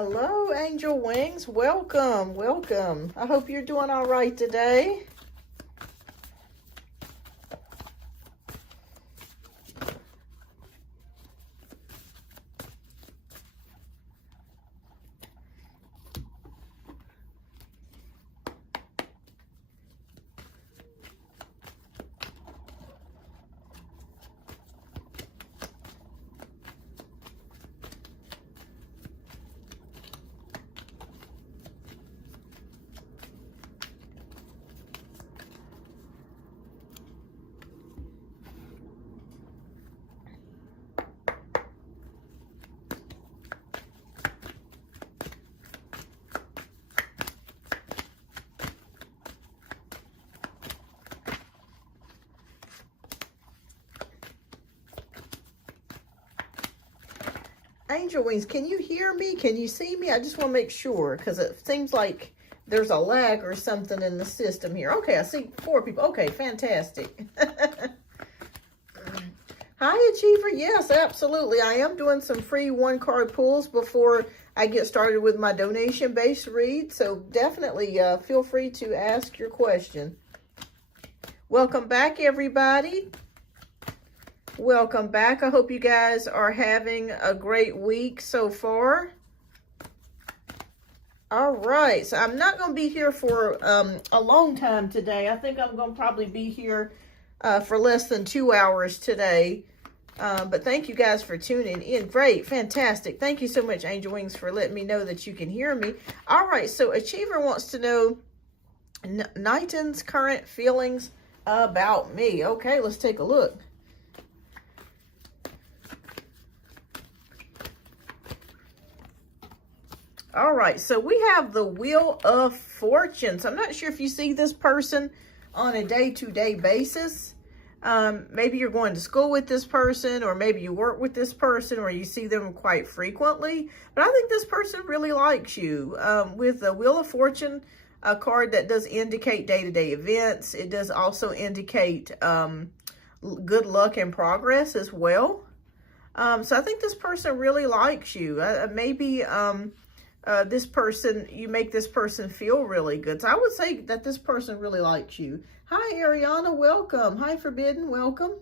Hello, Angel Wings. Welcome, welcome. I hope you're doing all right today. Angel Wings, can you hear me? Can you see me? I just want to make sure because it seems like there's a lag or something in the system here. Okay, I see 4 people. Okay, fantastic. Hi, Achiever. Yes, absolutely. I am doing some free 1-card pulls before I get started with my donation-based read. So definitely feel free to ask your question. Welcome back, everybody. Welcome back. I hope you guys are having a great week so far. All right, so I'm not going to be here for a long time today. I think I'm going to probably be here for less than 2 hours today. But thank you guys for tuning in. Great, fantastic. Thank you so much, Angel Wings, for letting me know that you can hear me. All right, so Achiever wants to know Nighton's current feelings about me. Okay, let's take a look. All right, so we have the Wheel of Fortune. So I'm not sure if you see this person on a day-to-day basis. Maybe you're going to school with this person, or maybe you work with this person, or you see them quite frequently. But I think this person really likes you. With the Wheel of Fortune, a card that does indicate day-to-day events. It does also indicate good luck and progress as well. So I think this person really likes you. Maybe... this person, you make this person feel really good. So I would say that this person really likes you. Hi, Ariana, welcome. Hi, Forbidden, welcome.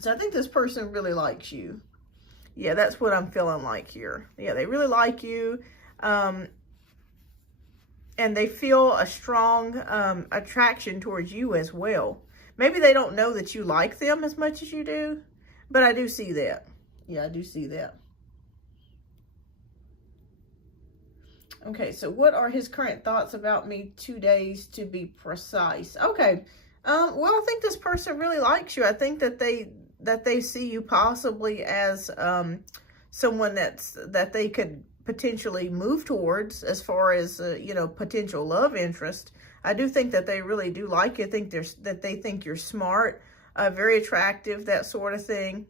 So I think this person really likes you. Yeah, that's what I'm feeling like here. Yeah, they really like you. And they feel a strong attraction towards you as well. Maybe they don't know that you like them as much as you do, but I do see that. Yeah, I do see that. Okay, so what are his current thoughts about me? 2 days to be precise. Okay, well, I think this person really likes you. I think that they see you possibly as someone that they could potentially move towards as far as you know, potential love interest. I do think that they really do like you. I think that they think you're smart, very attractive, that sort of thing.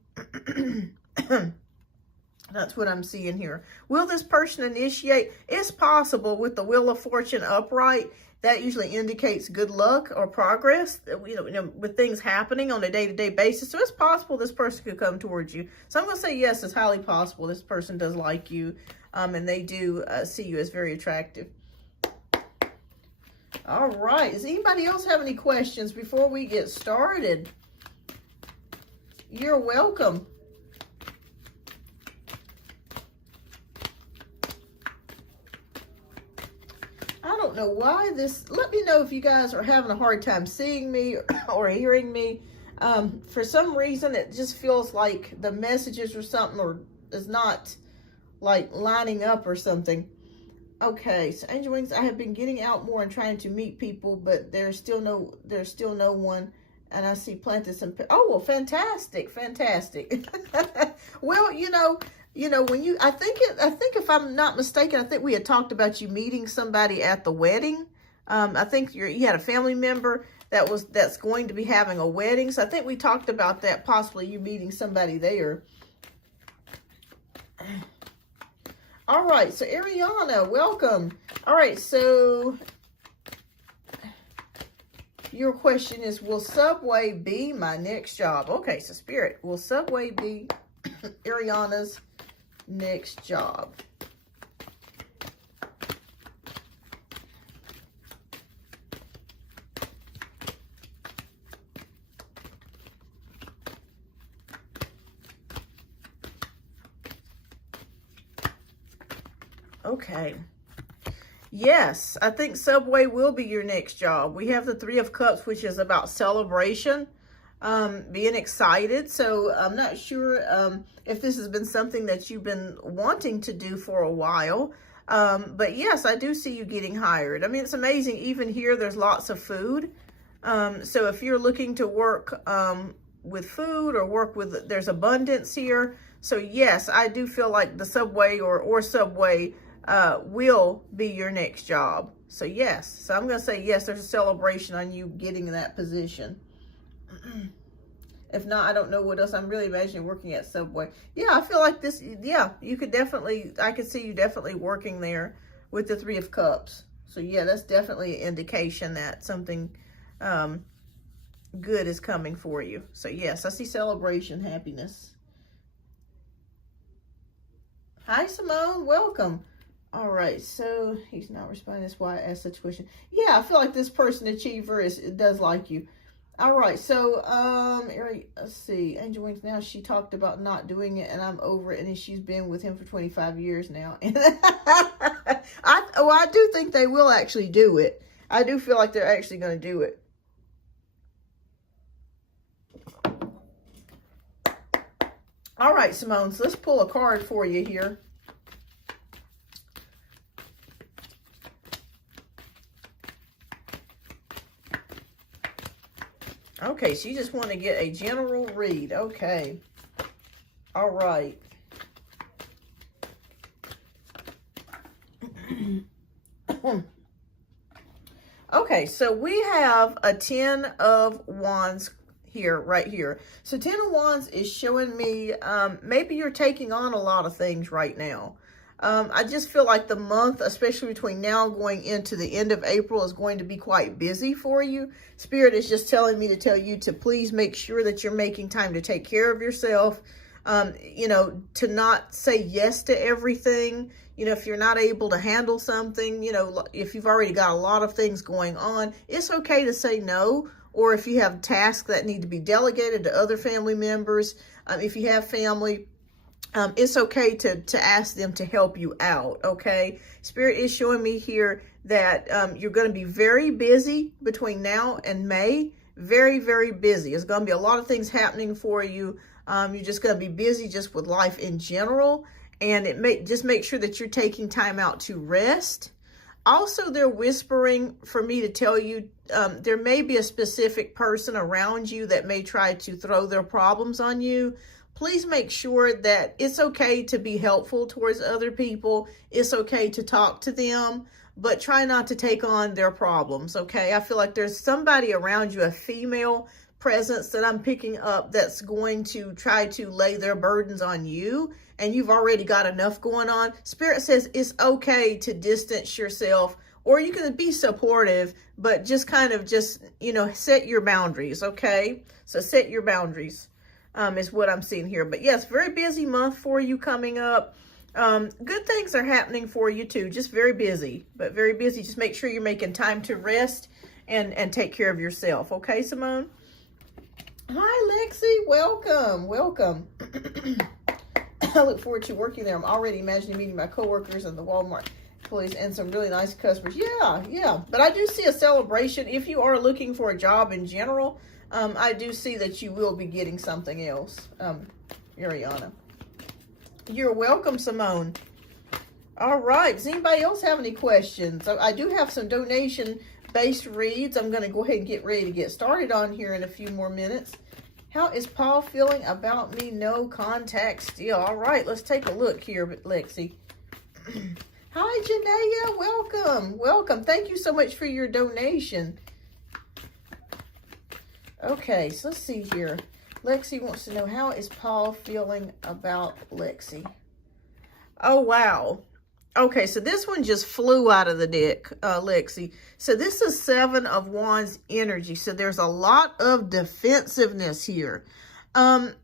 That's what I'm seeing here. Will this person initiate? It's possible with the Wheel of Fortune upright. That usually indicates good luck or progress, you know, with things happening on a day-to-day basis. So it's possible this person could come towards you. So I'm going to say yes, it's highly possible this person does like you, and they do see you as very attractive. All right. Does anybody else have any questions before we get started? You're welcome. I don't know why this, let me know if you guys are having a hard time seeing me or hearing me. For some reason, it just feels like the messages or something or is not like lining up or something. Okay, so Angel Wings, I have been getting out more and trying to meet people, but there's still no one. And I see planted some, oh, well, fantastic, fantastic. Well, you know, when you, I think if I'm not mistaken, I think we had talked about you meeting somebody at the wedding. I think you had a family member that's going to be having a wedding. So I think we talked about that, possibly you meeting somebody there. All right, so Ariana, welcome. All right, so your question is, will Subway be my next job? Okay, so Spirit, will Subway be Ariana's next job? Okay. Yes, I think Subway will be your next job. We have the Three of Cups, which is about celebration, being excited. So I'm not sure if this has been something that you've been wanting to do for a while. But yes, I do see you getting hired. I mean, it's amazing. Even here, there's lots of food. So if you're looking to work with food or work with, there's abundance here. So yes, I do feel like the Subway or Subway will be your next job. So yes, so I'm going to say yes, there's a celebration on you getting in that position. If not, I don't know what else. I'm really imagining working at Subway. Yeah, I feel like this, yeah, you could definitely, I could see you definitely working there with the Three of Cups. So yeah, that's definitely an indication that something good is coming for you. So yes, I see celebration, happiness. Hi, Simone, welcome. All right, so he's not responding. That's why I asked such a question. Yeah, I feel like this person achiever does like you. All right, so let's see. Angel Wings, now she talked about not doing it, and I'm over it, and she's been with him for 25 years now. And I do think they will actually do it. I do feel like they're actually going to do it. All right, Simone, so let's pull a card for you here. Okay, so you just want to get a general read. Okay. All right. Okay, so we have a 10 of Wands here, right here. So 10 of Wands is showing me maybe you're taking on a lot of things right now. I just feel like the month, especially between now and going into the end of April, is going to be quite busy for you. Spirit is just telling me to tell you to please make sure that you're making time to take care of yourself. You know, to not say yes to everything. You know, if you're not able to handle something, you know, if you've already got a lot of things going on, it's okay to say no. Or if you have tasks that need to be delegated to other family members, if you have family, it's okay to ask them to help you out, okay? Spirit is showing me here that you're going to be very busy between now and May. Very, very busy. There's going to be a lot of things happening for you. You're just going to be busy just with life in general. And just make sure that you're taking time out to rest. Also, they're whispering for me to tell you there may be a specific person around you that may try to throw their problems on you. Please make sure that it's okay to be helpful towards other people. It's okay to talk to them, but try not to take on their problems, okay? I feel like there's somebody around you, a female presence that I'm picking up, that's going to try to lay their burdens on you, and you've already got enough going on. Spirit says it's okay to distance yourself, or you can be supportive, but just kind of you know, set your boundaries, okay? So set your boundaries. Is what I'm seeing here. But yes, very busy month for you coming up. Good things are happening for you too. Just very busy, but very busy. Just make sure you're making time to rest and take care of yourself. Okay, Simone? Hi, Lexi. Welcome. Welcome. I look forward to working there. I'm already imagining meeting my coworkers and the Walmart employees and some really nice customers. Yeah. But I do see a celebration. If you are looking for a job in general, I do see that you will be getting something else, Ariana. You're welcome, Simone. All right. Does anybody else have any questions? I do have some donation-based reads. I'm going to go ahead and get ready to get started on here in a few more minutes. How is Paul feeling about me? No contact still. All right. Let's take a look here, Lexi. Hi, Janaea. Welcome. Welcome. Thank you so much for your donation. Okay, so let's see here. Lexi wants to know, how is Paul feeling about Lexi? Oh, wow. Okay, so this one just flew out of the deck, Lexi. So this is 7 of Wands energy. So there's a lot of defensiveness here. I'm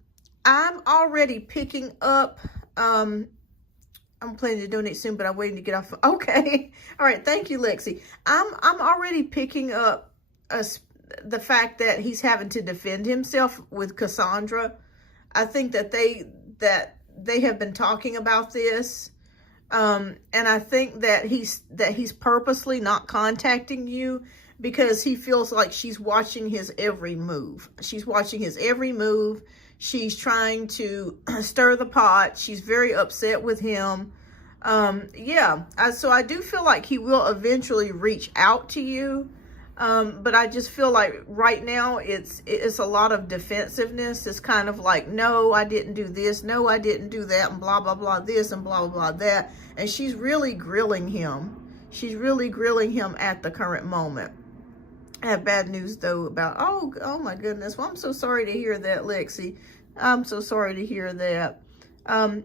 already picking up, I'm planning to donate soon, but I'm waiting to get off. Okay. All right. Thank you, Lexi. I'm already picking up the fact that he's having to defend himself with Cassandra. I think that they have been talking about this. And I think that he's purposely not contacting you because he feels like she's watching his every move. She's watching his every move. She's trying to stir the pot. She's very upset with him. Yeah, so I do feel like he will eventually reach out to you. But I just feel like right now it's a lot of defensiveness. It's kind of like, no, I didn't do this. No, I didn't do that, and blah, blah, blah, this and blah, blah, blah, that. And she's really grilling him. She's really grilling him at the current moment. I have bad news, though, about, oh my goodness. Well, I'm so sorry to hear that, Lexi. I'm so sorry to hear that.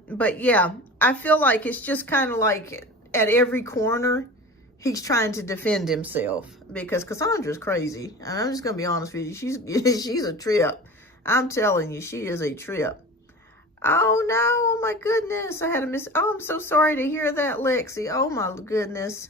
But yeah, I feel like it's just kind of like at every corner, he's trying to defend himself because Cassandra's crazy. And I'm just going to be honest with you. She's a trip. I'm telling you, she is a trip. Oh, no. Oh, my goodness. I had a miss. Oh, I'm so sorry to hear that, Lexi. Oh, my goodness.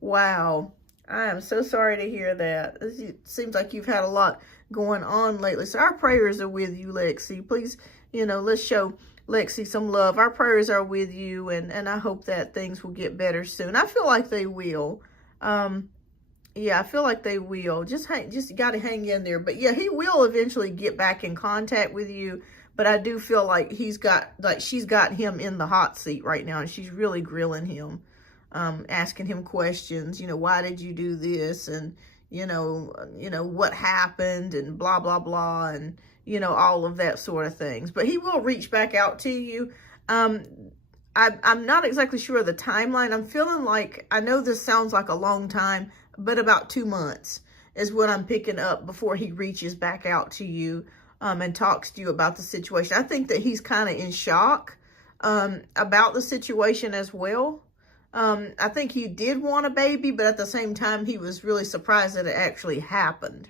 Wow. I am so sorry to hear that. It seems like you've had a lot going on lately. So our prayers are with you, Lexi. Please, let's show Lexi some love. Our prayers are with you, and I hope that things will get better soon. I feel like they will. Yeah, I feel like they will. Just got to hang in there. But yeah, he will eventually get back in contact with you. But I do feel like she's got him in the hot seat right now, and she's really grilling him, asking him questions. Why did you do this? And what happened, and blah, blah, blah, and all of that sort of things. But he will reach back out to you. I'm not exactly sure of the timeline. I'm feeling like, I know this sounds like a long time, but about 2 months is what I'm picking up before he reaches back out to you and talks to you about the situation. I think that he's kind of in shock about the situation as well. I think he did want a baby, but at the same time, he was really surprised that it actually happened.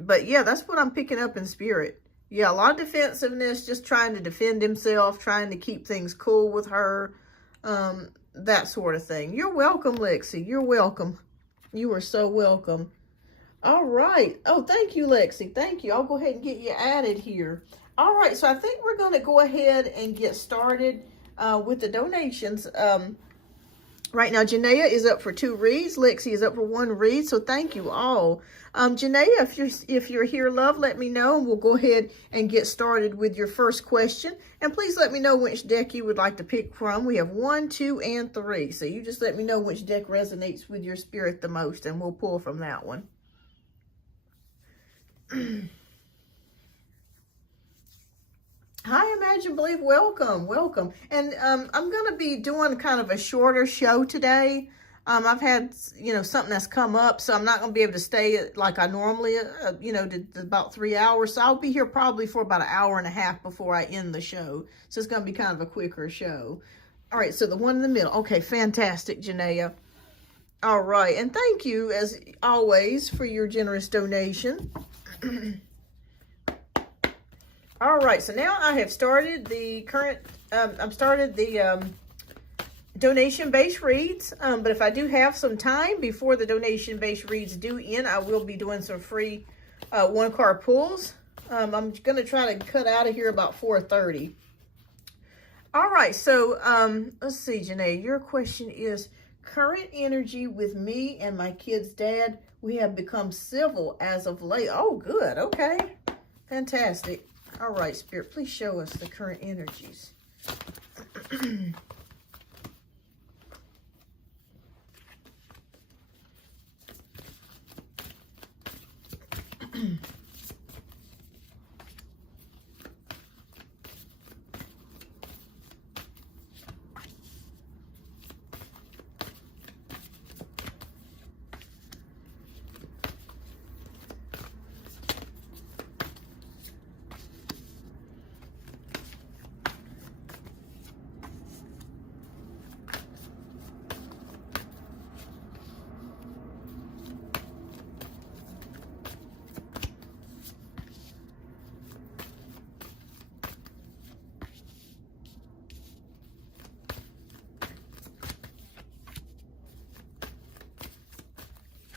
But yeah, that's what I'm picking up in spirit. Yeah, a lot of defensiveness, just trying to defend himself, trying to keep things cool with her, that sort of thing. You're welcome, Lexi. You're welcome. You are so welcome. All right. Oh, thank you, Lexi. Thank you. I'll go ahead and get you added here. All right, so I think we're going to go ahead and get started with the donations. Right now, Janaea is up for 2 reads. Lexi is up for 1 read. So thank you all. Janaea, if you're here, love, let me know. And we'll go ahead and get started with your first question. And please let me know which deck you would like to pick from. We have 1, 2, and 3. So you just let me know which deck resonates with your spirit the most, and we'll pull from that one. Hi, Imagine Believe. Welcome, welcome. And I'm going to be doing kind of a shorter show today. I've had, something that's come up, so I'm not going to be able to stay like I normally, about 3 hours. So I'll be here probably for about 1.5 hours before I end the show. So it's going to be kind of a quicker show. All right, so the one in the middle. Okay, fantastic, Janaea. All right, and thank you, as always, for your generous donation. All right, so now I have started the donation-based reads, but if I do have some time before the donation-based reads do end, I will be doing some free 1-card pulls. I'm going to try to cut out of here about 4:30. All right, so let's see, Janae, your question is, current energy with me and my kid's dad, we have become civil as of late. Oh, good, okay, fantastic. All right, Spirit, please show us the current energies.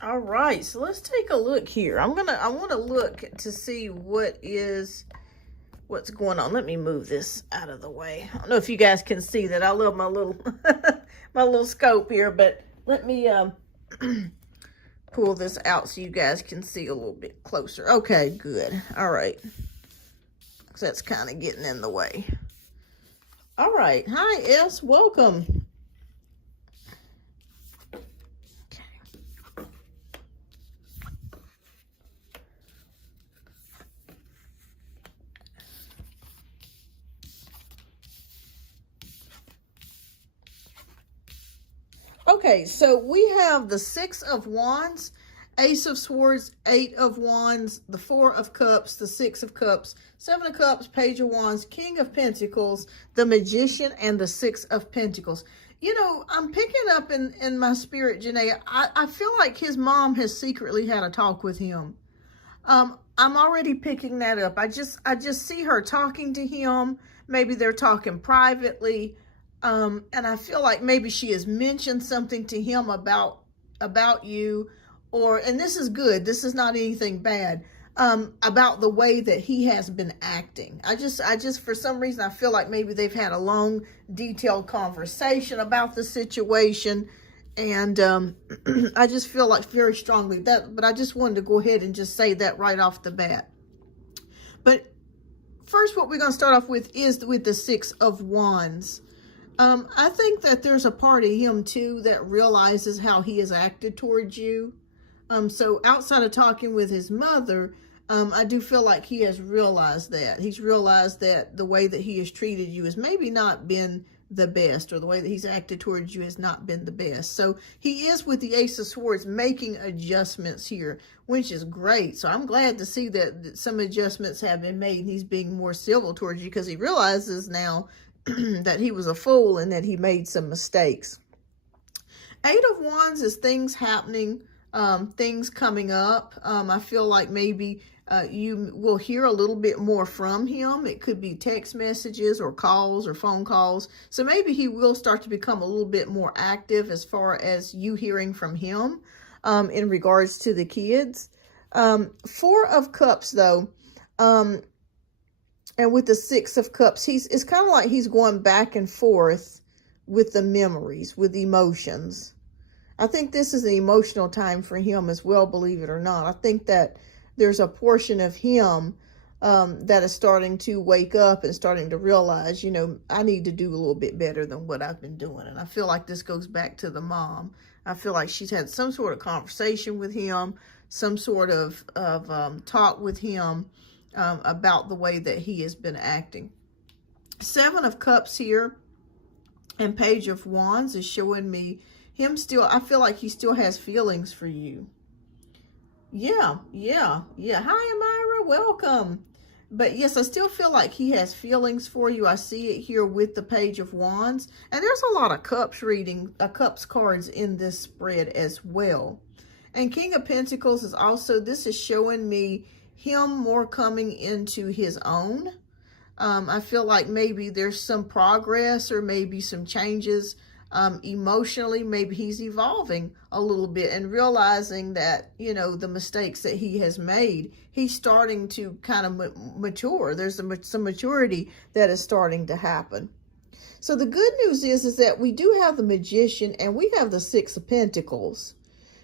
All right, so let's take a look here. I want to look to see what is what's going on. Let me move this out of the way. I don't know if you guys can see that. I love my little my little scope here, but let me pull this out so you guys can see a little bit closer. Okay, good. All right. So that's kind of getting in the way. All right. Hi, S. Welcome. Okay, so we have the Six of Wands, Ace of Swords, Eight of Wands, the Four of Cups, the Six of Cups, Seven of Cups, Page of Wands, King of Pentacles, the Magician, and the Six of Pentacles. You know, I'm picking up in my spirit, Janae, I feel like his mom has secretly had a talk with him. I'm already picking that up. I just see her talking to him. Maybe they're talking privately. And I feel like maybe she has mentioned something to him about you, and this is good. This is not anything bad, about the way that he has been acting. I just, for some reason, I feel like maybe they've had a long, detailed conversation about the situation. And, I just feel like very strongly but I just wanted to go ahead and just say that right off the bat. But first, what we're going to start off with is with the Six of Wands. I think that there's a part of him too that realizes how he has acted towards you. So outside of talking with his mother, I do feel like he has realized that. He's realized that the way that he has treated you has maybe not been the best, or the way that he's acted towards you has not been the best. So he is, with the Ace of Swords, making adjustments here, which is great. So I'm glad to see that some adjustments have been made and he's being more civil towards you, because he realizes now that he was a fool and that he made some mistakes. Eight of Wands is things happening, things coming up. I feel like maybe you will hear a little bit more from him. It could be text messages or calls or phone calls. So maybe he will start to become a little bit more active as far as you hearing from him in regards to the kids. Four of Cups, though, and with the Six of Cups, it's kind of like he's going back and forth with the memories, with emotions. I think this is an emotional time for him as well, believe it or not. I think that there's a portion of him that is starting to wake up and starting to realize, you know, I need to do a little bit better than what I've been doing. And I feel like this goes back to the mom. I feel like she's had some sort of conversation with him, some sort of talk with him, about the way that he has been acting. Seven of Cups here and Page of Wands is showing me him still. I feel like he still has feelings for you. Yeah. Hi, Amira, welcome. But yes, I still feel like he has feelings for you. I see it here with the Page of Wands. And there's a lot of Cups Cups cards in this spread as well. And King of Pentacles is also, this is showing me him more coming into his own. I feel like maybe there's some progress or maybe some changes emotionally. Maybe he's evolving a little bit and realizing that, you know, the mistakes that he has made, he's starting to kind of mature. There's some maturity that is starting to happen. So the good news is that we do have the Magician and we have the Six of Pentacles.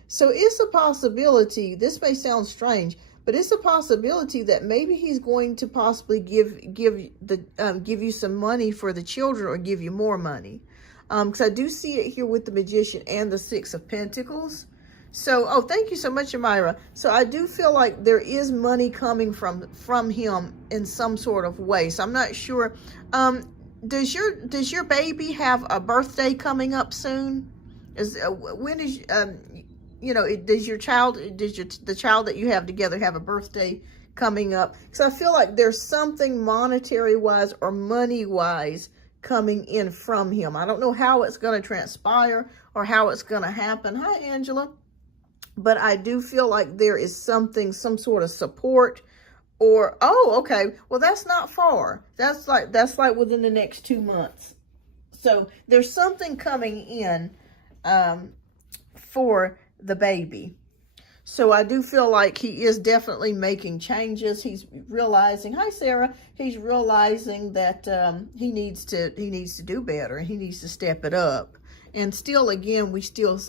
So it's a possibility, this may sound strange, but it's a possibility that maybe he's going to possibly give you some money for the children, or give you more money. Because I do see it here with the Magician and the Six of Pentacles. So, oh, thank you so much, Amira. So I do feel like there is money coming from him in some sort of way. So I'm not sure. Does your baby have a birthday coming up soon? When is you know, does the child that you have together have a birthday coming up? So I feel like there's something monetary wise or money wise coming in from him. I don't know how it's going to transpire or how it's going to happen. Hi, Angela. But I do feel like there is something, some sort of support, or, oh, okay. Well, that's not far. That's like within the next 2 months. So there's something coming in, for the baby. So I do feel like he is definitely making changes. He's realizing, hi Sarah, he's realizing that he needs to do better, and he needs to step it up. And still, again,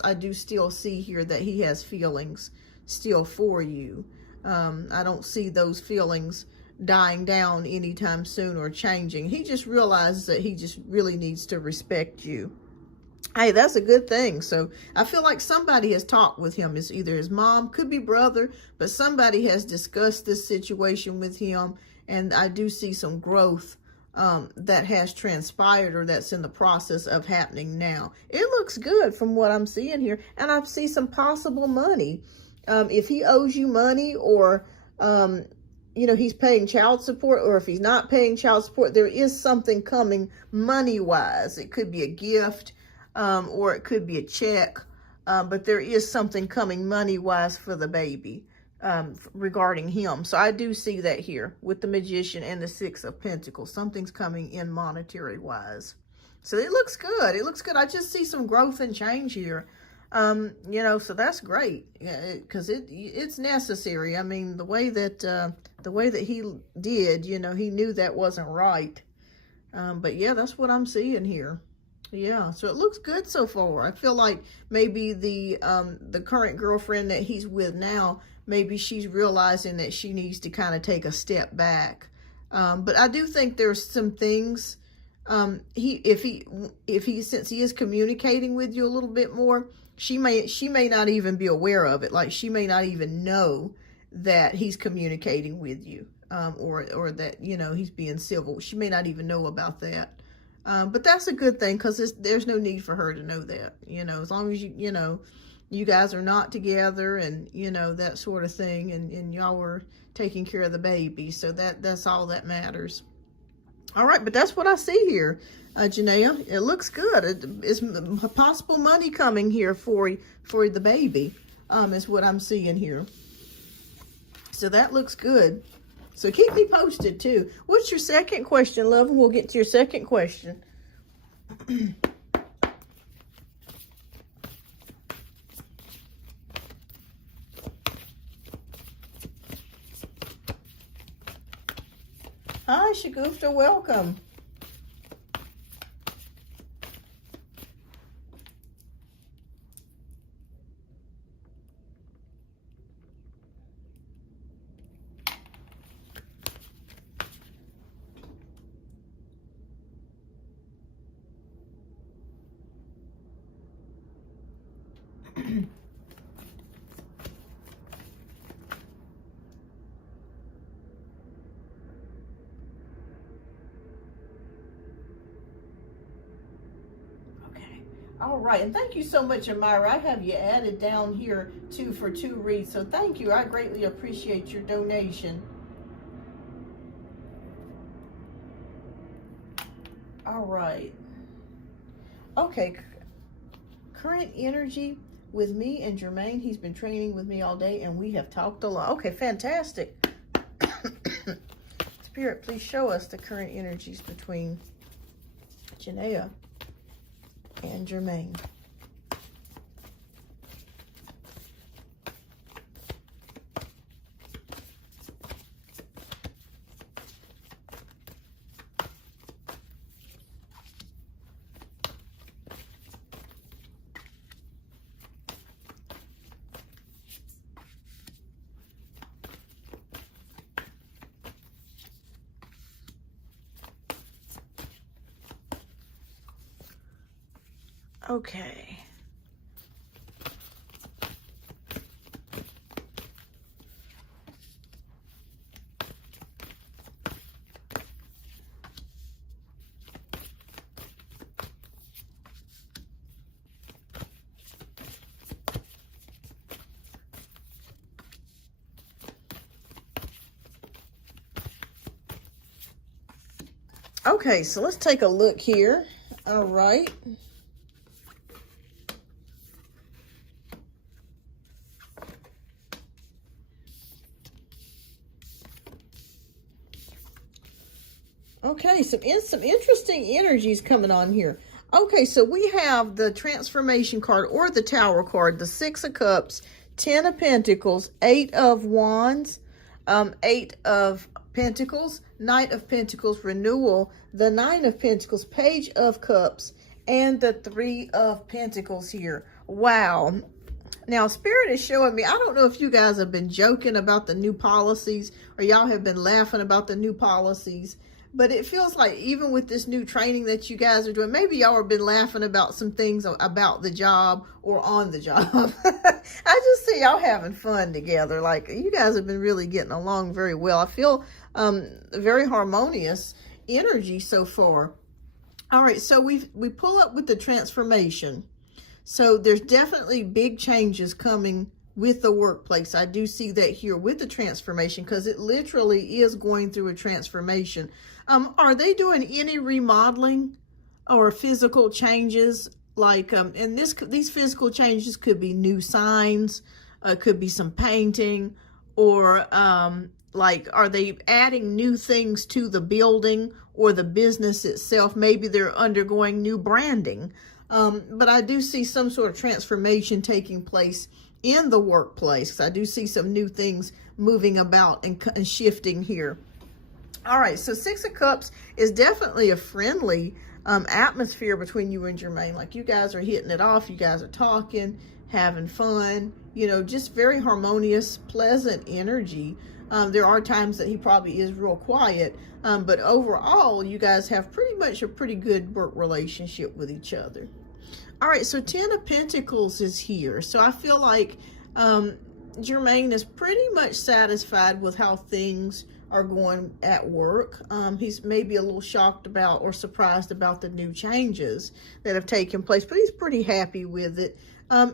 I do still see here that he has feelings still for you. I don't see those feelings dying down anytime soon or changing. He just realizes that he just really needs to respect you. Hey, that's a good thing. So I feel like somebody has talked with him. It's either his mom, could be brother, but somebody has discussed this situation with him. And I do see some growth that has transpired, or that's in the process of happening now. It looks good from what I'm seeing here. And I see some possible money. If he owes you money, or, you know, he's paying child support, or if he's not paying child support, there is something coming money-wise. It could be a gift. Or it could be a check, but there is something coming money-wise for the baby regarding him. So I do see that here with the Magician and the Six of Pentacles. Something's coming in monetary-wise. So it looks good. It looks good. I just see some growth and change here. You know, so that's great, because it's necessary. I mean, the way that he did, you know, he knew that wasn't right. But yeah, that's what I'm seeing here. Yeah, so it looks good so far. I feel like maybe the current girlfriend that he's with now, maybe she's realizing that she needs to kind of take a step back. But I do think there's some things, if he since he is communicating with you a little bit more, she may not even be aware of it. Like, she may not even know that he's communicating with you, or that, you know, he's being civil. She may not even know about that. But that's a good thing, because there's no need for her to know that, you know, as long as you know, you guys are not together, and, you know, that sort of thing, and y'all are taking care of the baby. So that's all that matters. All right, but that's what I see here, Janaea. It looks good. It's possible money coming here for the baby, is what I'm seeing here. So that looks good. So keep me posted, too. What's your second question, love? And we'll get to your second question. Hi, Shagufta. Welcome. All right, and thank you so much, Amira. I have you added down here too for 2 reads, so thank you. I greatly appreciate your donation. All right. Okay. Current energy with me and Jermaine. He's been training with me all day, and we have talked a lot. Okay, fantastic. Spirit, please show us the current energies between Janaea and Jermaine. Okay. Okay, so let's take a look here. All right. Okay, some interesting energies coming on here. Okay, so we have the transformation card or the Tower card, the 6 of Cups, Ten of Pentacles, Eight of Wands, Eight of Pentacles, Knight of Pentacles, Renewal, the Nine of Pentacles, Page of Cups, and the Three of Pentacles here. Wow. Now, Spirit is showing me, I don't know if you guys have been joking about the new policies or y'all have been laughing about the new policies, but it feels like even with this new training that you guys are doing, maybe y'all have been laughing about some things about the job or on the job. I just see y'all having fun together. Like, you guys have been really getting along very well. I feel very harmonious energy so far. All right, so we pull up with the transformation. So there's definitely big changes coming with the workplace. I do see that here with the transformation because it literally is going through a transformation. Are they doing any remodeling or physical changes? Like, and these physical changes could be new signs, could be some painting, or like, are they adding new things to the building or the business itself? Maybe they're undergoing new branding. But I do see some sort of transformation taking place in the workplace. I do see some new things moving about and shifting here. All right, so Six of Cups is definitely a friendly atmosphere between you and Jermaine. Like, you guys are hitting it off. You guys are talking, having fun, you know, just very harmonious, pleasant energy. There are times that he probably is real quiet, but overall, you guys have pretty much a pretty good work relationship with each other. All right, so Ten of Pentacles is here. So I feel like Jermaine is pretty much satisfied with how things are going at work. He's maybe a little shocked about or surprised about the new changes that have taken place, but he's pretty happy with it.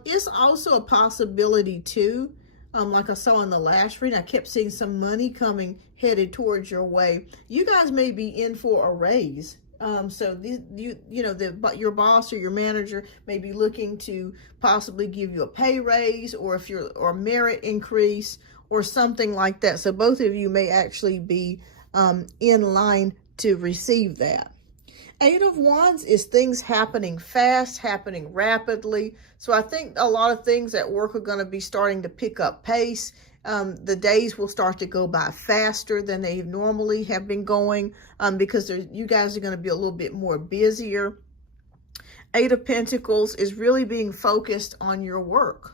It's also a possibility too, like I saw in the last reading, I kept seeing some money coming headed towards your way. You guys may be in for a raise. So your boss or your manager may be looking to possibly give you a pay raise, or or merit increase or something like that. So both of you may actually be in line to receive that. Eight of Wands is things happening fast, happening rapidly. So I think a lot of things at work are going to be starting to pick up pace. The days will start to go by faster than they normally have been going because you guys are going to be a little bit more busier. Eight of Pentacles is really being focused on your work.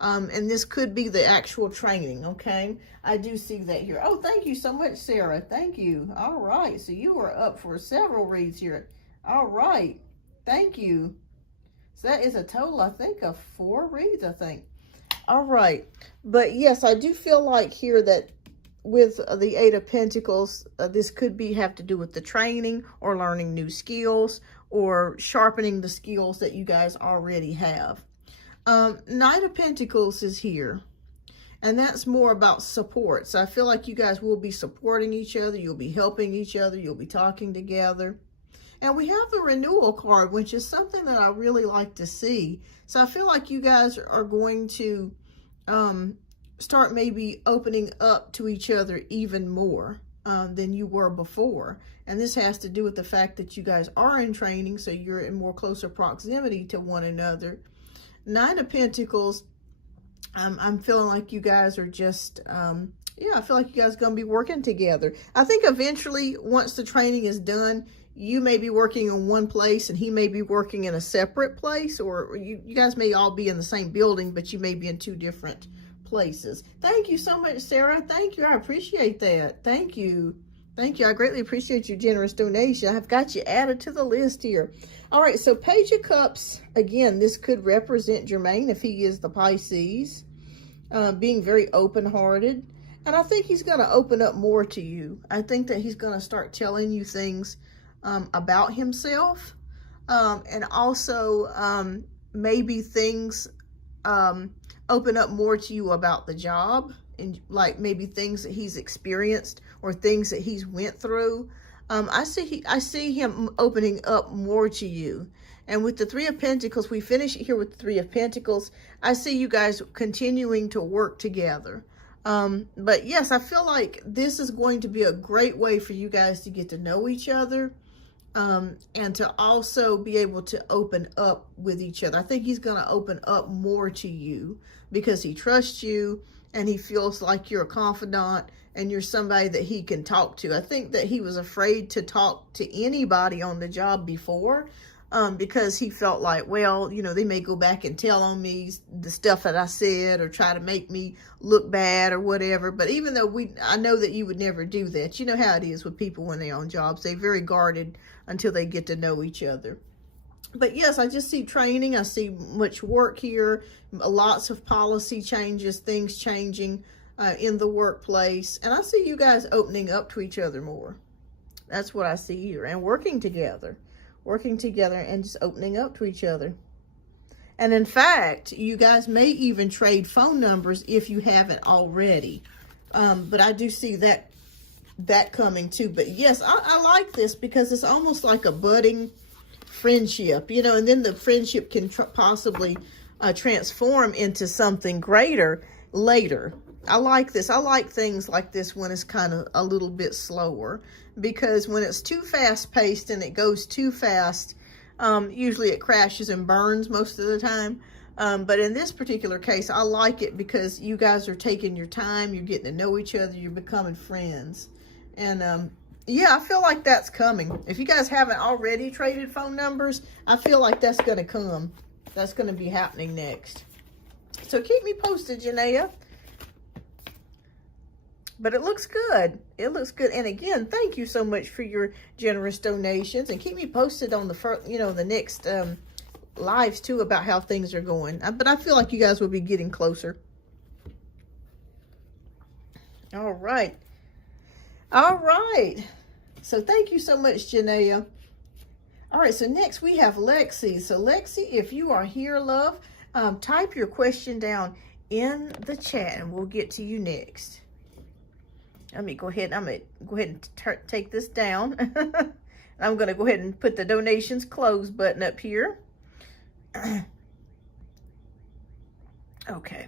And this could be the actual training, okay? I do see that here. Oh, thank you so much, Sarah. Thank you. All right. So you are up for several reads here. All right. Thank you. So that is a total, I think, of 4 reads, I think. All right. But yes, I do feel like here that with the Eight of Pentacles, this could have to do with the training or learning new skills or sharpening the skills that you guys already have. Knight of Pentacles is here, and that's more about support. So I feel like you guys will be supporting each other. You'll be helping each other. You'll be talking together. And we have the Renewal card, which is something that I really like to see. So I feel like you guys are going to start maybe opening up to each other even more than you were before. And this has to do with the fact that you guys are in training, so you're in more closer proximity to one another. Nine of Pentacles, I'm feeling like you guys are just, I feel like you guys are going to be working together. I think eventually, once the training is done, you may be working in one place and he may be working in a separate place, or you guys may all be in the same building, but you may be in 2 different places. Thank you so much, Sarah. Thank you. I appreciate that. Thank you. Thank you. I greatly appreciate your generous donation. I've got you added to the list here. All right, so Page of Cups, again, this could represent Jermaine if he is the Pisces, being very open-hearted. And I think he's going to open up more to you. I think that he's going to start telling you things about himself. And also maybe things open up more to you about the job. And like maybe things that he's experienced or things that he's went through. I see him opening up more to you. And with the Three of Pentacles, we finish it here with the Three of Pentacles. I see you guys continuing to work together. But yes, I feel like this is going to be a great way for you guys to get to know each other. and to also be able to open up with each other. I think he's going to open up more to you because he trusts you and he feels like you're a confidant and you're somebody that he can talk to. I think that he was afraid to talk to anybody on the job before, because he felt like, well, you know, they may go back and tell on me the stuff that I said or try to make me look bad or whatever. But even though I know that you would never do that. You know how it is with people when they're on jobs. They're very guarded until they get to know each other. But yes, I just see training. I see much work here, lots of policy changes, things changing in the workplace. And I see you guys opening up to each other more. That's what I see here. And working together and just opening up to each other. And in fact, you guys may even trade phone numbers if you haven't already. But I do see that coming too. But yes, I like this because it's almost like a budding friendship, you know, and then the friendship can possibly transform into something greater later. I like this. I like things like this when it's kind of a little bit slower, because when it's too fast paced and it goes too fast, usually it crashes and burns most of the time. But in this particular case, I like it because you guys are taking your time, you're getting to know each other, you're becoming friends. And yeah, I feel like that's coming. If you guys haven't already traded phone numbers, I feel like that's going to come. That's going to be happening next. So keep me posted, Janaea. But it looks good. It looks good. And again, thank you so much for your generous donations. And keep me posted on the first, you know, the next lives too about how things are going. But I feel like you guys will be getting closer. All right. All right. So thank you so much, Janaea. All right. So next we have Lexi. So Lexi, if you are here, love, type your question down in the chat and we'll get to you next. Let me go ahead. I'm going to go ahead and take this down. I'm going to go ahead and put the donations close button up here. Okay.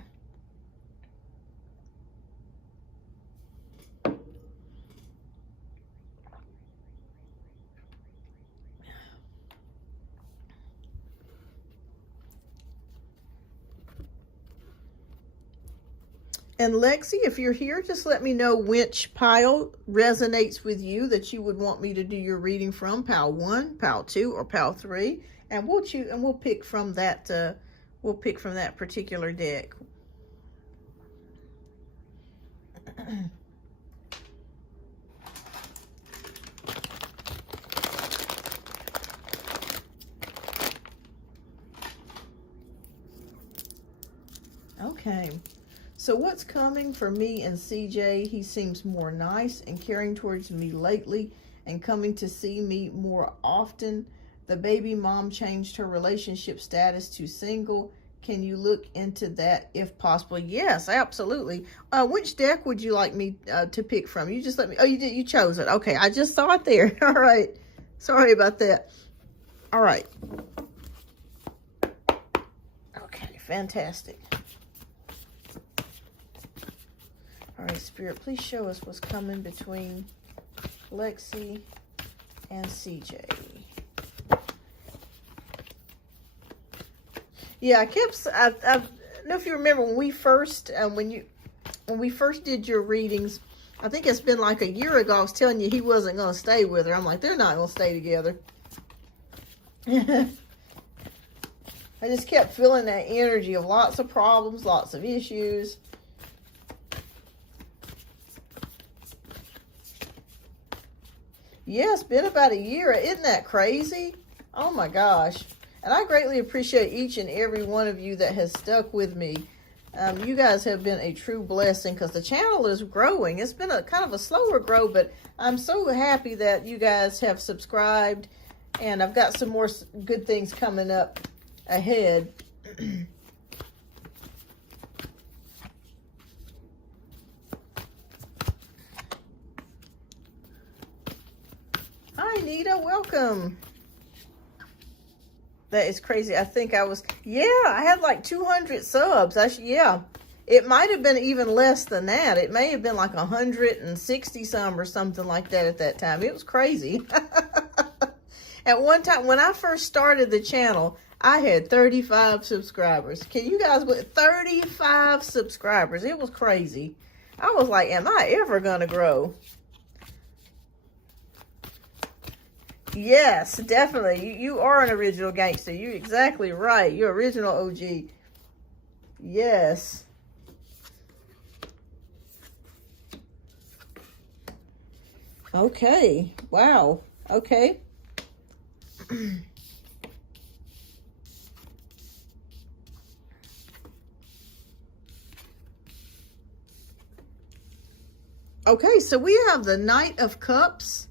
And Lexi, if you're here, just let me know which pile resonates with you that you would want me to do your reading from, pile 1, pile 2, or pile 3, and we'll choose and we'll pick from that particular deck. Okay. So what's coming for me and CJ? He seems more nice and caring towards me lately and coming to see me more often. The baby mom changed her relationship status to single. Can you look into that if possible? Yes, absolutely. Which deck would you like me to pick from? You just let me, oh, you did, you chose it. Okay, I just saw it there. All right. Sorry about that. All right. Okay, fantastic. All right, Spirit, please show us what's coming between Lexi and CJ. Yeah, I don't know if you remember when we first, when we first did your readings, I think it's been like a year ago, I was telling you he wasn't going to stay with her. I'm like, they're not going to stay together. I just kept feeling that energy of lots of problems, lots of issues. Yeah, it's been about a year. Isn't that crazy? Oh my gosh. And I greatly appreciate each and every one of you that has stuck with me. You guys have been a true blessing because the channel is growing. It's been a kind of a slower grow, but I'm so happy that you guys have subscribed. And I've got some more good things coming up ahead. Hi, Nita. Welcome. That is crazy. I think I had like 200 subs. Yeah. It might have been even less than that. It may have been like 160 some or something like that at that time. It was crazy. At one time, when I first started the channel, I had 35 subscribers. Can you guys believe 35 subscribers? It was crazy. I was like, am I ever going to grow? Yes, definitely. You are an original gangster. You're exactly right. You're original OG. Yes. Okay. Wow. Okay. Okay, so we have the Knight of Cups,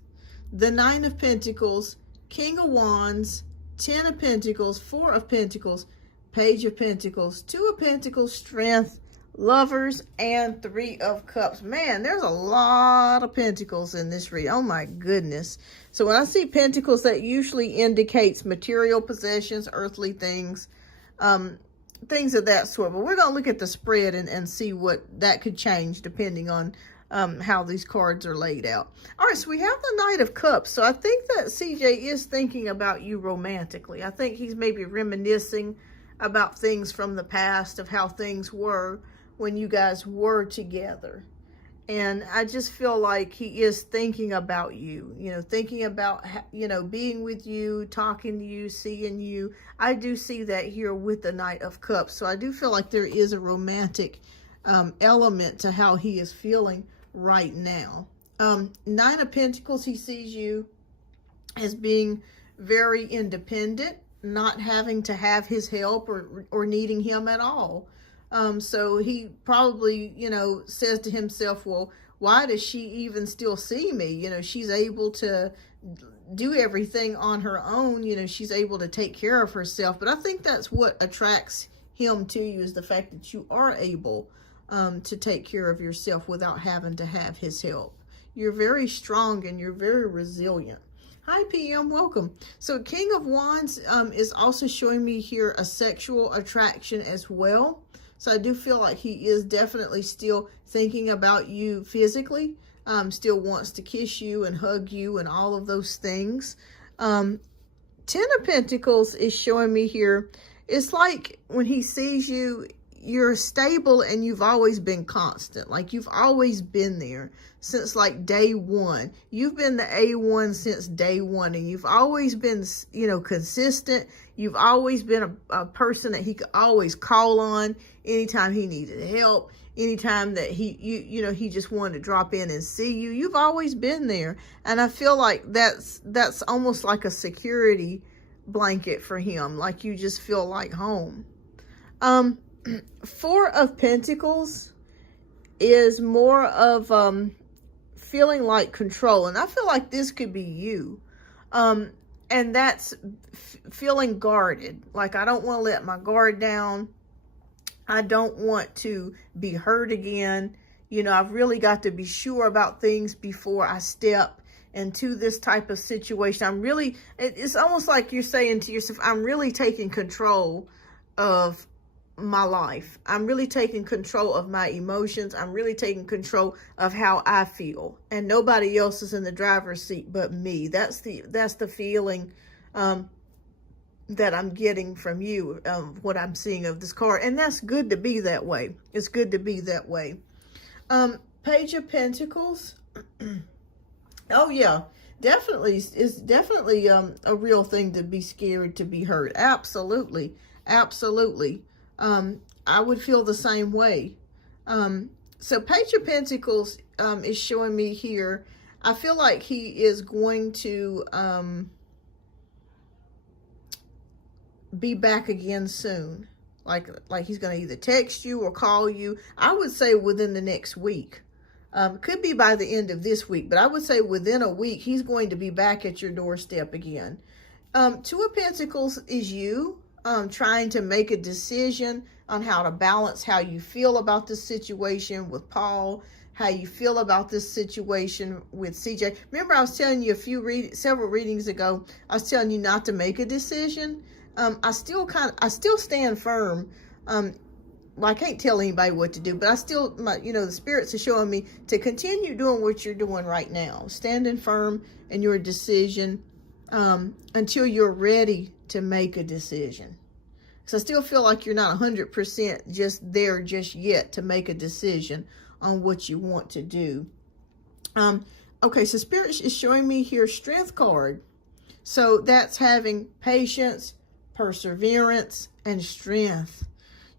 the Nine of Pentacles, King of Wands, 10 of Pentacles, 4 of Pentacles, Page of Pentacles, 2 of Pentacles, Strength, Lovers, and 3 of Cups. Man, there's a lot of Pentacles in this read. Oh my goodness. So when I see Pentacles, that usually indicates material possessions, earthly things, things of that sort. But we're going to look at the spread and see what that could change depending on how these cards are laid out. All right, so we have the Knight of Cups. So I think that CJ is thinking about you romantically. I think he's maybe reminiscing about things from the past, of how things were when you guys were together. And I just feel like he is thinking about you, thinking about, being with you, talking to you, seeing you. I do see that here with the Knight of Cups. So I do feel like there is a romantic element to how he is feeling right now. 9 of Pentacles, he sees you as being very independent, not having to have his help or needing him at all. So he probably, says to himself, well, why does she even still see me? She's able to do everything on her own. She's able to take care of herself. But I think that's what attracts him to you, is the fact that you are able to take care of yourself without having to have his help. You're very strong and you're very resilient. Hi, PM, welcome. So King of Wands is also showing me here a sexual attraction as well. So I do feel like he is definitely still thinking about you physically, still wants to kiss you and hug you and all of those things. 10 of Pentacles is showing me here. It's like when he sees you, you're stable and you've always been constant. Like you've always been there since like day one. You've been the A1 since day one, and you've always been, consistent. You've always been a person that he could always call on anytime he needed help, anytime that he just wanted to drop in and see you. You've always been there. And I feel like that's almost like a security blanket for him. Like you just feel like home. 4 of Pentacles is more of feeling like control. And I feel like this could be you. And that's feeling guarded. Like, I don't want to let my guard down. I don't want to be hurt again. I've really got to be sure about things before I step into this type of situation. It's almost like you're saying to yourself, I'm really taking control of my life. I'm really taking control of my emotions. I'm really taking control of how I feel, and nobody else is in the driver's seat but me. That's the feeling that I'm getting from you, what I'm seeing of this card. And that's good to be that way. It's good to be that way. Page of Pentacles. Oh yeah, definitely. It's definitely a real thing to be scared to be hurt. Absolutely. Absolutely. I would feel the same way. So Page of Pentacles is showing me here. I feel like he is going to be back again soon. Like he's going to either text you or call you. I would say within the next week. Could be by the end of this week, but I would say within a week, he's going to be back at your doorstep again. 2 of Pentacles is you. Trying to make a decision on how to balance how you feel about this situation with Paul, how you feel about this situation with CJ. Remember, I was telling you several readings ago, I was telling you not to make a decision. I still stand firm. Well, I can't tell anybody what to do, but the spirits are showing me to continue doing what you're doing right now, standing firm in your decision. until you're ready to make a decision. So I still feel like you're not 100% just there just yet to make a decision on what you want to do. Okay, so Spirit is showing me here Strength card. So that's having patience, perseverance, and strength.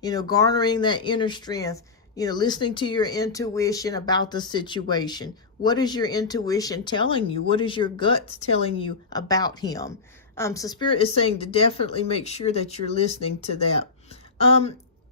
You know, garnering that inner strength. You know, listening to your intuition about the situation. What is your intuition telling you? What is your guts telling you about him? So Spirit is saying to definitely make sure that you're listening to that.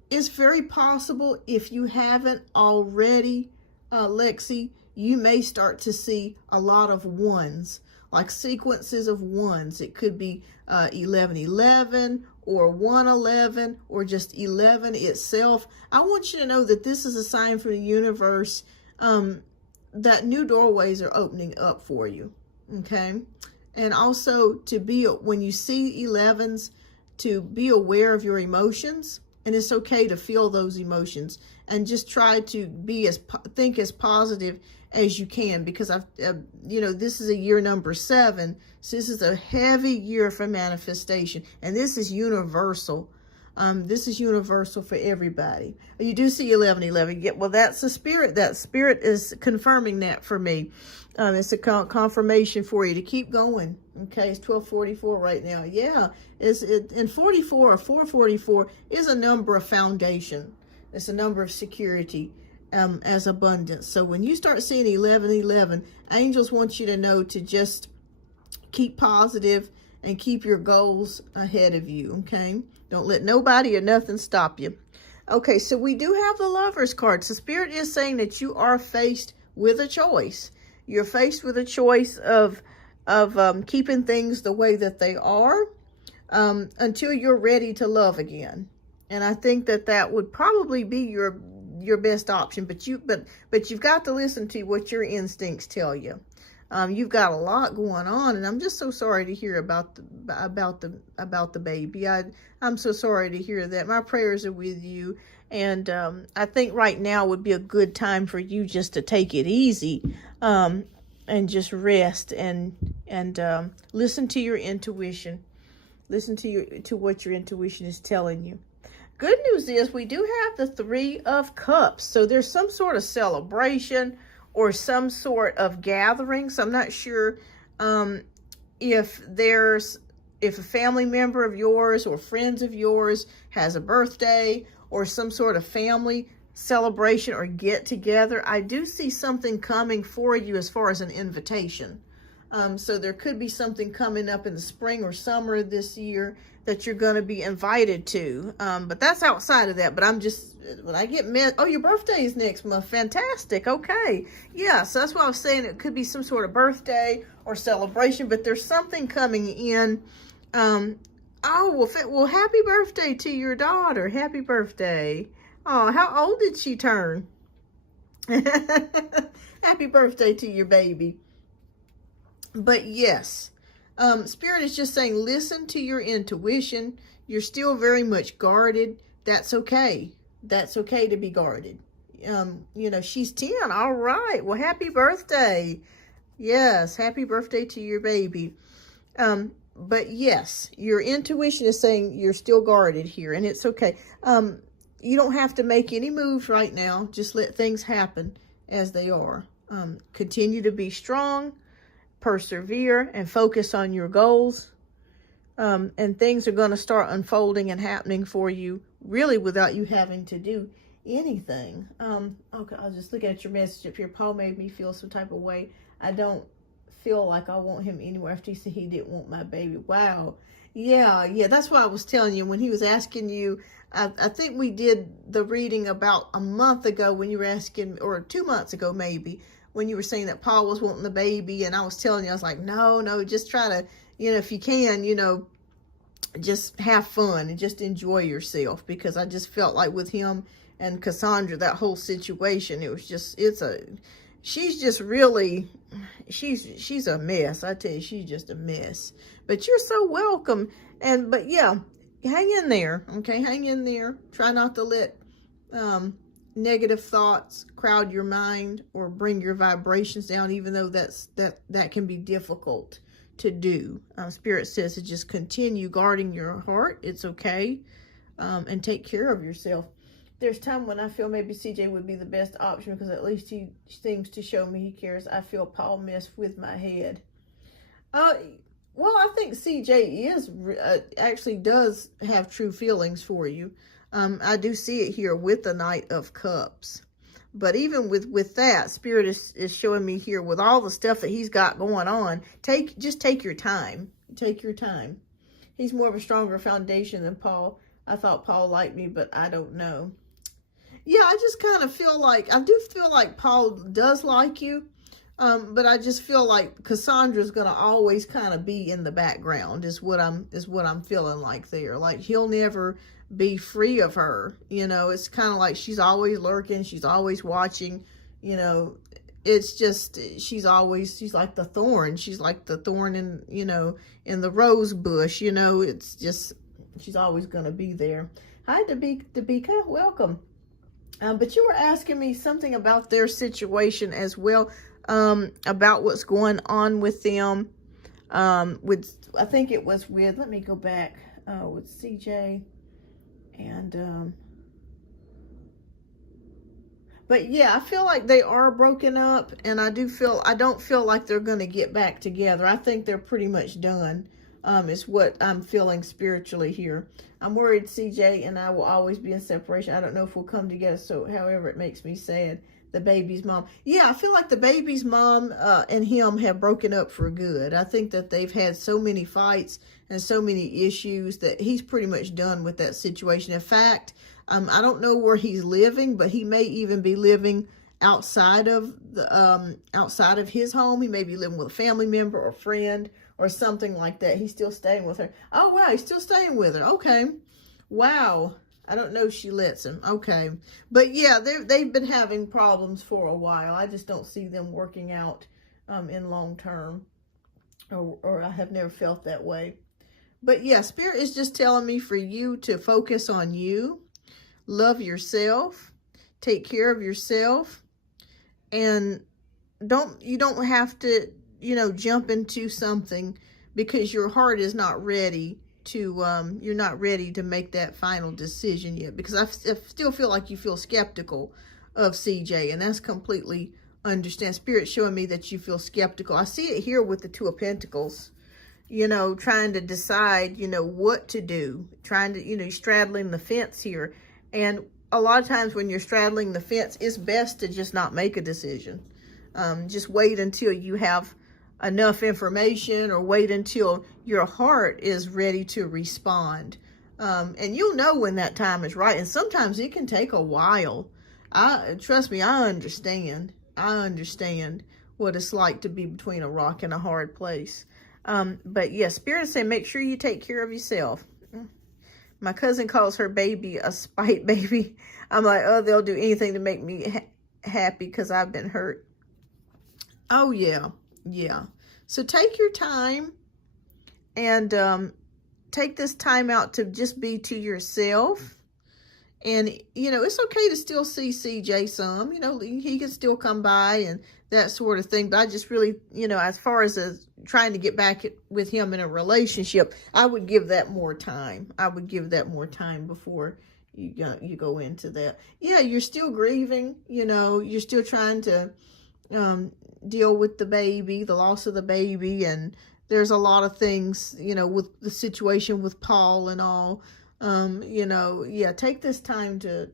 It's very possible, if you haven't already, Lexi, you may start to see a lot of ones, like sequences of ones. It could be 1111 or 111 or just 11 itself. I want you to know that this is a sign from the universe that new doorways are opening up for you, okay? And also to be, when you see 11s, to be aware of your emotions. And it's okay to feel those emotions, and just try to be think as positive as you can, because you know, this is a year number 7. So this is a heavy year for manifestation, and this is universal. This is universal for everybody. You do see 1111. Yeah, well, that's the Spirit. That Spirit is confirming that for me. It's a confirmation for you to keep going. Okay, it's 1244 right now. Yeah, and 44 or 444 is a number of foundation. It's a number of security as abundance. So when you start seeing 1111, angels want you to know to just keep positive and keep your goals ahead of you, okay? Don't let nobody or nothing stop you. Okay, so we do have the Lovers card. So Spirit is saying that you are faced with a choice. You're faced with a choice of keeping things the way that they are until you're ready to love again. And I think that would probably be your best option. But you've got to listen to what your instincts tell you. You've got a lot going on, and I'm just so sorry to hear about the baby. I'm so sorry to hear that. My prayers are with you, and I think right now would be a good time for you just to take it easy, and just rest and listen to your intuition. Listen to what your intuition is telling you. Good news is we do have the 3 of Cups, so there's some sort of celebration or some sort of gathering. So I'm not sure if a family member of yours or friends of yours has a birthday or some sort of family celebration or get together. I do see something coming for you as far as an invitation. So there could be something coming up in the spring or summer this year that you're going to be invited to. But that's outside of that. But I'm just, when I get oh, your birthday is next month. Fantastic. Okay. Yeah, so that's why I was saying it could be some sort of birthday or celebration, but there's something coming in. Oh, well, happy birthday to your daughter. Happy birthday. Oh, how old did she turn? Happy birthday to your baby. But yes, Spirit is just saying, listen to your intuition. You're still very much guarded. That's okay. That's okay to be guarded. You know, she's 10. All right. Well, happy birthday. Yes, happy birthday to your baby. But yes, your intuition is saying you're still guarded here, and it's okay. You don't have to make any moves right now. Just let things happen as they are. Continue to be strong. Persevere and focus on your goals, and things are going to start unfolding and happening for you really without you having to do anything. Okay, I'll just look at your message up here. Paul made me feel some type of way. I don't feel like I want him anywhere after he said he didn't want my baby. Wow. Yeah, that's what I was telling you when he was asking you. I think we did the reading about a month ago when you were asking, or 2 months ago maybe, when you were saying that Paul was wanting the baby, and I was telling you, I was like, no, just try to, if you can, just have fun and just enjoy yourself, because I just felt like with him and Cassandra, that whole situation, it was just, she's just really, she's a mess. I tell you, she's just a mess, but you're so welcome. But yeah, hang in there. Okay. Hang in there. Try not to let, negative thoughts crowd your mind or bring your vibrations down, even though that can be difficult to do. Spirit says to just continue guarding your heart. It's okay. And take care of yourself. There's time when I feel maybe CJ would be the best option because at least he seems to show me he cares. I feel Paul messed with my head. Well, I think CJ is actually does have true feelings for you. I do see it here with the Knight of Cups. But even with that, Spirit is showing me here with all the stuff that he's got going on, just take your time. Take your time. He's more of a stronger foundation than Paul. I thought Paul liked me, but I don't know. Yeah, I just kind of feel like, I do feel like Paul does like you. But I just feel like Cassandra's going to always kind of be in the background is what I'm feeling like there. Like he'll never be free of her. You know, it's kind of like she's always lurking. She's always watching, you know, it's just, she's like the thorn. She's like the thorn in, you know, in the rose bush, you know, it's just, she's always going to be there. Hi, Dabika, welcome. But you were asking me something about their situation as well. About what's going on with them, I think it was with, let me go back, with CJ, and, but yeah, I feel like they are broken up, and I don't feel like they're going to get back together. I think they're pretty much done, is what I'm feeling spiritually here. I'm worried CJ and I will always be in separation. I don't know if we'll come together, so however it makes me sad. The baby's mom. Yeah, I feel like the baby's mom and him have broken up for good. I think that they've had so many fights and so many issues that he's pretty much done with that situation. In fact, I don't know where he's living, but he may even be living outside of his home. He may be living with a family member or friend or something like that. He's still staying with her. Oh, wow, he's still staying with her. Okay. Wow. I don't know if she lets him. Okay. But yeah, they've been having problems for a while. I just don't see them working out in long term. Or I have never felt that way. But yeah, Spirit is just telling me for you to focus on you. Love yourself. Take care of yourself. And you don't have to, you know, jump into something because your heart is not ready to you're not ready to make that final decision yet, because I still feel like you feel skeptical of CJ, and that's completely understand. Spirit showing me that you feel skeptical. I see it here with the Two of Pentacles, you know, trying to decide, you know, what to do, trying to, you know, straddling the fence here. And a lot of times when you're straddling the fence, it's best to just not make a decision. Just wait until you have enough information, or wait until your heart is ready to respond. And you'll know when that time is right. And sometimes it can take a while. Trust me, I understand what it's like to be between a rock and a hard place. But yeah, Spirit say, make sure you take care of yourself. My cousin calls her baby a spite baby. I'm like, oh, they'll do anything to make me happy because I've been hurt. Oh yeah. Yeah. So take your time and take this time out to just be to yourself. And, you know, it's okay to still see CJ some. You know, he can still come by and that sort of thing. But I just really, you know, as far as trying to get back with him in a relationship, I would give that more time. I would give that more time before you go into that. Yeah, you're still grieving. You know, you're still trying to deal with the baby, the loss of the baby, and there's a lot of things, you know, with the situation with Paul and all. You know, yeah, take this time to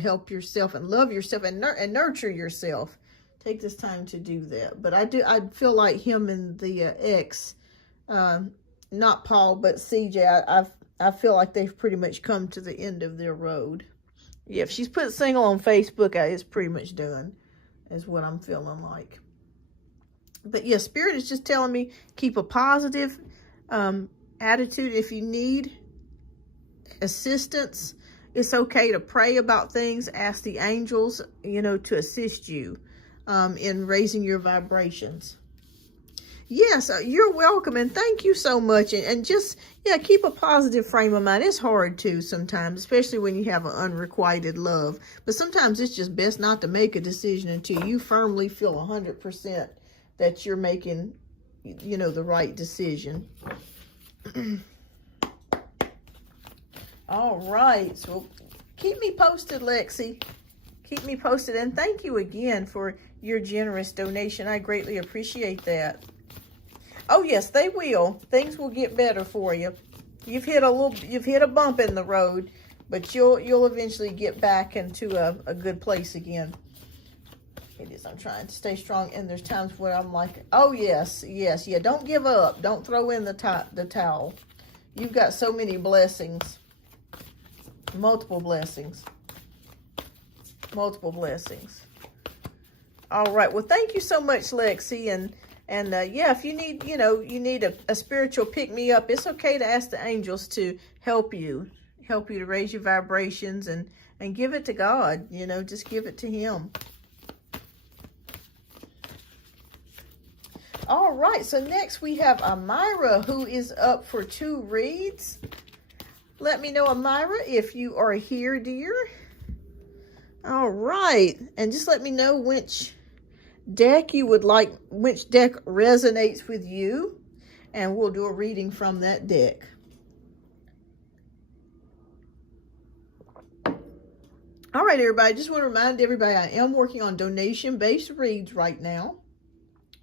help yourself and love yourself and nurture yourself. Take this time to do that. But I feel like him and the ex, not Paul, but CJ, I feel like they've pretty much come to the end of their road. Yeah, if she's put single on Facebook, it's pretty much done, is what I'm feeling like. But yeah, Spirit is just telling me, keep a positive attitude. If you need assistance, it's okay to pray about things. Ask the angels, you know, to assist you in raising your vibrations. Yes, you're welcome, and thank you so much. And just, yeah, keep a positive frame of mind. It's hard too sometimes, especially when you have an unrequited love. But sometimes it's just best not to make a decision until you firmly feel 100% that you're making you know, the right decision. All right, so keep me posted, Lexi. Keep me posted, and thank you again for your generous donation. I greatly appreciate that. Oh yes, they will. Things will get better for you. You've hit a bump in the road, but you'll eventually get back into a good place again. It is. I'm trying to stay strong, and there's times where I'm like, oh yes, yes, yeah. Don't give up. Don't throw in the towel. You've got so many blessings, multiple blessings, multiple blessings. All right. Well, thank you so much, Lexi, and yeah, if you need, you know, you need a spiritual pick-me-up, it's okay to ask the angels to help you to raise your vibrations and give it to God. You know, just give it to Him. All right, so next we have Amira, who is up for 2 reads. Let me know, Amira, if you are here, dear. All right, and just let me know which deck you would like, which deck resonates with you, and we'll do a reading from that deck. All right, everybody, just want to remind everybody I am working on donation-based reads right now.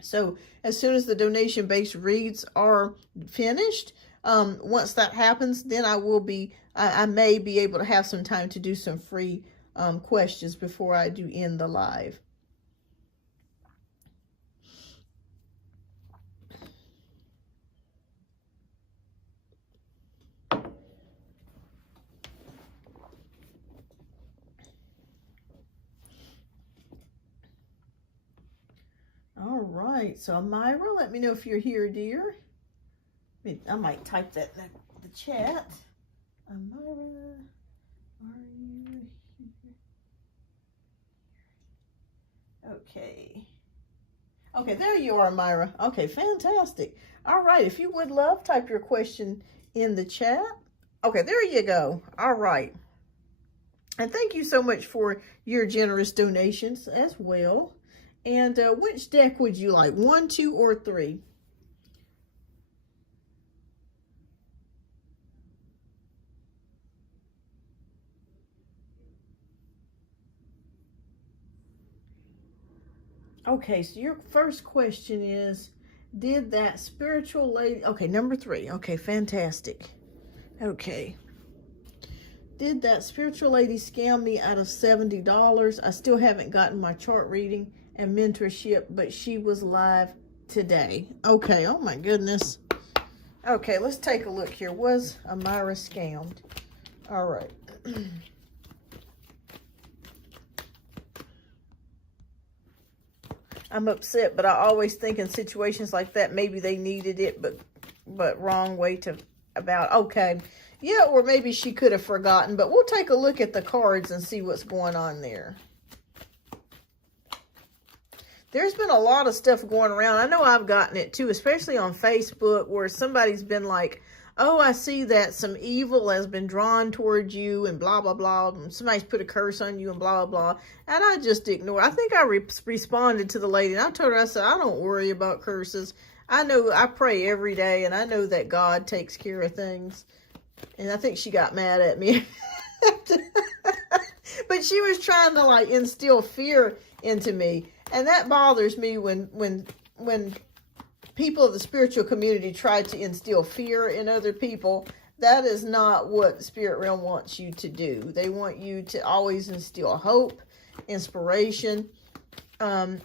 So as soon as the donation-based reads are finished, once that happens, then I may be able to have some time to do some free questions before I do end the live. All right, so Amira, let me know if you're here, dear. I might type that in the chat. Amira, are you here? Okay. Okay, there you are, Amira. Okay, fantastic. All right, if you would love, type your question in the chat. Okay, there you go. All right. And thank you so much for your generous donations as well. And which deck would you like? 1, 2, or 3? Okay, so your first question is, did that spiritual lady... Okay, number 3. Okay, fantastic. Okay. Did that spiritual lady scam me out of $70? I still haven't gotten my chart reading and mentorship, but she was live today. Okay, oh my goodness. Okay, let's take a look here. Was Amira scammed? All right. I'm upset, but I always think in situations like that, maybe they needed it, but wrong way to about. Okay, yeah, or maybe she could have forgotten, but we'll take a look at the cards and see what's going on there. There's been a lot of stuff going around. I know I've gotten it too, especially on Facebook, where somebody's been like, oh, I see that some evil has been drawn towards you and blah, blah, blah. And somebody's put a curse on you and blah, blah, blah. And I just ignore. I think I responded to the lady, and I told her, I said, I don't worry about curses. I know I pray every day, and I know that God takes care of things. And I think she got mad at me. But she was trying to like instill fear into me. And that bothers me when people of the spiritual community try to instill fear in other people. That is not what the spirit realm wants you to do. They want you to always instill hope, inspiration, and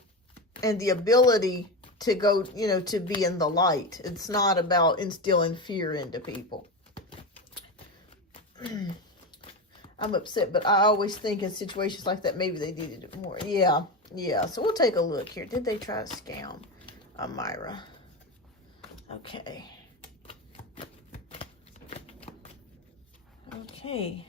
the ability to go, you know, to be in the light. It's not about instilling fear into people. I'm upset, but I always think in situations like that, maybe they needed it more. Yeah. Yeah, so we'll take a look here. Did they try to scam Amira? Okay. Okay.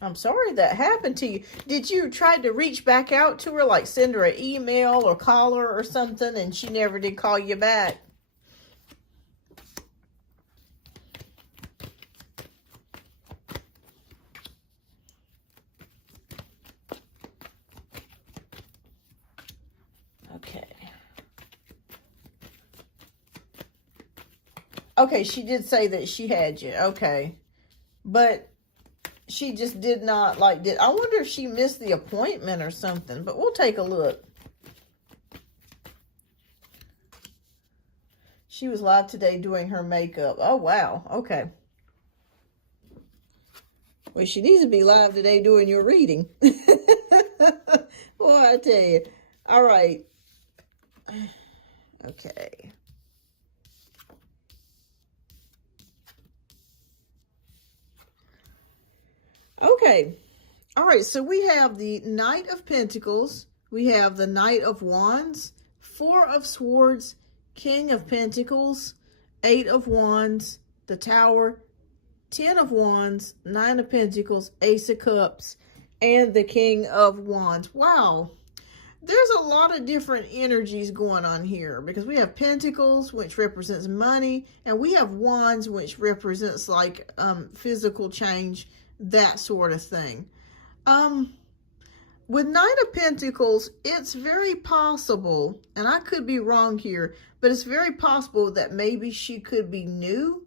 I'm sorry that happened to you. Did you try to reach back out to her, like send her an email or call her or something, and she never did call you back? Okay, she did say that she had you. Okay. But she just did not I wonder if she missed the appointment or something, but we'll take a look. She was live today doing her makeup. Oh, wow. Okay. Well, she needs to be live today doing your reading. Boy, I tell you. All right. Okay. Okay. All right. So we have the Knight of Pentacles. We have the Knight of Wands, Four of Swords, King of Pentacles, Eight of Wands, the Tower, 10 of Wands, 9 of Pentacles, Ace of Cups, and the King of Wands. Wow. There's a lot of different energies going on here because we have Pentacles, which represents money, and we have Wands, which represents like physical change, that sort of thing. With Knight of Pentacles, it's very possible, and I could be wrong here, but it's very possible that maybe she could be new.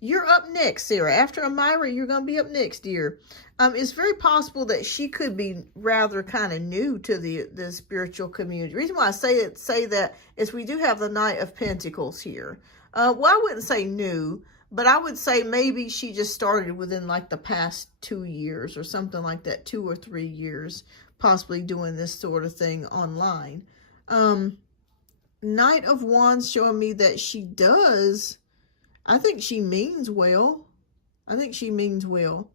You're up next, Sarah. After Amira, you're going to be up next, dear. It's very possible that she could be rather kind of new to the spiritual community. The reason why I say that is we do have the Knight of Pentacles here. Well, I wouldn't say new, but I would say maybe she just started within like the past 2 years or something like that, 2 or 3 years, possibly doing this sort of thing online. Knight of Wands showing me that she does, I think she means well. I think she means well.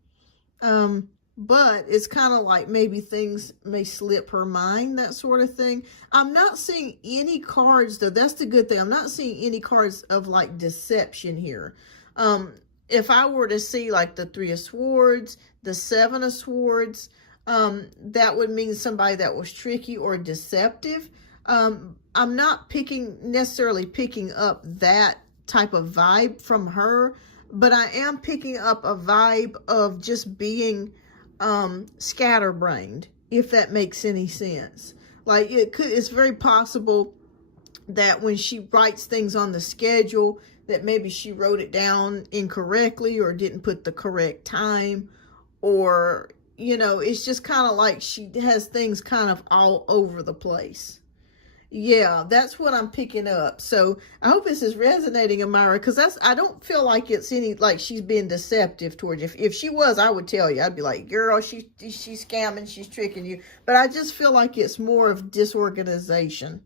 But it's kind of like maybe things may slip her mind, that sort of thing. I'm not seeing any cards, though. That's the good thing. I'm not seeing any cards of like deception here. If I were to see like the Three of Swords, the Seven of Swords, that would mean somebody that was tricky or deceptive. I'm not necessarily picking up that type of vibe from her, but I am picking up a vibe of just being scatterbrained, if that makes any sense. Like it's very possible that when she writes things on the schedule, that maybe she wrote it down incorrectly or didn't put the correct time, or, you know, it's just kind of like she has things kind of all over the place. Yeah, that's what I'm picking up. So I hope this is resonating, Amira, because I don't feel like it's like she's being deceptive towards you. If she was, I would tell you. I'd be like, girl, she's scamming, she's tricking you. But I just feel like it's more of disorganization.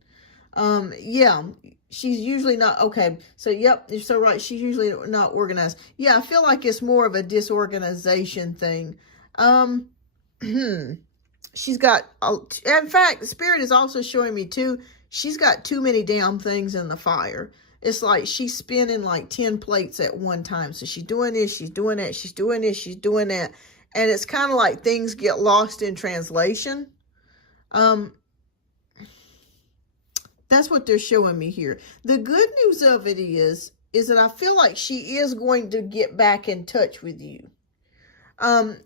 Yeah, she's usually not, okay, so yep, you're so right, she's usually not organized. Yeah, I feel like it's more of a disorganization thing. She's got, in fact, Spirit is also showing me too, she's got too many damn things in the fire. It's like she's spinning like 10 plates at one time. So she's doing this, she's doing that, she's doing this, she's doing that. And it's kind of like things get lost in translation. That's what they're showing me here. The good news of it is that I feel like she is going to get back in touch with you.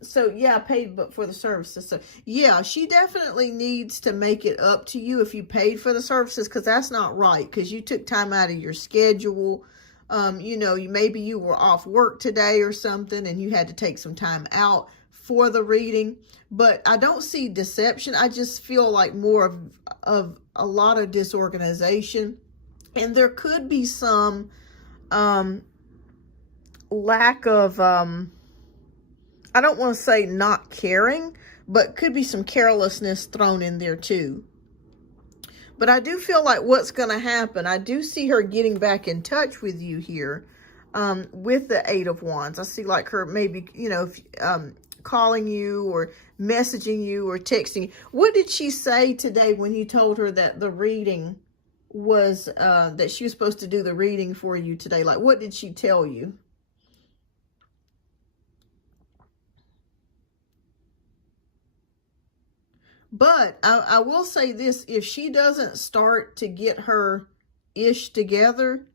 So yeah, I paid for the services. So yeah, she definitely needs to make it up to you if you paid for the services, because that's not right, because you took time out of your schedule. You know, maybe you were off work today or something and you had to take some time out for the reading. But I don't see deception. I just feel like more of a lot of disorganization, and there could be some lack of I don't want to say not caring, but could be some carelessness thrown in there too. But I do feel like what's going to happen, I do see her getting back in touch with you here with the Eight of Wands. I see like her maybe, you know, calling you or messaging you or texting you. What did she say today when you told her that the reading was, that she was supposed to do the reading for you today? Like, what did she tell you? But I will say this, if she doesn't start to get her ish together,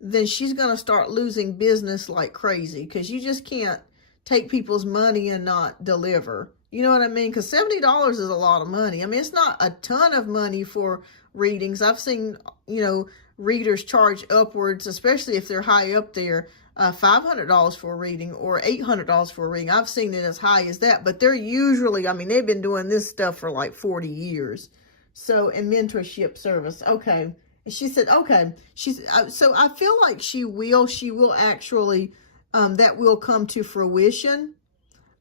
then she's going to start losing business like crazy, because you just can't take people's money and not deliver. You know what I mean? Because $70 is a lot of money. I mean, it's not a ton of money for readings. I've seen, you know, readers charge upwards, especially if they're high up there, $500 for a reading or $800 for a reading. I've seen it as high as that, but they're usually, I mean, they've been doing this stuff for like 40 years. So, in mentorship service. Okay. And she said, okay. So I feel like she will actually, that will come to fruition.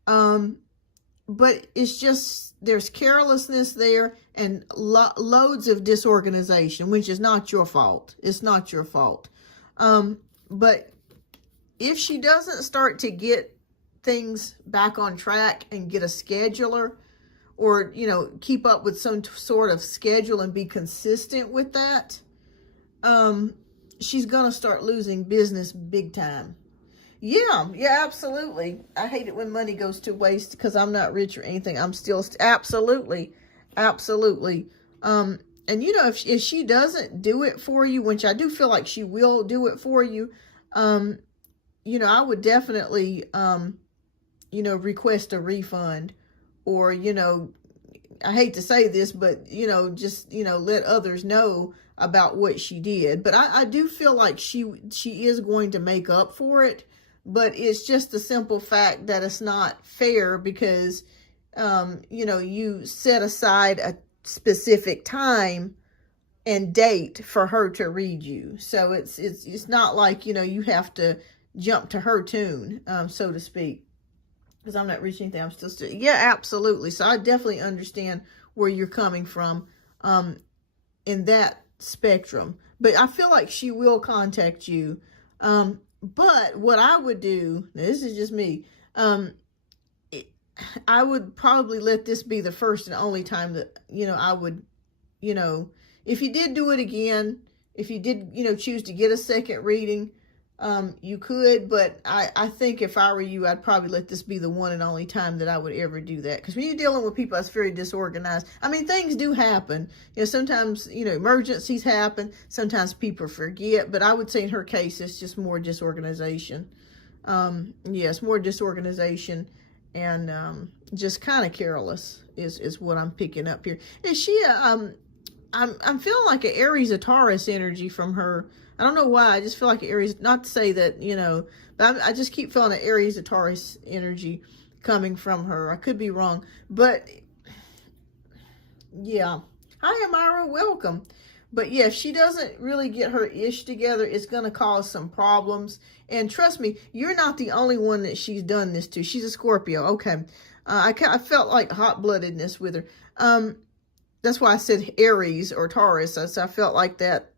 But it's just, there's carelessness there and loads of disorganization, which is not your fault. It's not your fault. But if she doesn't start to get things back on track and get a scheduler, or, you know, keep up with some sort of schedule and be consistent with that, she's going to start losing business big time. Yeah, absolutely. I hate it when money goes to waste because I'm not rich or anything. I'm still, absolutely. And, you know, if she doesn't do it for you, which I do feel like she will do it for you, you know, I would definitely, you know, request a refund. Or, you know, I hate to say this, but, you know, just, you know, let others know about what she did. But I do feel like she is going to make up for it. But it's just the simple fact that it's not fair because, you know, you set aside a specific time and date for her to read you. So it's not like, you know, you have to jump to her tune, so to speak. Because I'm not reaching anything. I'm still, yeah, absolutely. So I definitely understand where you're coming from in that spectrum. But I feel like she will contact you. But what I would do, this is just me, I would probably let this be the first and only time that, you know, I would, you know, if you did do it again, if you did, you know, choose to get a second reading, you could, but I think if I were you, I'd probably let this be the one and only time that I would ever do that. Because when you're dealing with people that's very disorganized, I mean, things do happen. You know, sometimes, you know, emergencies happen. Sometimes people forget. But I would say in her case, it's just more disorganization. Yes, more disorganization and just kind of careless is what I'm picking up here. Is she, I'm feeling like an Aries or Taurus energy from her. I don't know why. I just feel like Aries, not to say that, you know, but I just keep feeling an Aries or Taurus energy coming from her. I could be wrong, but yeah. Hi, Amira. Welcome. But yeah, if she doesn't really get her ish together, it's going to cause some problems. And trust me, you're not the only one that she's done this to. She's a Scorpio. Okay. I felt like hot-bloodedness with her. That's why I said Aries or Taurus. So I felt like that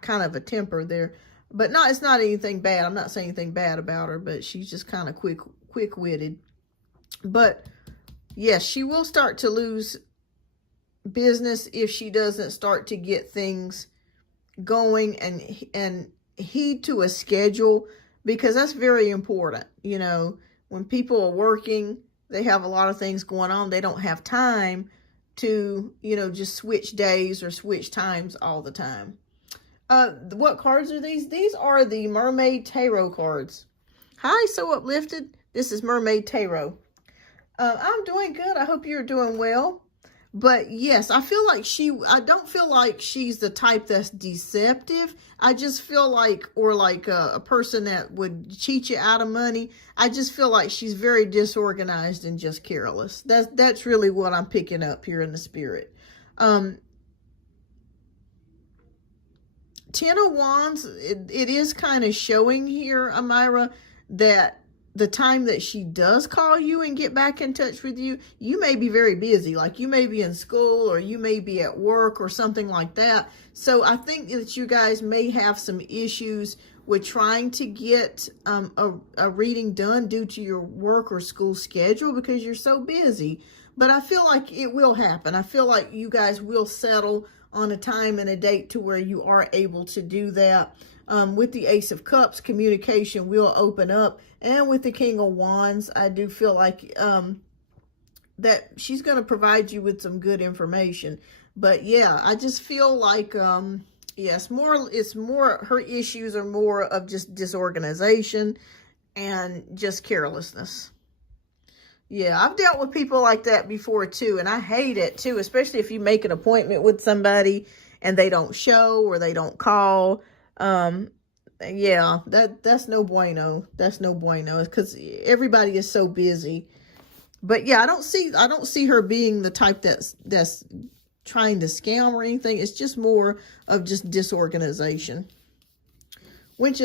kind of a temper there, but no, it's not anything bad. I'm not saying anything bad about her, but she's just kind of quick-witted. But yes, she will start to lose business if she doesn't start to get things going and heed to a schedule, because that's very important. You know, when people are working, they have a lot of things going on. They don't have time to, you know, just switch days or switch times all the time. What cards are these? These are the Mermaid Tarot cards. Hi, So Uplifted. This is Mermaid Tarot. I'm doing good. I hope you're doing well. But yes, I don't feel like she's the type that's deceptive. I just feel like, or like a person that would cheat you out of money. I just feel like she's very disorganized and just careless. That's really what I'm picking up here in the spirit. Ten of Wands, it is kind of showing here, Amira, that the time that she does call you and get back in touch with you, you may be very busy. Like you may be in school or you may be at work or something like that. So I think that you guys may have some issues with trying to get a reading done due to your work or school schedule because you're so busy. But I feel like it will happen. I feel like you guys will settle on a time and a date to where you are able to do that. With the Ace of Cups, communication will open up. And with the King of Wands, I do feel like that she's going to provide you with some good information. But yeah, I just feel like, yes, it's more, her issues are more of just disorganization and just carelessness. Yeah, I've dealt with people like that before too, and I hate it too, especially if you make an appointment with somebody and they don't show or they don't call. Yeah, that's no bueno. That's no bueno, because everybody is so busy. But yeah, I don't see her being the type that's trying to scam or anything. It's just more of just disorganization, which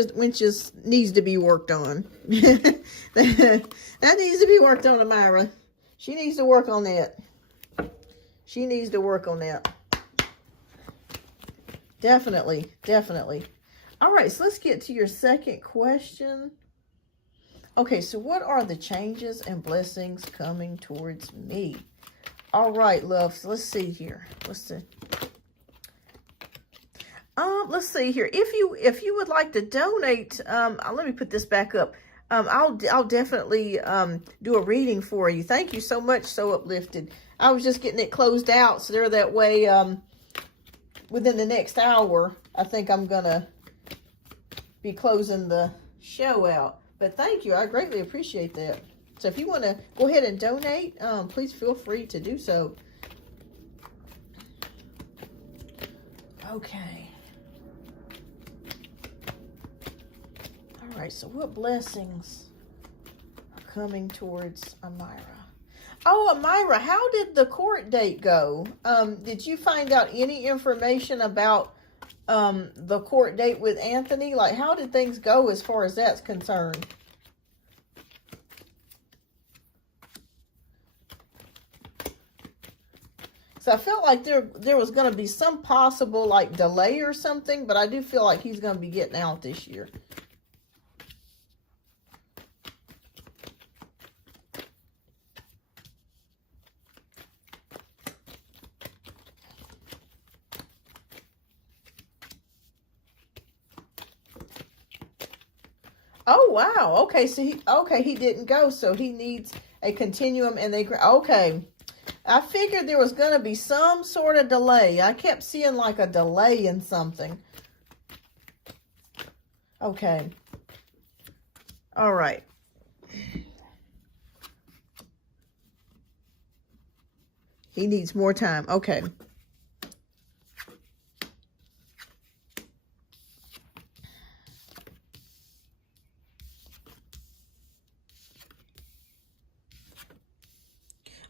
needs to be worked on. That needs to be worked on, Amira. She needs to work on that. She needs to work on that. Definitely, definitely. All right, so let's get to your second question. Okay, so what are the changes and blessings coming towards me? All right, loves, let's see here. Let's see here. If you would like to donate, let me put this back up. I'll definitely do a reading for you. Thank you so much, So Uplifted. I was just getting it closed out, so there that way within the next hour, I think I'm gonna be closing the show out. But thank you, I greatly appreciate that. So if you want to go ahead and donate, please feel free to do so. Okay. All right, so what blessings are coming towards Amira? Oh, Amira, how did the court date go? Did you find out any information about the court date with Anthony? Like, how did things go as far as that's concerned? So I felt like there was going to be some possible like delay or something, but I do feel like he's going to be getting out this year. Oh, wow. Okay, so he didn't go, so he needs a continuum, and okay. I figured there was going to be some sort of delay. I kept seeing like a delay in something. Okay. All right. He needs more time. Okay.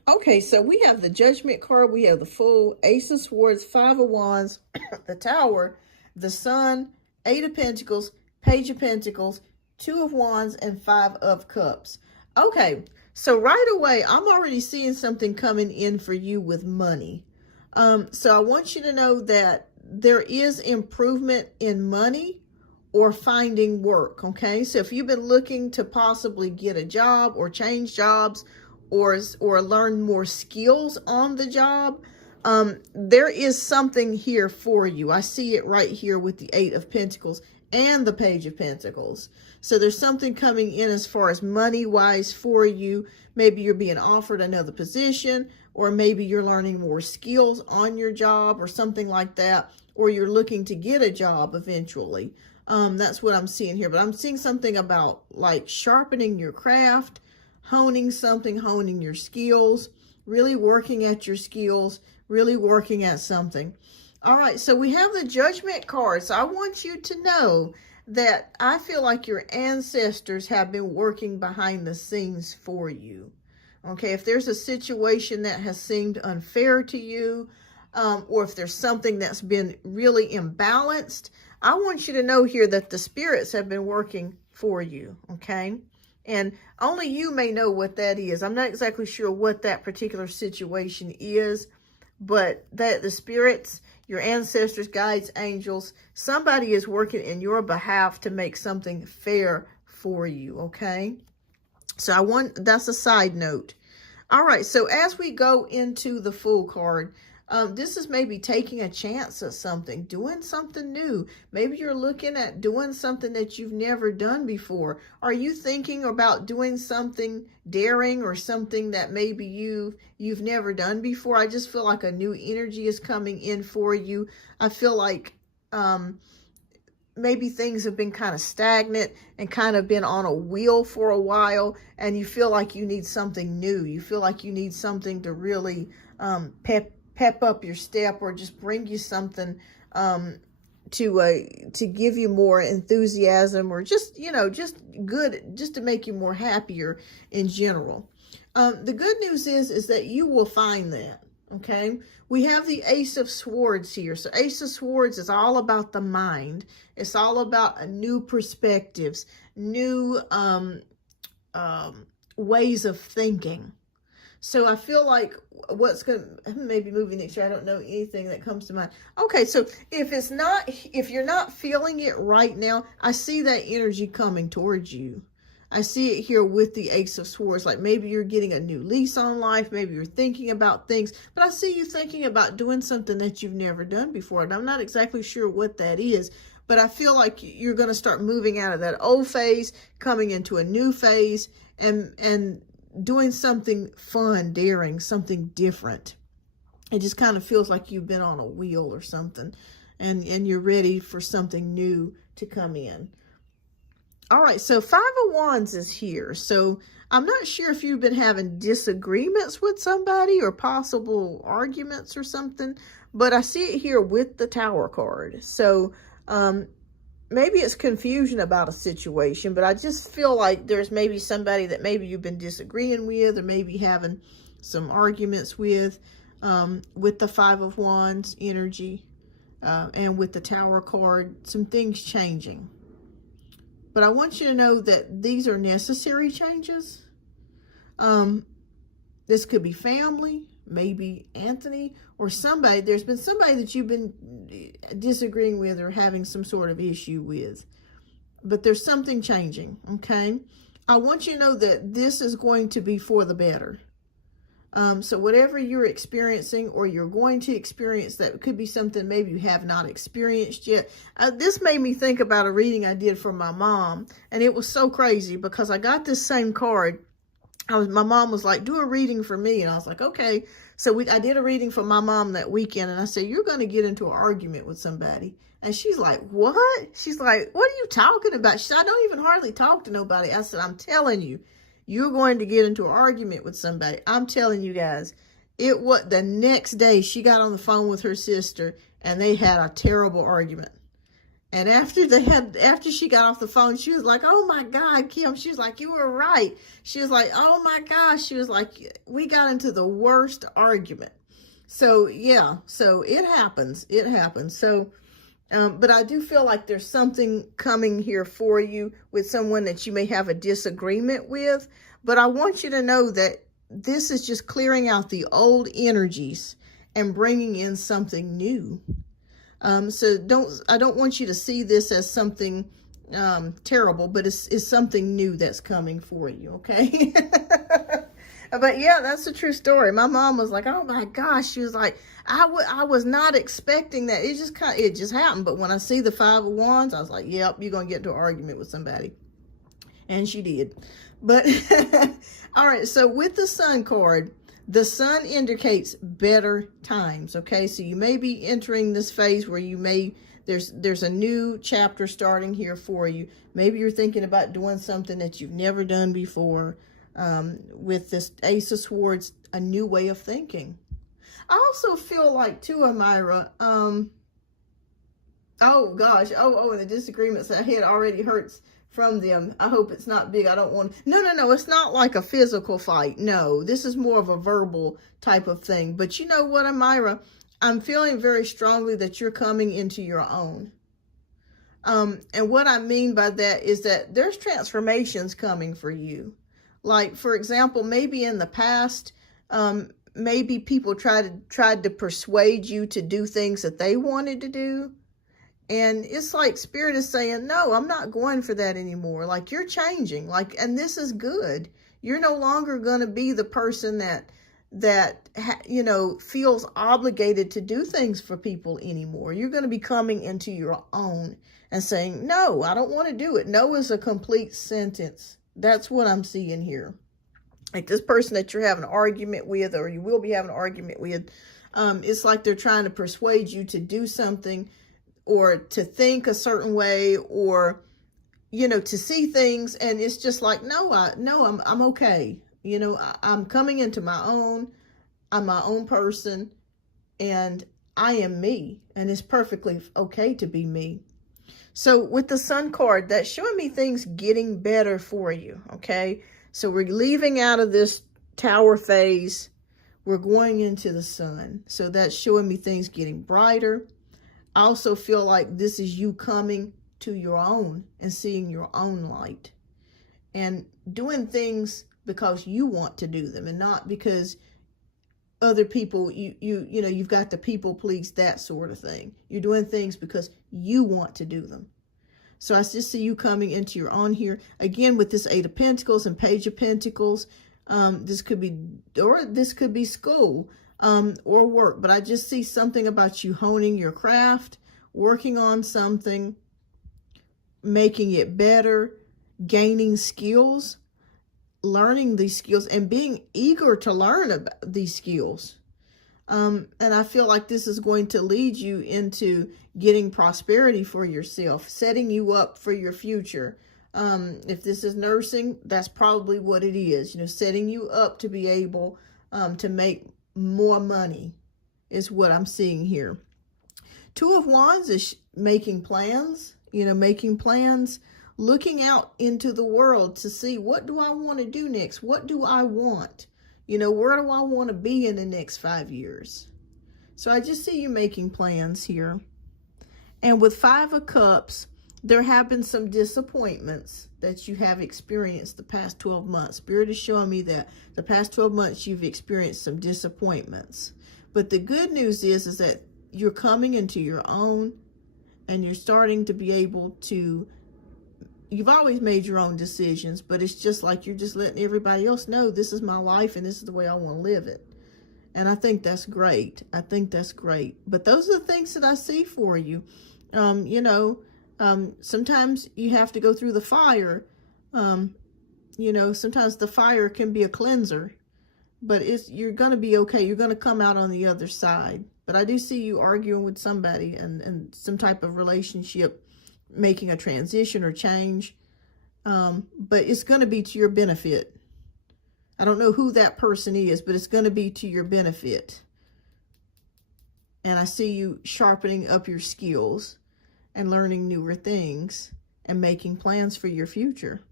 Okay, so we have the Judgment card, we have the Fool, Ace of Swords, Five of Wands, the Tower, the Sun, Eight of Pentacles, Page of Pentacles, Two of Wands, and Five of Cups. Okay, so right away, I'm already seeing something coming in for you with money. So I want you to know that there is improvement in money or finding work, okay? So if you've been looking to possibly get a job or change jobs, or learn more skills on the job, there is something here for you. I see it right here with the Eight of Pentacles and the Page of Pentacles. So there's something coming in as far as money-wise for you. Maybe you're being offered another position, or maybe you're learning more skills on your job or something like that, or you're looking to get a job eventually. That's what I'm seeing here. But I'm seeing something about like sharpening your craft, honing something, honing your skills, really working at your skills, really working at something. All right, so we have the Judgment card. So I want you to know that I feel like your ancestors have been working behind the scenes for you. Okay, if there's a situation that has seemed unfair to you, or if there's something that's been really imbalanced, I want you to know here that the spirits have been working for you, okay? And only you may know what that is. I'm not exactly sure what that particular situation is, but that the spirits, your ancestors, guides, angels, somebody is working in your behalf to make something fair for you, okay? So that's a side note. All right, so as we go into the Fool card, this is maybe taking a chance at something, doing something new. Maybe you're looking at doing something that you've never done before. Are you thinking about doing something daring or something that maybe you've never done before? I just feel like a new energy is coming in for you. I feel like maybe things have been kind of stagnant and kind of been on a wheel for a while, and you feel like you need something new. You feel like you need something to really pep up your step, or just bring you something to give you more enthusiasm, or just, just good, just to make you more happier in general. The good news is that you will find that. Okay, we have the Ace of Swords here. So Ace of Swords is all about the mind. It's all about new perspectives, new ways of thinking. So I feel like what's going to maybe moving next year, I don't know anything that comes to mind. Okay, so if you're not feeling it right now, I see that energy coming towards you. I see it here with the Ace of Swords. Like maybe you're getting a new lease on life. Maybe you're thinking about things. But I see you thinking about doing something that you've never done before. And I'm not exactly sure what that is. But I feel like you're going to start moving out of that old phase, coming into a new phase, and doing something fun, daring, something different. It just kind of feels like you've been on a wheel or something. And you're ready for something new to come in. All right, so Five of Wands is here. So I'm not sure if you've been having disagreements with somebody or possible arguments or something, but I see it here with the Tower card. So maybe it's confusion about a situation, but I just feel like there's maybe somebody that maybe you've been disagreeing with, or maybe having some arguments with the Five of Wands energy, and with the Tower card, some things changing. But I want you to know that these are necessary changes. This could be family, maybe Anthony, or somebody. There's been somebody that you've been disagreeing with or having some sort of issue with. But there's something changing, okay? I want you to know that this is going to be for the better. So whatever you're experiencing or you're going to experience, that could be something maybe you have not experienced yet. This made me think about a reading I did for my mom. And it was so crazy because I got this same card. My mom was like, do a reading for me. And I was like, okay. So I did a reading for my mom that weekend. And I said, you're going to get into an argument with somebody. And she's like, what? She's like, what are you talking about? She said, I don't even hardly talk to nobody. I said, I'm telling you. You're going to get into an argument with somebody. I'm telling you guys, the next day she got on the phone with her sister and they had a terrible argument. And after she got off the phone, she was like, oh my God, Kim. She was like, you were right. She was like, oh my gosh. She was like, we got into the worst argument. So yeah, so it happens. It happens. So, but I do feel like there's something coming here for you with someone that you may have a disagreement with. But I want you to know that this is just clearing out the old energies and bringing in something new. So I don't want you to see this as something terrible, but it's something new that's coming for you, okay? But yeah, that's a true story. My mom was like, oh my gosh. She was like, I was not expecting that. It just happened. But when I see the Five of Wands, I was like, yep, you're going to get into an argument with somebody. And she did. But all right. So with the Sun card, the Sun indicates better times. Okay. So you may be entering this phase where there's a new chapter starting here for you. Maybe you're thinking about doing something that you've never done before. With this Ace of Swords, a new way of thinking. I also feel like too, Amira, oh gosh, and the disagreements that I had already hurts from them. I hope it's not big. I don't want, no, it's not like a physical fight. No, this is more of a verbal type of thing. But you know what, Amira, I'm feeling very strongly that you're coming into your own. And what I mean by that is that there's transformations coming for you. Like, for example, maybe in the past, maybe people tried to persuade you to do things that they wanted to do. And it's like Spirit is saying, no, I'm not going for that anymore. Like, you're changing. Like, and this is good. You're no longer going to be the person that feels obligated to do things for people anymore. You're going to be coming into your own and saying, no, I don't want to do it. No is a complete sentence. That's what I'm seeing here. Like this person that you're having an argument with, or you will be having an argument with, it's like they're trying to persuade you to do something or to think a certain way, or, to see things. And it's just like, no, I'm okay. I'm coming into my own. I'm my own person, and I am me, and it's perfectly okay to be me. So with the Sun card, that's showing me things getting better for you, okay? So we're leaving out of this Tower phase. We're going into the Sun. So that's showing me things getting brighter. I also feel like this is you coming to your own and seeing your own light. And doing things because you want to do them and not because other people, you know, you've got to people please, that sort of thing. You're doing things because you want to do them. So I just see you coming into your own here. Again, with this Eight of Pentacles and Page of Pentacles, this could be school or work. But I just see something about you honing your craft, working on something, making it better, gaining skills, learning these skills, and being eager to learn about these skills. And I feel like this is going to lead you into getting prosperity for yourself, setting you up for your future. If this is nursing, that's probably what it is. You know, setting you up to be able to make more money is what I'm seeing here. Two of Wands is making plans, you know, making plans, looking out into the world to see, what do I want to do next? What do I want? You know, where do I want to be in the next 5 years? So I just see you making plans here. And with Five of Cups, there have been some disappointments that you have experienced the past 12 months. Spirit is showing me that the past 12 months you've experienced some disappointments. But the good news is that you're coming into your own and you're starting to be able to, you've always made your own decisions, but it's just like you're just letting everybody else know, this is my life and this is the way I want to live it. And I think that's great. I think that's great. But those are the things that I see for you. You know, sometimes you have to go through the fire. You know, sometimes the fire can be a cleanser, but you're going to be okay. You're going to come out on the other side. But I do see you arguing with somebody and some type of relationship, making a transition or change. But it's going to be to your benefit. I don't know who that person is, but it's going to be to your benefit. And I see you sharpening up your skills and learning newer things and making plans for your future.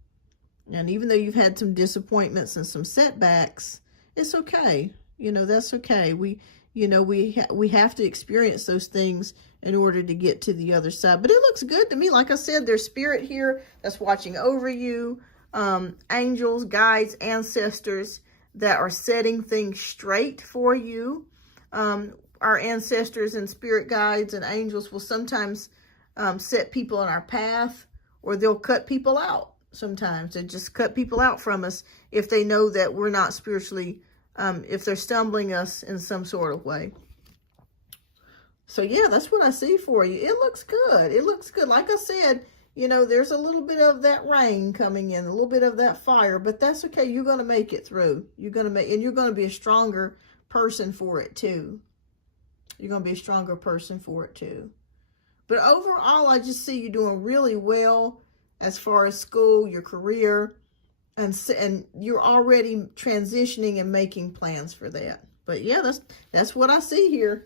And even though you've had some disappointments and some setbacks, it's okay. You know, that's okay. We have to experience those things in order to get to the other side. But it looks good to me. Like I said, there's spirit here that's watching over you. Angels, guides, ancestors that are setting things straight for you. Our ancestors and spirit guides and angels will sometimes set people in our path, or they'll cut people out sometimes. They just cut people out from us if they know that we're not spiritually, if they're stumbling us in some sort of way. So yeah, that's what I see for you. It looks good. It looks good. Like I said, you know, there's a little bit of that rain coming in, a little bit of that fire, but that's okay. You're going to make it through. You're going to be a stronger person for it too. You're going to be a stronger person for it too. But overall, I just see you doing really well as far as school, your career, and you're already transitioning and making plans for that. But yeah, that's what I see here.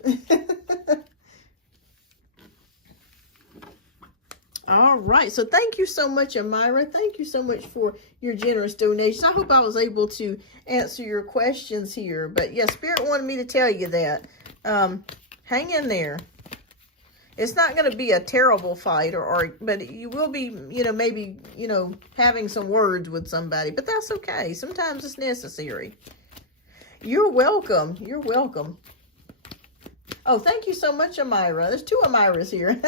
All right. So thank you so much, Amira. Thank you so much for your generous donations. I hope I was able to answer your questions here. But yeah, Spirit wanted me to tell you that. Hang in there. It's not going to be a terrible fight, but you will be, you know, maybe, you know, having some words with somebody. But that's okay. Sometimes it's necessary. You're welcome. You're welcome. Oh, thank you so much, Amira. There's two Amiras here.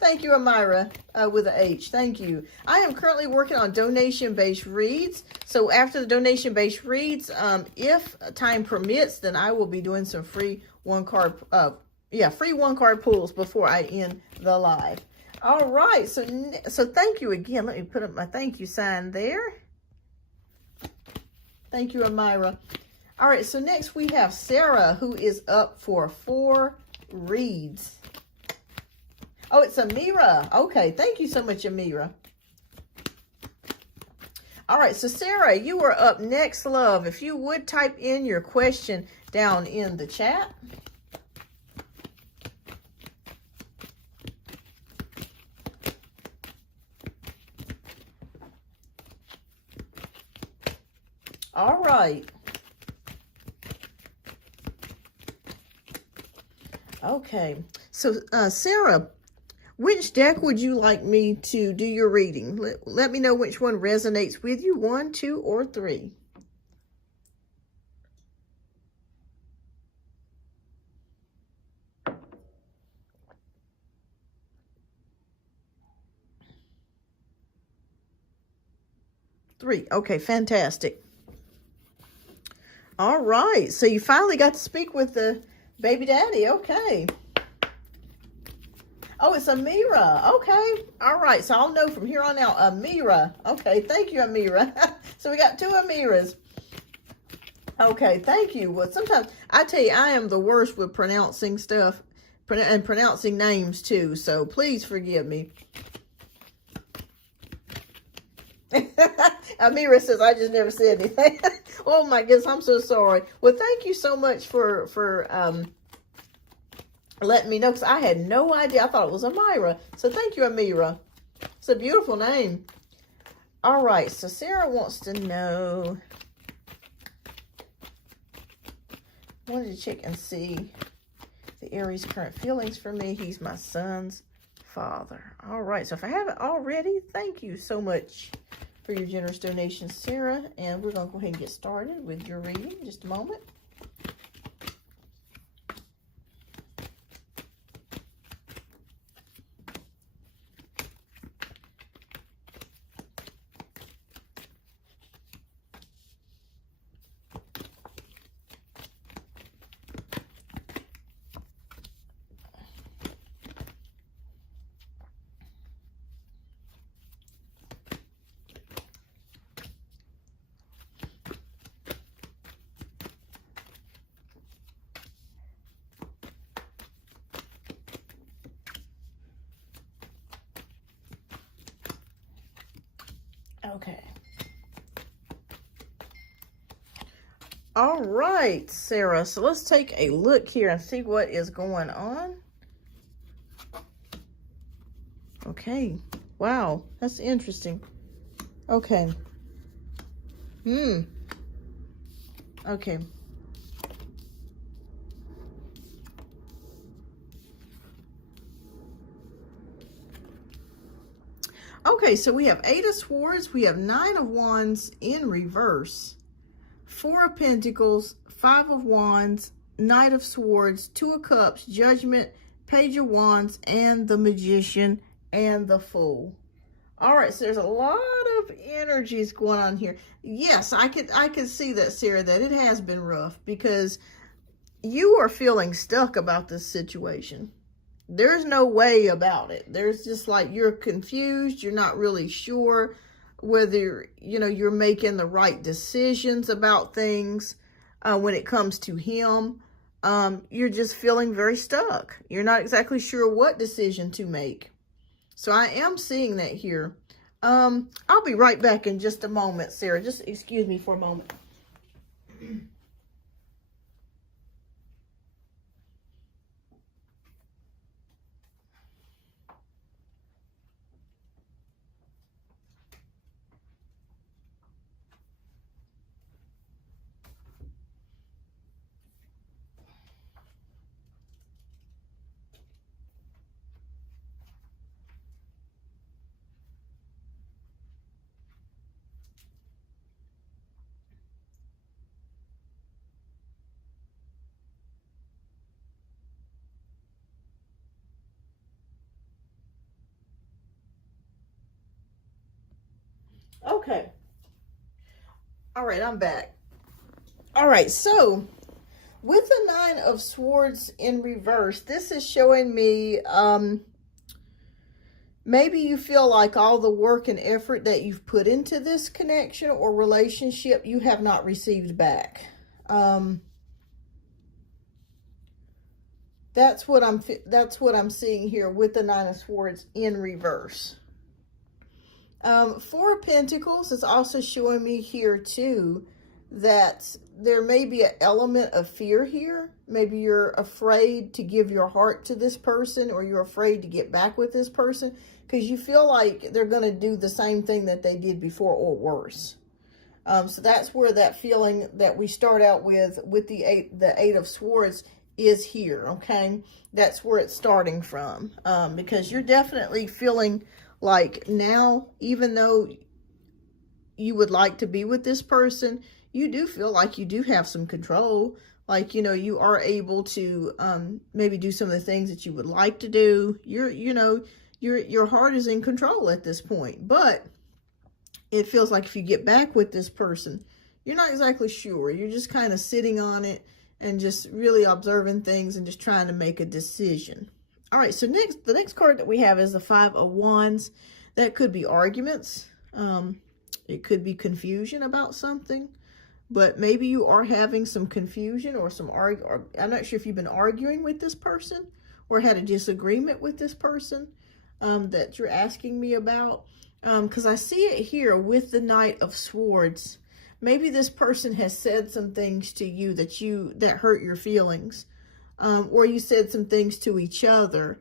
Thank you, Amira, with an H. Thank you. I am currently working on donation-based reads. So after the donation-based reads, if time permits, then I will be doing some free one-card pulls before I end the live. All right. So thank you again. Let me put up my thank you sign there. Thank you, Amira. All right, so next we have Sarah, who is up for 4 reads. Oh, it's Amira. Okay, thank you so much, Amira. All right, so Sarah, you are up next, love. If you would type in your question down in the chat. right. Okay. So, Sarah, which deck would you like me to do your reading? Let me know which one resonates with you. 1, 2, or 3. Three. Okay, fantastic. All right. So you finally got to speak with the baby daddy. Okay. Oh, it's Amira. Okay. All right. So I'll know from here on out. Amira. Okay. Thank you, Amira. So we got 2 Amiras. Okay. Thank you. Well, sometimes I tell you, I am the worst with pronouncing stuff and pronouncing names too. So please forgive me. Amira says, I just never said anything. Oh my goodness, I'm so sorry. Well, thank you so much for letting me know, because I had no idea. I thought it was Amira. So thank you, Amira. It's a beautiful name. All right, so Sarah wants to know. I wanted to check and see the Aries' current feelings for me. He's my son's father. All right, so if I haven't already, thank you so much for your generous donation, Sarah. And we're going to go ahead and get started with your reading in just a moment. Okay. All right, Sarah. So let's take a look here and see what is going on. Okay. Wow. That's interesting. Okay. Okay. Okay, so we have 8 of Swords, we have 9 of Wands in reverse, 4 of Pentacles, 5 of Wands, Knight of Swords, 2 of Cups, Judgment, Page of Wands, and the Magician and the Fool. All right, so there's a lot of energies going on here. Yes, I could see that, Sarah, that it has been rough because you are feeling stuck about this situation. There's no way about it. There's just like you're confused. You're not really sure whether, you're making the right decisions about things when it comes to him. You're just feeling very stuck. You're not exactly sure what decision to make. So I am seeing that here. I'll be right back in just a moment, Sarah. Just excuse me for a moment. Okay. All right, I'm back. All right, so with the 9 of Swords in reverse, this is showing me maybe you feel like all the work and effort that you've put into this connection or relationship, you have not received back. That's what I'm seeing here with the 9 of Swords in reverse. 4 of Pentacles is also showing me here too that there may be an element of fear here. Maybe you're afraid to give your heart to this person, or you're afraid to get back with this person because you feel like they're going to do the same thing that they did before or worse. So that's where that feeling that we start out with the Eight of Swords is here, okay? That's where it's starting from, because you're definitely feeling like now, even though you would like to be with this person, you do feel like you do have some control. Like, you know, you are able to maybe do some of the things that you would like to do. Your heart is in control at this point, but it feels like if you get back with this person, you're not exactly sure. You're just kind of sitting on it and just really observing things and just trying to make a decision. All right, so the next card that we have is the Five of Wands. That could be arguments. It could be confusion about something, but maybe you are having some confusion or I'm not sure if you've been arguing with this person or had a disagreement with this person that you're asking me about. Because I see it here with the Knight of Swords. Maybe this person has said some things to you that hurt your feelings, or you said some things to each other,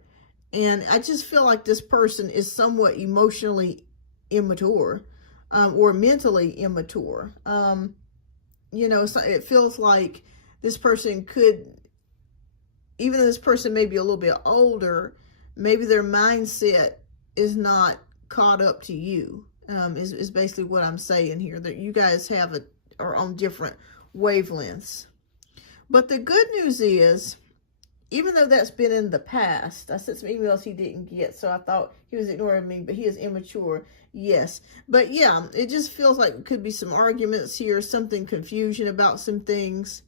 and I just feel like this person is somewhat emotionally immature, or mentally immature. So it feels like this person could, even though this person may be a little bit older, maybe their mindset is not caught up to you, is basically what I'm saying here, that you guys are on different wavelengths. But the good news is, even though that's been in the past, I sent some emails he didn't get, so I thought he was ignoring me, but he is immature, yes. But yeah, it just feels like it could be some arguments here, something confusion about some things.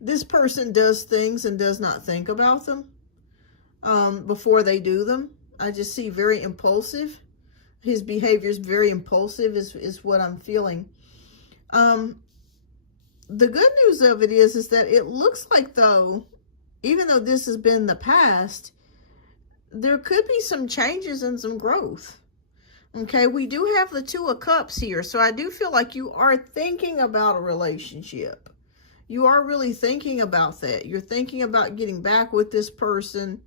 This person does things and does not think about them before they do them. I just see very impulsive. His behavior is very impulsive is what I'm feeling. The good news of it is that it looks like, though, even though this has been the past, there could be some changes and some growth. Okay, we do have the Two of Cups here, so I do feel like you are thinking about a relationship. You are really thinking about that. You're thinking about getting back with this person.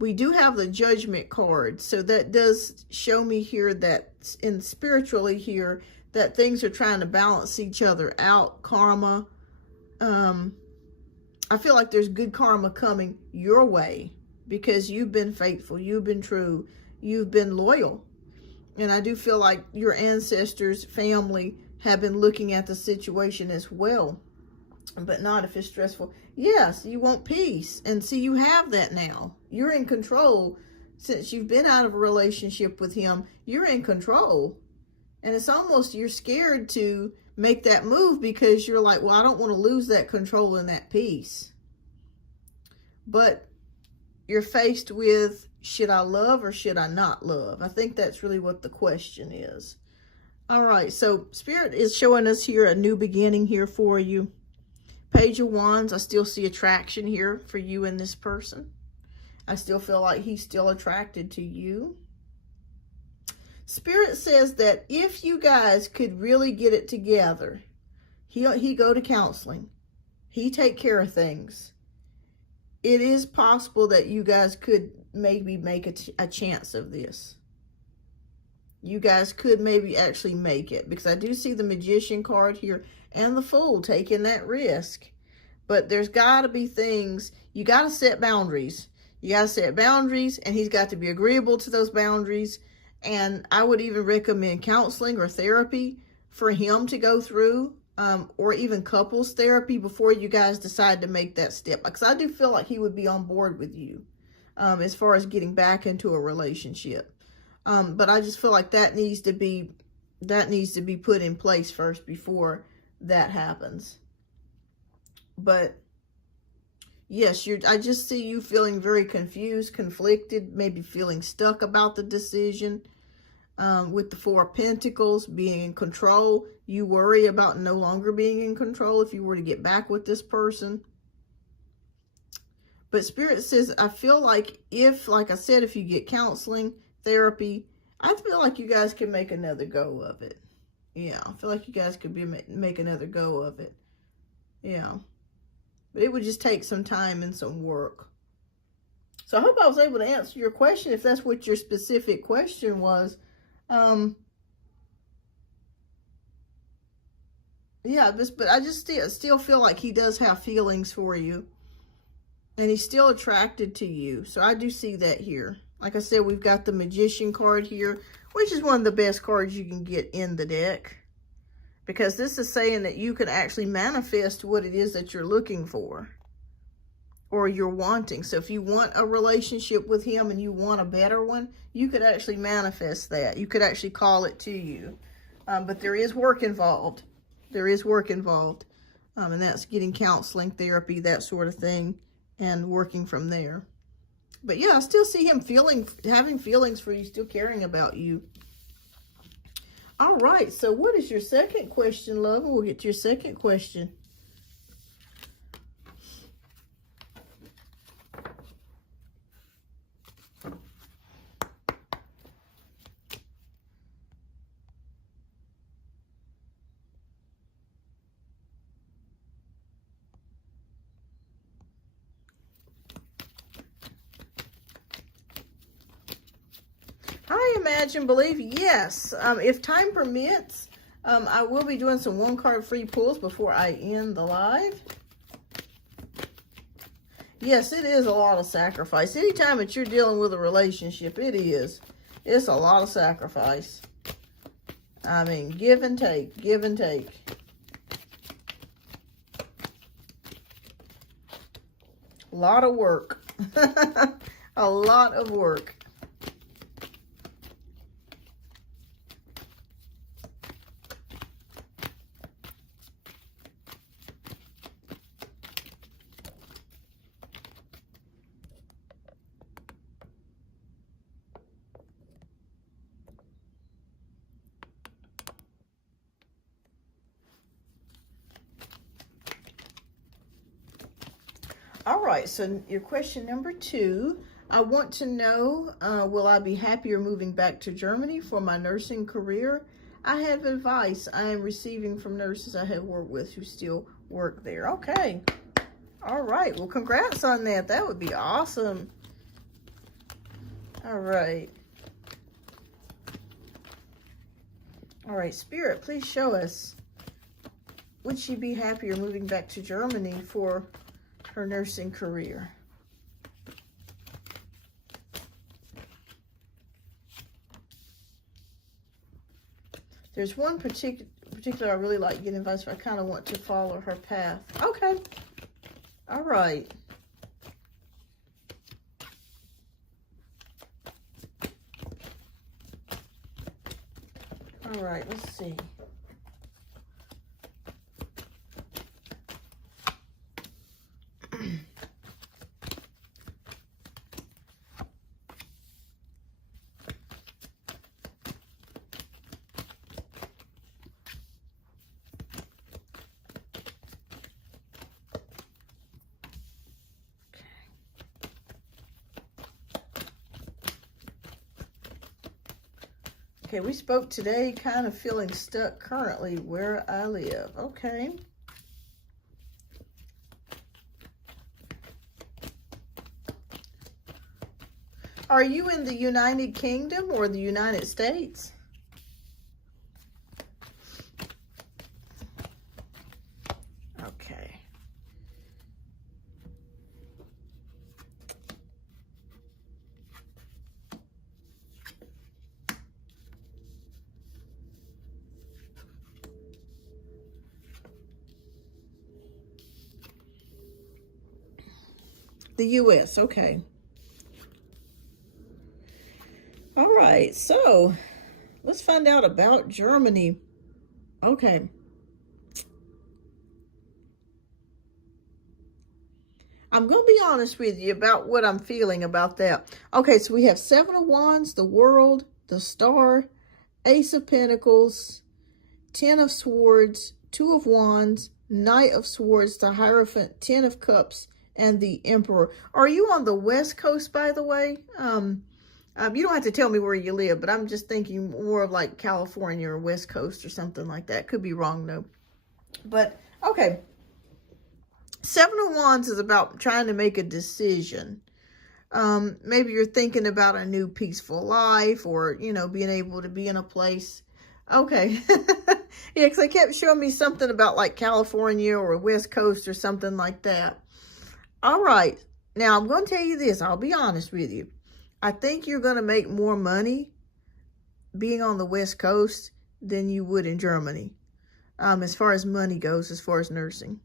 We do have the Judgment card, so that does show me here that spiritually here that things are trying to balance each other out. Karma. I feel like there's good karma coming your way because you've been faithful, you've been true, you've been loyal. And I do feel like your ancestors, family have been looking at the situation as well. But not if it's stressful. Yes, you want peace. And see, you have that now. You're in control. Since you've been out of a relationship with him, you're in control. And it's almost you're scared to make that move because you're like, well, I don't want to lose that control and that peace. But you're faced with, should I love or should I not love? I think that's really what the question is. All right, so Spirit is showing us here a new beginning here for you. Page of Wands, I still see attraction here for you and this person. I still feel like he's still attracted to you. Spirit says that if you guys could really get it together, he go to counseling, he take care of things, it is possible that you guys could maybe make a chance of this. You guys could maybe actually make it, because I do see the Magician card here and the Fool taking that risk. But there's got to be things, you got to set boundaries. You got to set boundaries, and he's got to be agreeable to those boundaries. And I would even recommend counseling or therapy for him to go through, or even couples therapy before you guys decide to make that step. Because I do feel like he would be on board with you as far as getting back into a relationship. But I just feel like that needs to be put in place first before that happens. But yes, I just see you feeling very confused, conflicted, maybe feeling stuck about the decision. With the Four of Pentacles, being in control, you worry about no longer being in control if you were to get back with this person. But Spirit says, I feel like like I said, if you get counseling, therapy, I feel like you guys can make another go of it. Yeah, I feel like you guys could make another go of it. Yeah. But it would just take some time and some work. So I hope I was able to answer your question, if that's what your specific question was. Yeah, but I just still feel like he does have feelings for you. And he's still attracted to you. So I do see that here. Like I said, we've got the Magician card here, which is one of the best cards you can get in the deck. Because this is saying that you can actually manifest what it is that you're looking for. Or you're wanting. So if you want a relationship with him and you want a better one, you could actually manifest that. You could actually call it to you. But there is work involved. There is work involved. And that's getting counseling, therapy, that sort of thing. And working from there. But yeah, I still see him having feelings for you, still caring about you. All right, so what is your second question, love? We'll get to your second question. I imagine, believe, yes. If time permits, I will be doing some one-card free pulls before I end the live. Yes, it is a lot of sacrifice. Anytime that you're dealing with a relationship, it is. It's a lot of sacrifice. I mean, give and take, give and take. A lot of work. A lot of work. All right, so your question number 2, I want to know, will I be happier moving back to Germany for my nursing career? I have advice I am receiving from nurses I have worked with who still work there. Okay. All right, well, congrats on that. That would be awesome. All right. All right, Spirit, please show us. Would she be happier moving back to Germany for her nursing career? There's one particular I really like getting advice for. I kind of want to follow her path. Okay. All right. All right, let's see. Okay, we spoke today, kind of feeling stuck currently where I live. Okay. Are you in the United Kingdom or the United States? Okay. The U.S., okay. All right, so let's find out about Germany. Okay. I'm going to be honest with you about what I'm feeling about that. Okay, so we have 7 of Wands, the World, the Star, Ace of Pentacles, 10 of Swords, 2 of Wands, Knight of Swords, the Hierophant, 10 of Cups, and the Emperor. Are you on the West Coast, by the way? You don't have to tell me where you live, but I'm just thinking more of like California or West Coast or something like that. Could be wrong, though. But, okay. 7 of Wands is about trying to make a decision. Maybe you're thinking about a new peaceful life, or, you know, being able to be in a place. Okay. Yeah, because they kept showing me something about like California or West Coast or something like that. All right. Now, I'm going to tell you this. I'll be honest with you. I think you're going to make more money being on the West Coast than you would in Germany. As far as money goes, as far as nursing.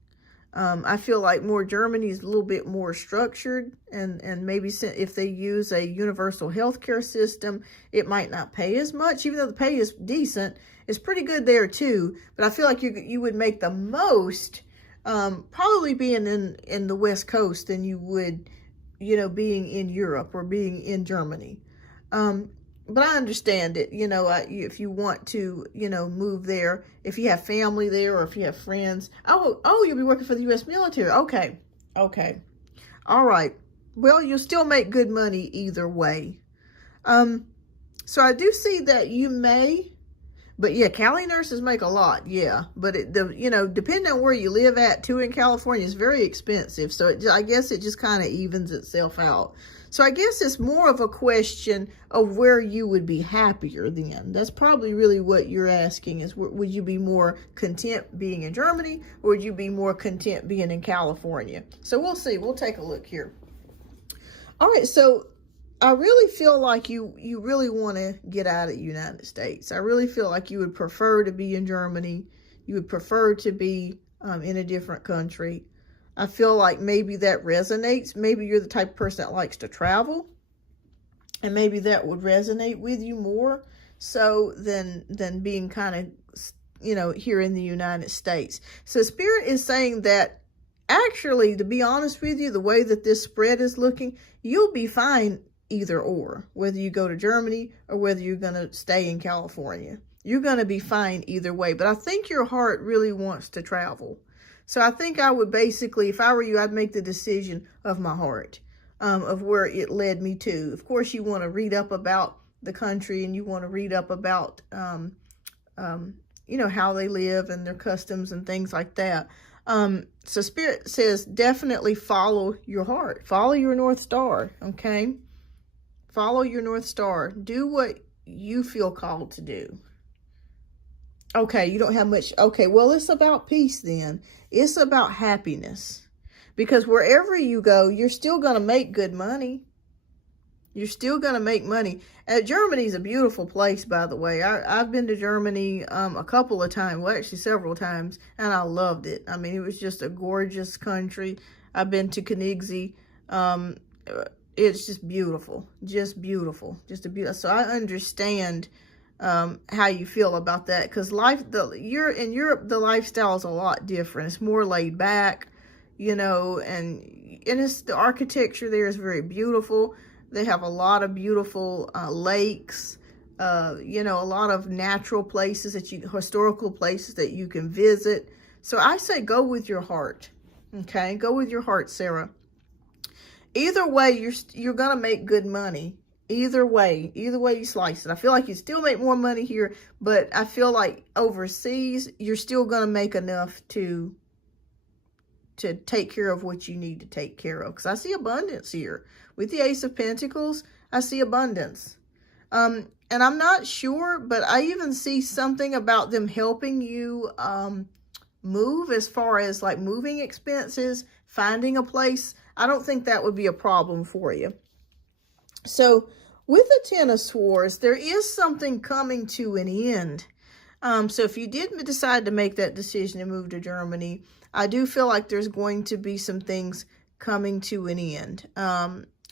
I feel like Germany is a little bit more structured, and maybe if they use a universal healthcare system, it might not pay as much, even though the pay is decent. It's pretty good there too, but I feel like you would make the most probably being in the West Coast than you would, you know, being in Europe or being in Germany. But I understand it, you know, if you want to, you know, move there, if you have family there or if you have friends. Oh, you'll be working for the U.S. military. Okay. All right. Well, you'll still make good money either way. So I do see that you may, but yeah, Cali nurses make a lot, yeah. But you know, depending on where you live at too in California, it's very expensive. So I guess it just kind of evens itself out. So I guess it's more of a question of where you would be happier then. That's probably really what you're asking is, would you be more content being in Germany, or would you be more content being in California? So we'll see. We'll take a look here. All right, so I really feel like you really want to get out of the United States. I really feel like you would prefer to be in Germany. You would prefer to be in a different country. I feel like maybe that resonates. Maybe you're the type of person that likes to travel, and maybe that would resonate with you more so than being kind of, you know, here in the United States. So Spirit is saying that actually, to be honest with you, the way that this spread is looking, you'll be fine either or, whether you go to Germany or whether you're going to stay in California. You're going to be fine either way. But I think your heart really wants to travel. So I think I would basically, if I were you, I'd make the decision of my heart, of where it led me to. Of course, you want to read up about the country, and you want to read up about, you know, how they live and their customs and things like that. So Spirit says definitely follow your heart. Follow your North Star, okay? Follow your North Star. Do what you feel called to do. Okay, you don't have much. Okay, well, it's about peace then. It's about happiness. Because wherever you go, you're still going to make good money. You're still going to make money. Germany's a beautiful place, by the way. I've been to Germany a couple of times, well, actually several times, and I loved it. I mean, it was just a gorgeous country. I've been to Königsee. It's just beautiful. Just beautiful. Just a beautiful. So I understand how you feel about that, because you're in Europe, the lifestyle is a lot different. It's more laid back, you know, and it's, the architecture there is very beautiful. They have a lot of beautiful lakes, you know, a lot of natural places historical places that you can visit. So I say go with your heart. Okay, go with your heart, Sarah. Either way, you're gonna make good money. Either way you slice it. I feel like you still make more money here, but I feel like overseas, you're still going to make enough to take care of what you need to take care of. Because I see abundance here. With the Ace of Pentacles, I see abundance. And I'm not sure, but I even see something about them helping you move, as far as like moving expenses, finding a place. I don't think that would be a problem for you. So with the Ten of Swords, there is something coming to an end. So if you did decide to make that decision and move to Germany, I do feel like there's going to be some things coming to an end.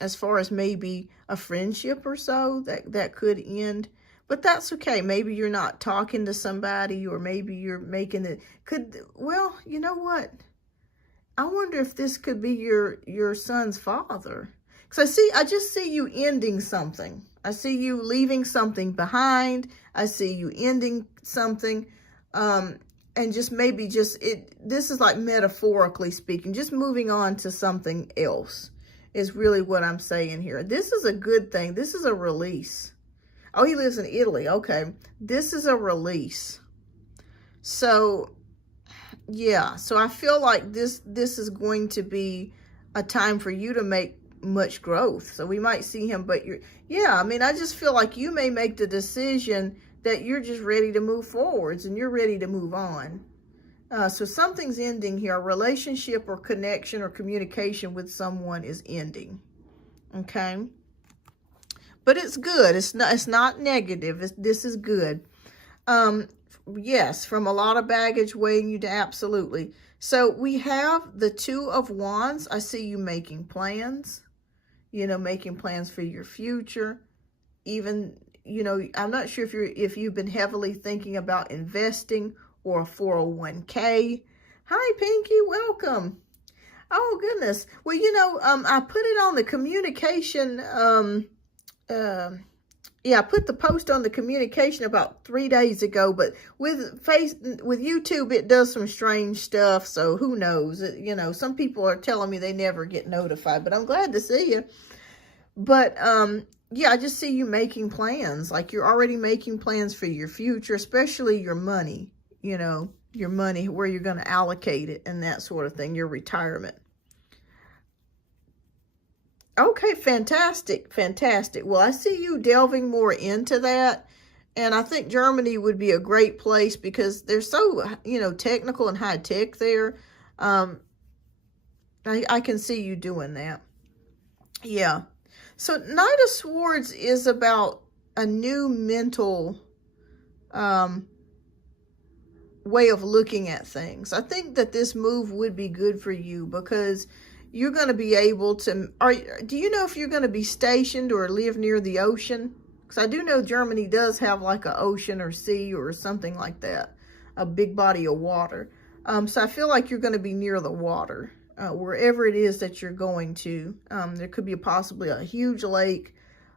As far as maybe a friendship or so that could end. But that's okay. Maybe you're not talking to somebody, or maybe you're making it. Well, you know what? I wonder if this could be your son's father. Because I just see you ending something. I see you leaving something behind. I see you ending something. And just maybe this is like metaphorically speaking, just moving on to something else is really what I'm saying here. This is a good thing. This is a release. Oh, he lives in Italy. Okay. This is a release. So, yeah. So I feel like this is going to be a time for you to make much growth. So we might see him, but yeah, I mean, I just feel like you may make the decision that you're just ready to move forwards and you're ready to move on. So something's ending here. A relationship or connection or communication with someone is ending. Okay. But it's good. It's not negative. This is good. Yes, from a lot of baggage weighing you down. Absolutely. So we have the Two of Wands. I see you making plans, making plans for your future. Even, I'm not sure if you've been heavily thinking about investing or a 401k. Hi, Pinky, welcome. Oh, goodness. Well, I put it on the communication, I put the post on the communication about 3 days ago, but with YouTube, it does some strange stuff. So who knows? Some people are telling me they never get notified, but I'm glad to see you. But, yeah, I just see you making plans. Like you're already making plans for your future, especially your money, your money, where you're going to allocate it and that sort of thing, your retirement. Okay, fantastic, fantastic. Well, I see you delving more into that. And I think Germany would be a great place because they're so, technical and high tech there. I can see you doing that. Yeah. So Knight of Swords is about a new mental way of looking at things. I think that this move would be good for you because you're going to be able to, do you know if you're going to be stationed or live near the ocean? Because I do know Germany does have like an ocean or sea or something like that, a big body of water. So I feel like you're going to be near the water, wherever it is that you're going to. There could be possibly a huge lake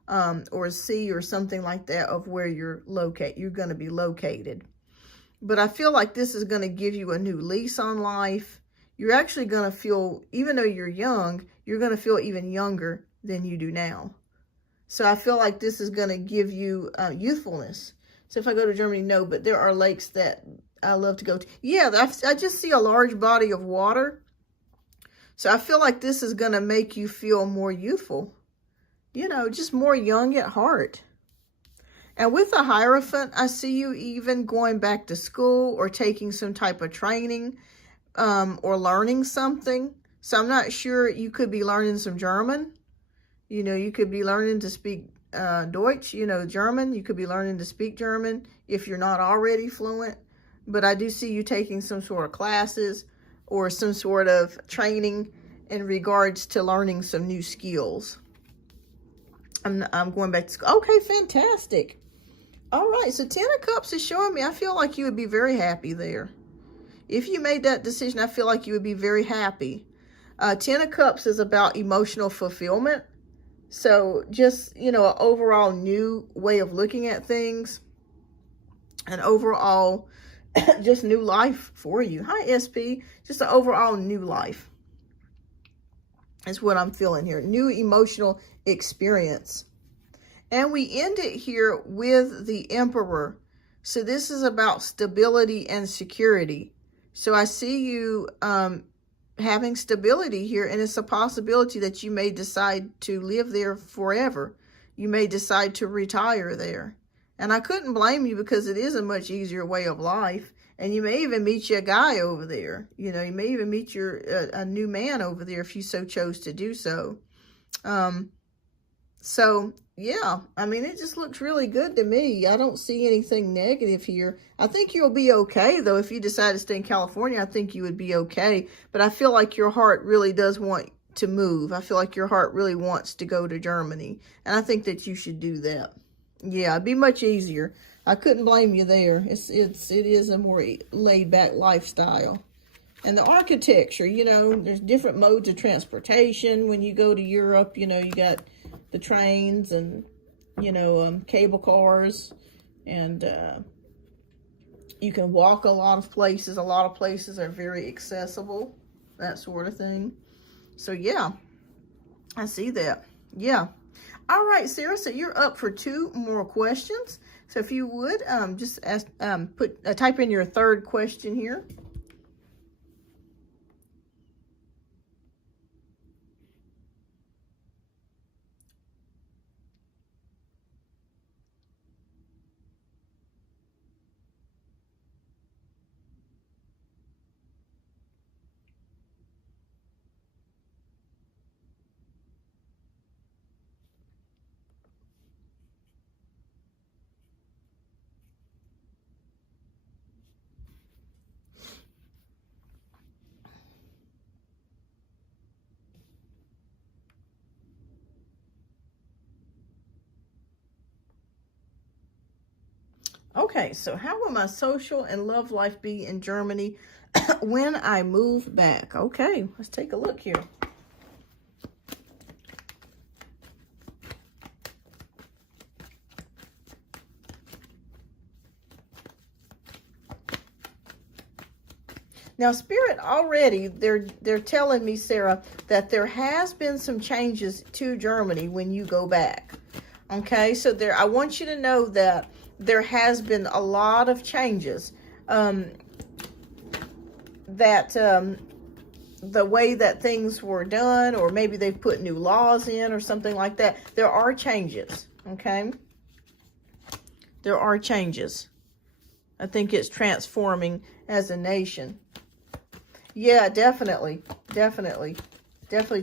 or a sea or something like that of where you're going to be located. But I feel like this is going to give you a new lease on life. You're actually going to feel, even though you're young, you're going to feel even younger than you do now. So I feel like this is going to give you youthfulness. So if I go to Germany, no, but there are lakes that I love to go to. Yeah, I just see a large body of water. So I feel like this is going to make you feel more youthful. Just more young at heart. And with the Hierophant, I see you even going back to school or taking some type of training. Or learning something. So I'm not sure, you could be learning some German. You could be learning to speak Deutsch, German. You could be learning to speak German if you're not already fluent. But I do see you taking some sort of classes or some sort of training in regards to learning some new skills. I'm going back to school. Okay, fantastic. All right, so 10 of Cups is showing me, I feel like you would be very happy there. If you made that decision, I feel like you would be very happy. 10 of Cups is about emotional fulfillment. So just, an overall new way of looking at things. An overall, just new life for you. Hi, SP. Just an overall new life. That's what I'm feeling here. New emotional experience. And we end it here with the Emperor. So this is about stability and security. So I see you having stability here, and it's a possibility that you may decide to live there forever. You may decide to retire there. And I couldn't blame you because it is a much easier way of life. And you may even meet you a guy over there. You may even meet a new man over there if you so chose to do so. So, yeah, I mean, it just looks really good to me. I don't see anything negative here. I think you'll be okay, though. If you decide to stay in California, I think you would be okay. But I feel like your heart really does want to move. I feel like your heart really wants to go to Germany. And I think that you should do that. Yeah, it'd be much easier. I couldn't blame you there. It is a more laid-back lifestyle. And the architecture, there's different modes of transportation. When you go to Europe, you got the trains and, cable cars. And you can walk a lot of places. A lot of places are very accessible, that sort of thing. So, yeah, I see that. Yeah. All right, Sarah, so you're up for 2 more questions. So if you would, just ask, type in your third question here. Okay, so how will my social and love life be in Germany when I move back? Okay, let's take a look here. Now, Spirit already, they're telling me, Sarah, that there has been some changes to Germany when you go back. Okay, so I want you to know that there has been a lot of changes. The way that things were done, or maybe they've put new laws in or something like that. There are changes, okay? There are changes. I think it's transforming as a nation. Yeah, definitely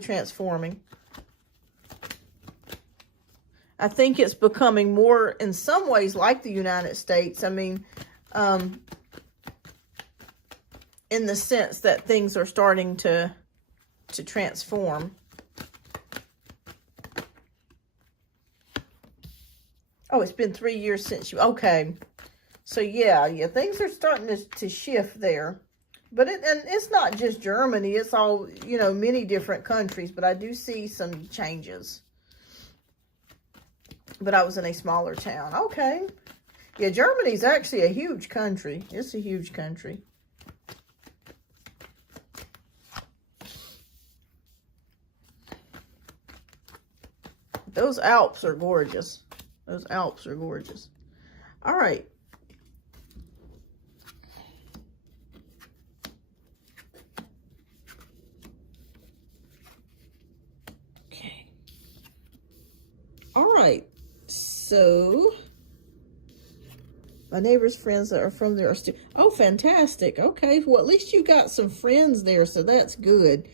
transforming. I think it's becoming more, in some ways, like the United States. I mean, in the sense that things are starting to transform. Oh, it's been 3 years since you, okay. So yeah, things are starting to shift there. But and it's not just Germany, it's all, many different countries, but I do see some changes. But I was in a smaller town. Okay. Yeah, Germany's actually a huge country. It's a huge country. Those Alps are gorgeous. Those Alps are gorgeous. All right. Okay. All right. So, my neighbor's friends that are from there are still... Oh, fantastic. Okay. Well, at least you got some friends there, so that's good.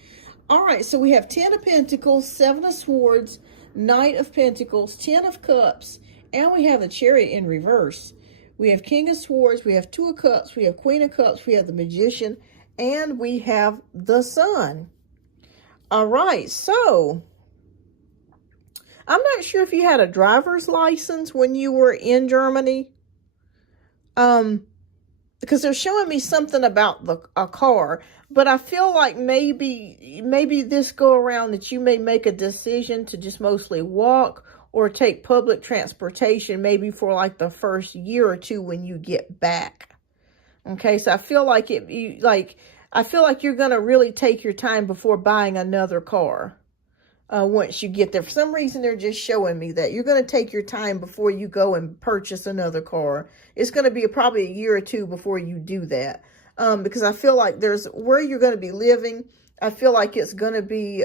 All right. So, we have 10 of Pentacles, 7 of Swords, Knight of Pentacles, 10 of Cups, and we have the Chariot in reverse. We have King of Swords, we have 2 of Cups, we have Queen of Cups, we have the Magician, and we have the Sun. All right, so I'm not sure if you had a driver's license when you were in Germany. Because they're showing me something about a car, but I feel like maybe this go around that you may make a decision to just mostly walk or take public transportation, maybe for like the first year or two when you get back. Okay, so I feel like I feel like you're gonna really take your time before buying another car. Once you get there. For some reason, they're just showing me that you're going to take your time before you go and purchase another car. It's going to be probably a year or two before you do that. Because I feel like there's where you're going to be living. I feel like it's going to be,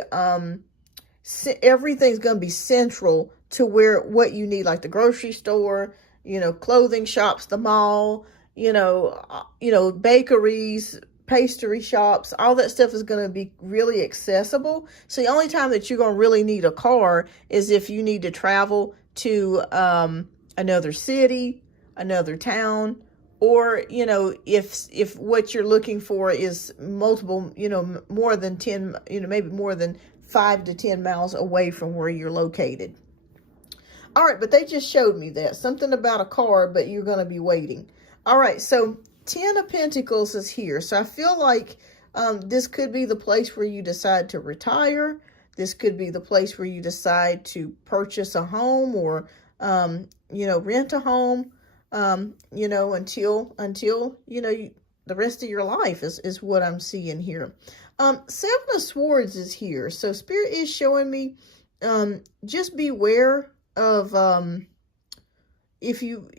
everything's going to be central to what you need, like the grocery store, clothing shops, the mall, bakeries, pastry shops, all that stuff is going to be really accessible. So the only time that you're going to really need a car is if you need to travel to another city, another town, or, if what you're looking for is multiple, more than 10, maybe more than 5 to 10 miles away from where you're located. All right, but they just showed me that. Something about a car, but you're going to be waiting. All right, so 10 of Pentacles is here. So I feel like this could be the place where you decide to retire. This could be the place where you decide to purchase a home or, rent a home, until the rest of your life is what I'm seeing here. 7 of Swords is here. So Spirit is showing me just beware of if you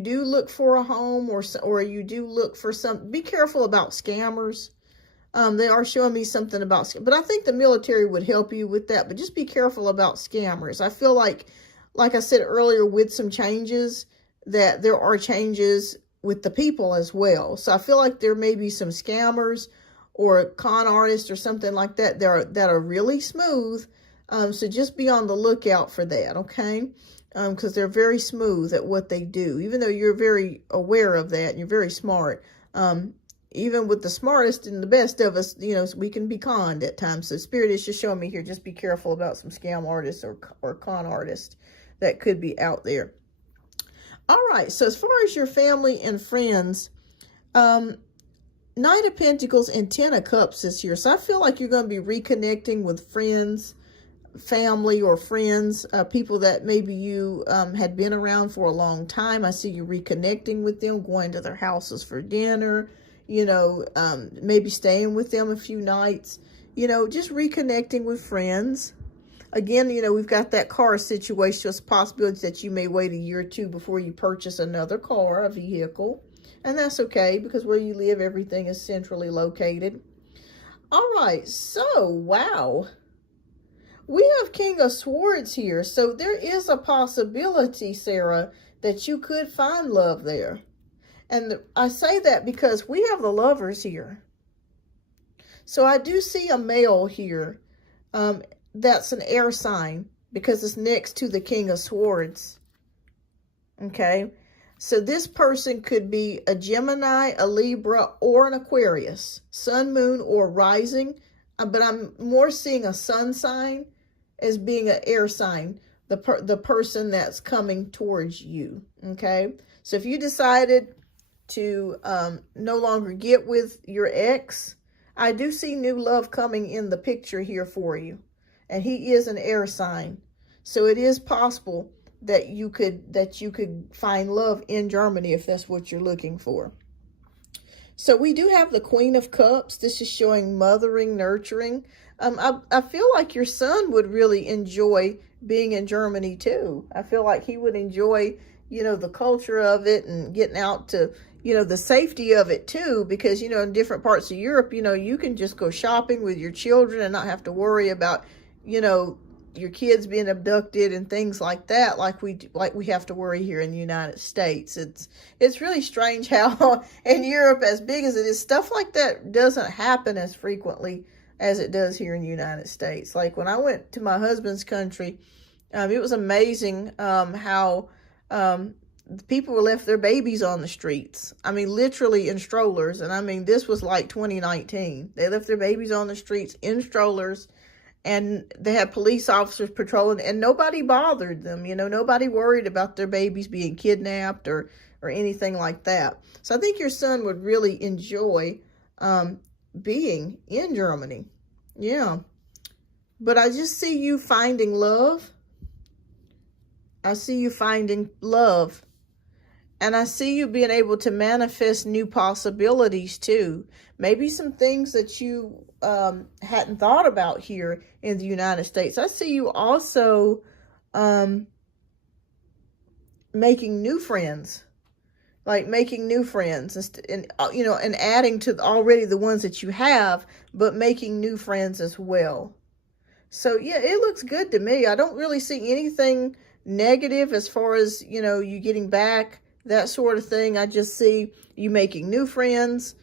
do look for a home or you do look for be careful about scammers. They are showing me something about, but I think the military would help you with that, but just be careful about scammers. I feel like I said earlier, with some changes, that there are changes with the people as well. So I feel like there may be some scammers or con artists or something like that that are really smooth. So just be on the lookout for that, okay? Because they're very smooth at what they do, even though you're very aware of that and you're very smart. Even with the smartest and the best of us, we can be conned at times. So Spirit is just showing me here, just be careful about some scam artists or con artists that could be out there. All right, so as far as your family and friends, Knight of Pentacles and Ten of Cups is here. So I feel like you're going to be reconnecting with friends, family or friends, people that maybe you had been around for a long time. I see you reconnecting with them, going to their houses for dinner, you know, maybe staying with them a few nights, you know, just reconnecting with friends. Again, you know, we've got that car situation. It's a possibility that you may wait a year or two before you purchase another car, a vehicle. And that's okay, because where you live, everything is centrally located. All right, so, wow. We have King of Swords here. So there is a possibility, Sarah, that you could find love there. And I say that because we have the Lovers here. So I do see a male here. That's an air sign because it's next to the King of Swords. Okay. So this person could be a Gemini, a Libra, or an Aquarius. Sun, moon, or rising. But I'm more seeing a sun sign as being an air sign. The person that's coming towards you. Okay. So if you decided to no longer get with your ex, I do see new love coming in the picture here for you. And he is an air sign. So it is possible that you could find love in Germany if that's what you're looking for. So we do have the Queen of Cups. This is showing mothering, nurturing. I feel like your son would really enjoy being in Germany too. I feel like he would enjoy, you know, the culture of it and getting out to, you know, the safety of it too, because, you know, in different parts of Europe, you know, you can just go shopping with your children and not have to worry about, you know, your kids being abducted and things like that, like we have to worry here in the United States. It's really strange how in Europe, as big as it is, stuff like that doesn't happen as frequently as it does here in the United States. Like when I went to my husband's country, it was amazing how people left their babies on the streets. I mean, literally in strollers. And I mean, this was like 2019. They left their babies on the streets in strollers. And they had police officers patrolling, and nobody bothered them. You know, nobody worried about their babies being kidnapped or anything like that. So I think your son would really enjoy being in Germany. Yeah. But I just see you finding love. I see you finding love. And I see you being able to manifest new possibilities too. Maybe some things that you hadn't thought about here in the United States. I see you also making new friends. Like making new friends and you know, and adding to already the ones that you have, but making new friends as well. So yeah, it looks good to me. I don't really see anything negative as far as, you know, you getting back, that sort of thing. I just see you making new friends,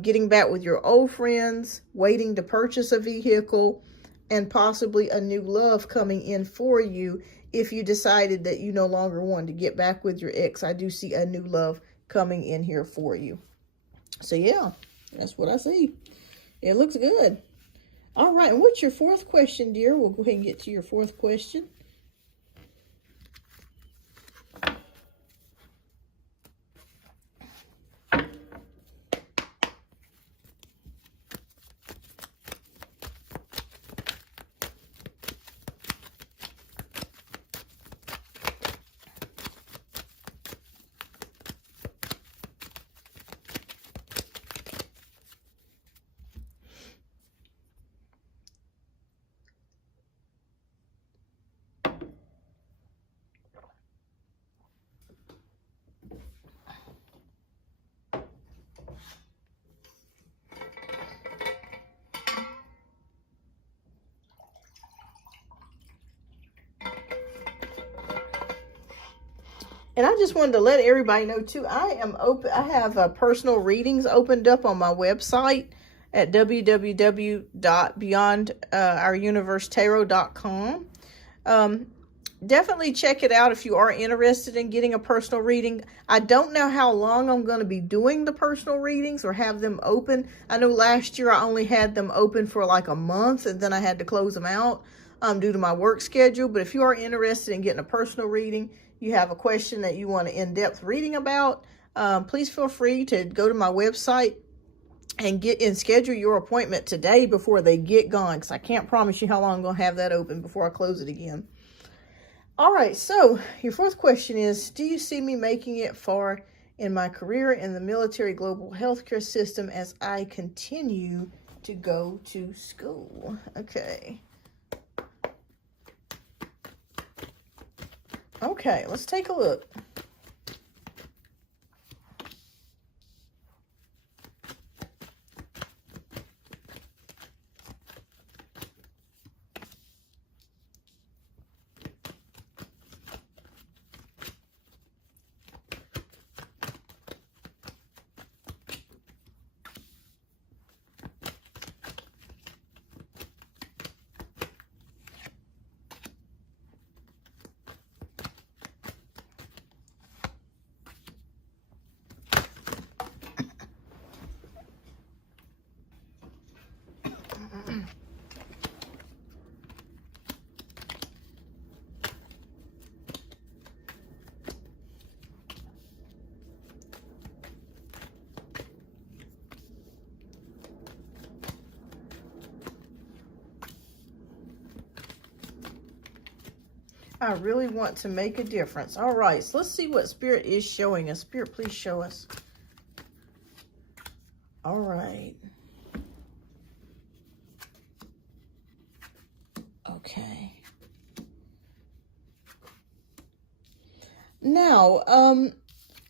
getting back with your old friends, waiting to purchase a vehicle, and possibly a new love coming in for you. If you decided that you no longer wanted to get back with your ex, I do see a new love coming in here for you. So yeah, that's what I see. It looks good. All right, and what's your fourth question, dear? We'll go ahead and get to your fourth question. And I just wanted to let everybody know too, I am open. I have personal readings opened up on my website at www.beyondouruniversetarot.com. Definitely check it out if you are interested in getting a personal reading. I don't know how long I'm going to be doing the personal readings or have them open. I know last year I only had them open for like a month and then I had to close them out due to my work schedule. But if you are interested in getting a personal reading, you have a question that you want an in-depth reading about, please feel free to go to my website and schedule your appointment today before they get gone, because I can't promise you how long I'm going to have that open before I close it again. All right, so your fourth question is, do you see me making it far in my career in the military global healthcare system as I continue to go to school? Okay. Okay, let's take a look. I really want to make a difference. All right, so let's see what Spirit is showing us. Spirit, please show us. All right. Okay. Now,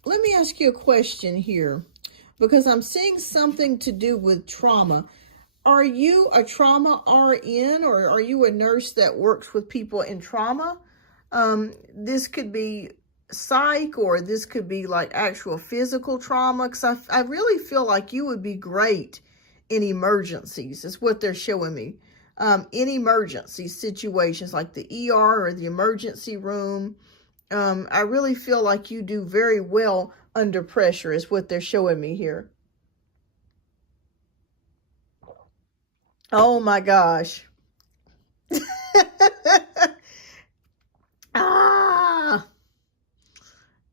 let me ask you a question here, because I'm seeing something to do with trauma. Are you a trauma RN, or are you a nurse that works with people in trauma? This could be psych, or this could be like actual physical trauma, because I really feel like you would be great in emergencies, is what they're showing me. In emergency situations like the ER or the emergency room. I really feel like you do very well under pressure, is what they're showing me here. Oh my gosh. Ah.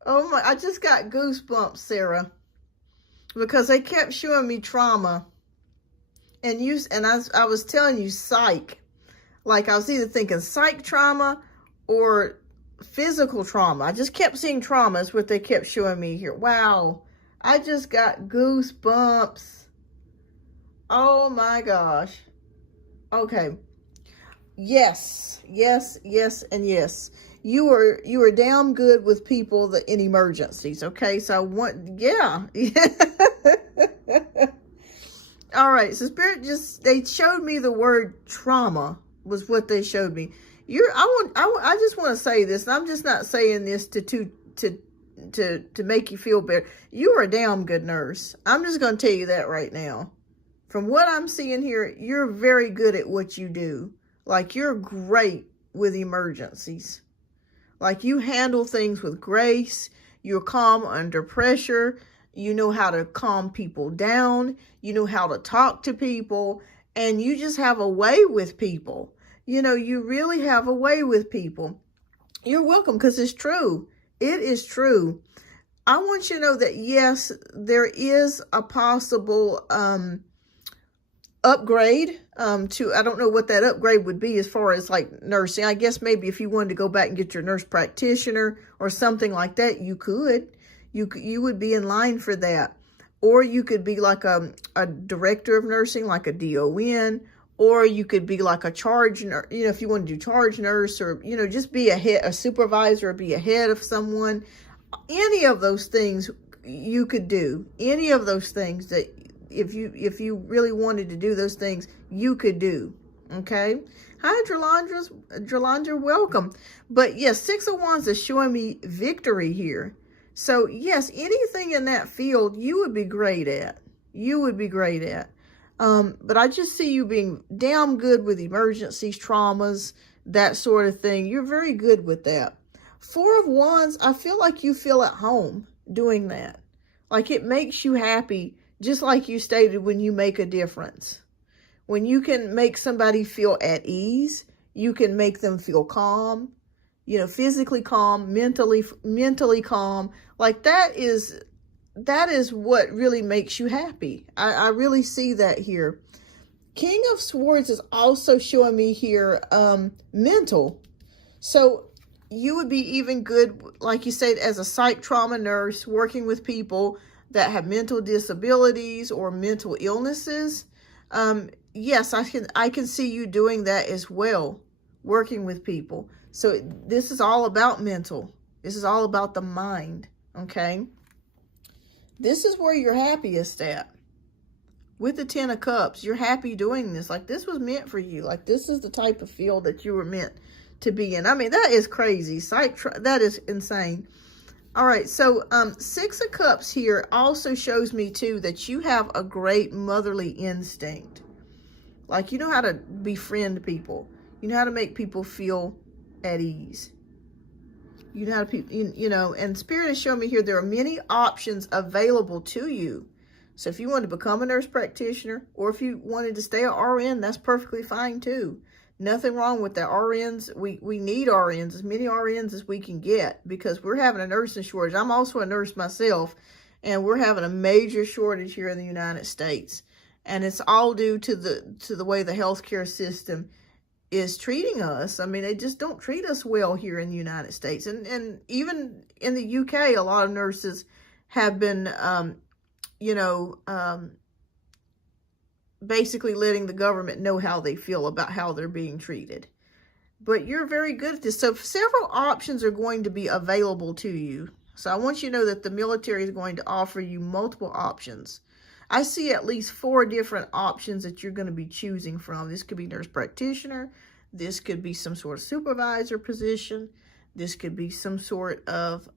Oh my, I just got goosebumps, Sarah, because they kept showing me trauma. And I was telling you psych. Like I was either thinking psych trauma or physical trauma. I just kept seeing trauma is what they kept showing me here. Wow. I just got goosebumps. Oh my gosh. Okay. Yes, yes, yes, and yes. You are damn good with people that in emergencies. Okay, so yeah. All right, so Spirit they showed me the word trauma was what they showed me. I just want to say this, and I'm just not saying this to make you feel better. You are a damn good nurse. I'm just going to tell you that right now. From what I'm seeing here, you're very good at what you do. Like, you're great with emergencies. Like, you handle things with grace. You're calm under pressure. You know how to calm people down. You know how to talk to people. And you just have a way with people. You know, you really have a way with people. You're welcome, because it's true. It is true. I want you to know that, yes, there is a possible upgrade to, I don't know what that upgrade would be as far as like nursing. I guess maybe if you wanted to go back and get your nurse practitioner or something like that, you could. You would be in line for that. Or you could be like a director of nursing, like a DON, or you could be like a charge nurse, you know, if you want to do charge nurse, or, you know, just be a supervisor, or be a head of someone. Any of those things you could do. Any of those things that if you really wanted to do those things, you could do. Okay. Hi, Drolandra, welcome. But yes, Six of Wands is showing me victory here. So yes, anything in that field you would be great at. You would be great at. But I just see you being damn good with emergencies, traumas, that sort of thing. You're very good with that. Four of Wands, I feel like you feel at home doing that. Like, it makes you happy, just like you stated, when you make a difference. When you can make somebody feel at ease, you can make them feel calm. you know, physically calm, mentally calm. Like that is what really makes you happy. I really see that here. King of Swords is also showing me here mental. So you would be even good, like you said, as a psych trauma nurse, working with people that have mental disabilities or mental illnesses. Yes, I can see you doing that as well, working with people. So this is all about mental. This is all about the mind, okay? This is where you're happiest at. With the 10 of Cups, you're happy doing this. Like, this was meant for you. Like, this is the type of field that you were meant to be in. I mean, that is crazy. That is insane. All right, so 6 of Cups here also shows me, too, that you have a great motherly instinct. Like, you know how to befriend people. You know how to make people feel at ease. You know how to, you know, and Spirit is showing me here there are many options available to you. So if you want to become a nurse practitioner, or if you wanted to stay an RN, that's perfectly fine too. Nothing wrong with that. RNs, we need RNs, as many RNs as we can get, because we're having a nursing shortage. I'm also a nurse myself, and we're having a major shortage here in the United States. And it's all due to the way the healthcare system is treating us. I mean, they just don't treat us well here in the United States. And even in the UK, a lot of nurses have been, you know, basically letting the government know how they feel about how they're being treated. But you're very good at this. So several options are going to be available to you. So I want you to know that the military is going to offer you multiple options. I see at least 4 different options that you're going to be choosing from. This could be nurse practitioner. This could be some sort of supervisor position. This could be some sort of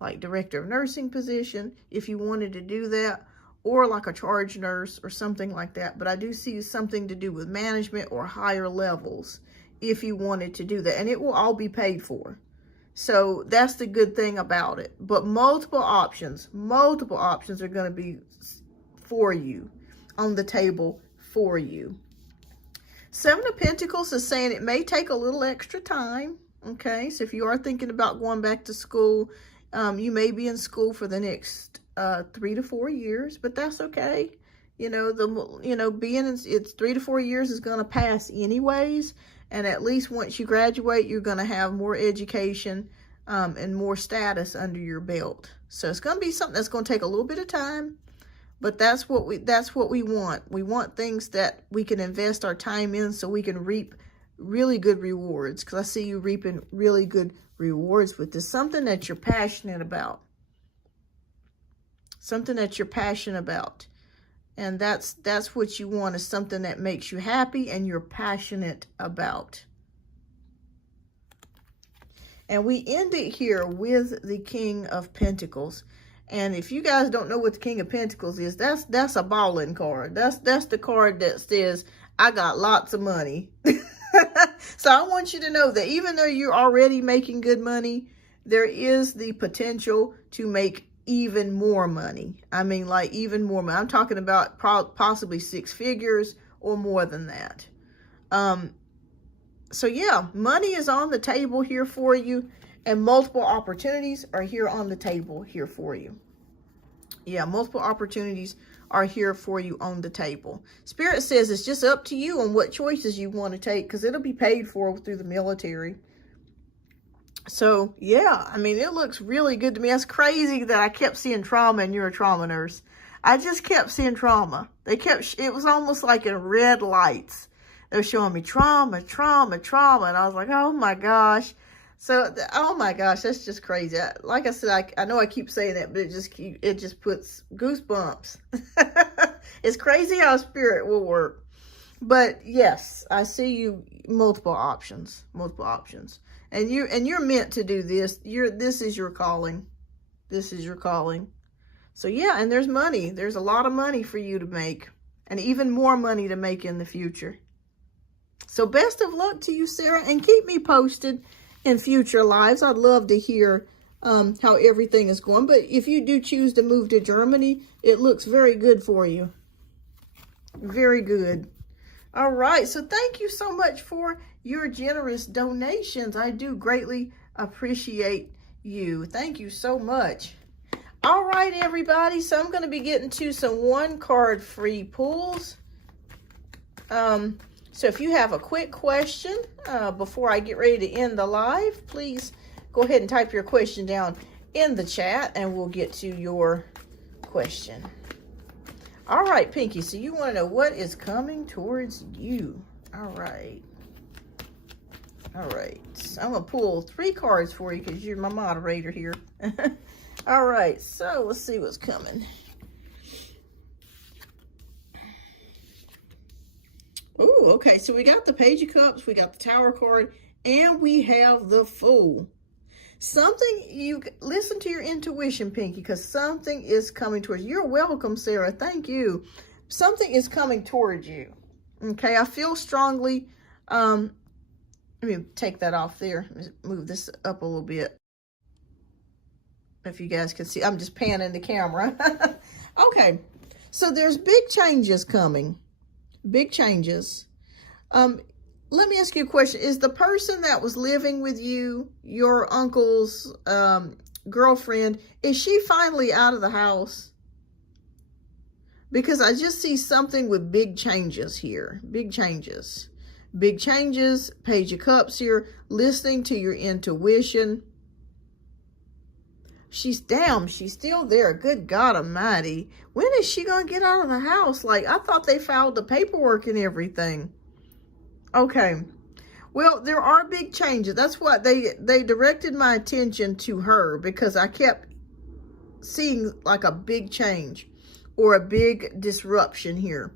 like director of nursing position if you wanted to do that, or like a charge nurse or something like that. But I do see something to do with management or higher levels if you wanted to do that. And it will all be paid for. So that's the good thing about it. But multiple options are going to be for you, on the table for you. 7 of Pentacles is saying it may take a little extra time. Okay, so if you are thinking about going back to school, you may be in school for the next 3 to 4 years, but that's okay. You know, being in, it's 3 to 4 years is going to pass anyways, and at least once you graduate, you're going to have more education and more status under your belt. So it's going to be something that's going to take a little bit of time, but that's what we want. We want things that we can invest our time in so we can reap really good rewards, because I see you reaping really good rewards with this. Something that you're passionate about. Something that you're passionate about. And that's what you want, is something that makes you happy and you're passionate about. And we end it here with the King of Pentacles. And if you guys don't know what the King of Pentacles is, that's a balling card. That's the card that says, I got lots of money. So I want you to know that even though you're already making good money, there is the potential to make even more money. I mean, like even more money. I'm talking about possibly 6 figures or more than that. So yeah, money is on the table here for you, and multiple opportunities are here on the table here for you. Yeah, multiple opportunities are here for you on the table. Spirit says it's just up to you on what choices you want to take, because it'll be paid for through the military. So yeah, I mean, it looks really good to me. That's crazy that I kept seeing trauma and you're a trauma nurse. I just kept seeing trauma. It was almost like in red lights. They were showing me trauma, trauma, trauma. And I was like, oh my gosh. So, oh my gosh, that's just crazy. Like I said, I know I keep saying that, but it just puts goosebumps. It's crazy how Spirit will work. But yes, I see you multiple options. And you're meant to do this. This is your calling. This is your calling. So yeah, and there's money. There's a lot of money for you to make, and even more money to make in the future. So best of luck to you, Sarah, and keep me posted in future lives. I'd love to hear how everything is going. But if you do choose to move to Germany, it looks very good for you. Very good. All right. So thank you so much for your generous donations. I do greatly appreciate you. Thank you so much. All right, everybody. So I'm going to be getting to some 1-card free pulls. So if you have a quick question before I get ready to end the live, please go ahead and type your question down in the chat and we'll get to your question. All right, Pinky, so you want to know what is coming towards you. All right. All right. I'm going to pull 3 cards for you because you're my moderator here. All right, so let's see what's coming. Oh, okay, so we got the Page of Cups, we got the Tower card, and we have the Fool. Something, you listen to your intuition, Pinky, because something is coming towards you. You're welcome, Sarah. Thank you. Something is coming towards you. Okay, I feel strongly. Let me take that off there. Let me move this up a little bit. If you guys can see, I'm just panning the camera. Okay, so there's big changes coming. Big changes. Let me ask you a question. Is the person that was living with you, your uncle's girlfriend, is she finally out of the house? Because I just see something with big changes here. Big changes. Big changes. Page of Cups here. Listening to your intuition. She's still there. Good God Almighty. When is she going to get out of the house? Like, I thought they filed the paperwork and everything. Okay. Well, there are big changes. That's what they directed my attention to her, because I kept seeing like a big change or a big disruption here.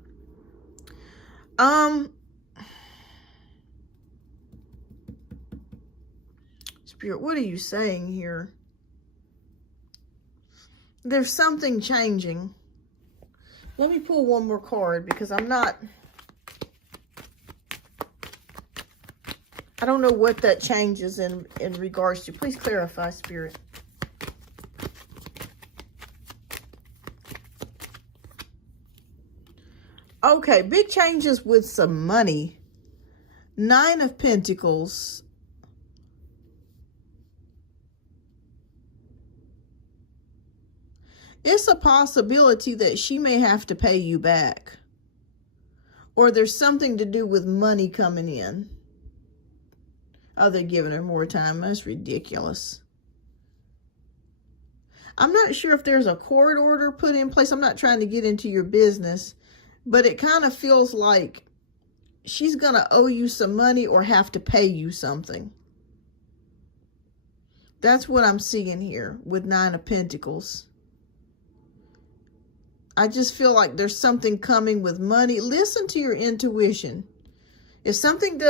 Spirit, what are you saying here? There's something changing. Let me pull one more card because I don't know what that changes in regards to. Please clarify, Spirit. Okay, big changes with some money. 9 of Pentacles. It's a possibility that she may have to pay you back. Or there's something to do with money coming in. Oh, they're giving her more time. That's ridiculous. I'm not sure if there's a court order put in place. I'm not trying to get into your business. But it kind of feels like she's going to owe you some money or have to pay you something. That's what I'm seeing here with 9 of Pentacles. I just feel like there's something coming with money. Listen to your intuition. If something's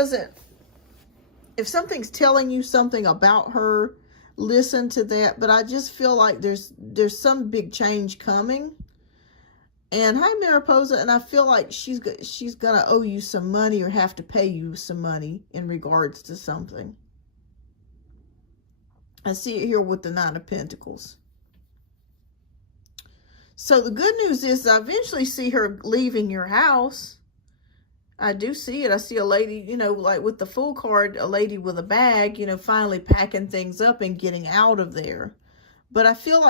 telling you something about her, listen to that. But I just feel like there's some big change coming. And hi, Mariposa. And I feel like she's gonna owe you some money or have to pay you some money in regards to something. I see it here with the 9 of Pentacles. So the good news is I eventually see her leaving your house. I do see it. I see a lady, you know, like with the Fool card, a lady with a bag, you know, finally packing things up and getting out of there. But I feel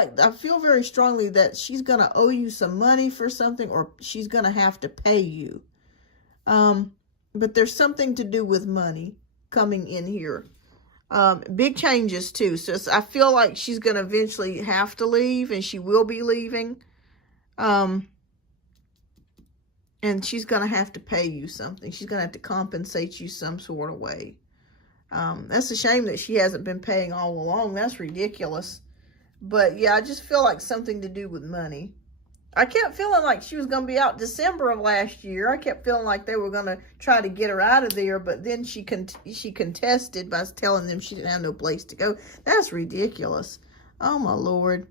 very strongly that she's going to owe you some money for something, or she's going to have to pay you. But there's something to do with money coming in here. Big changes too. So I feel like she's going to eventually have to leave, and she will be leaving. And she's going to have to pay you something. She's going to have to compensate you some sort of way. That's a shame that she hasn't been paying all along. That's ridiculous. But yeah, I just feel like something to do with money. I kept feeling like she was going to be out December of last year. I kept feeling like they were going to try to get her out of there. But then she contested by telling them she didn't have no place to go. That's ridiculous. Oh, my Lord.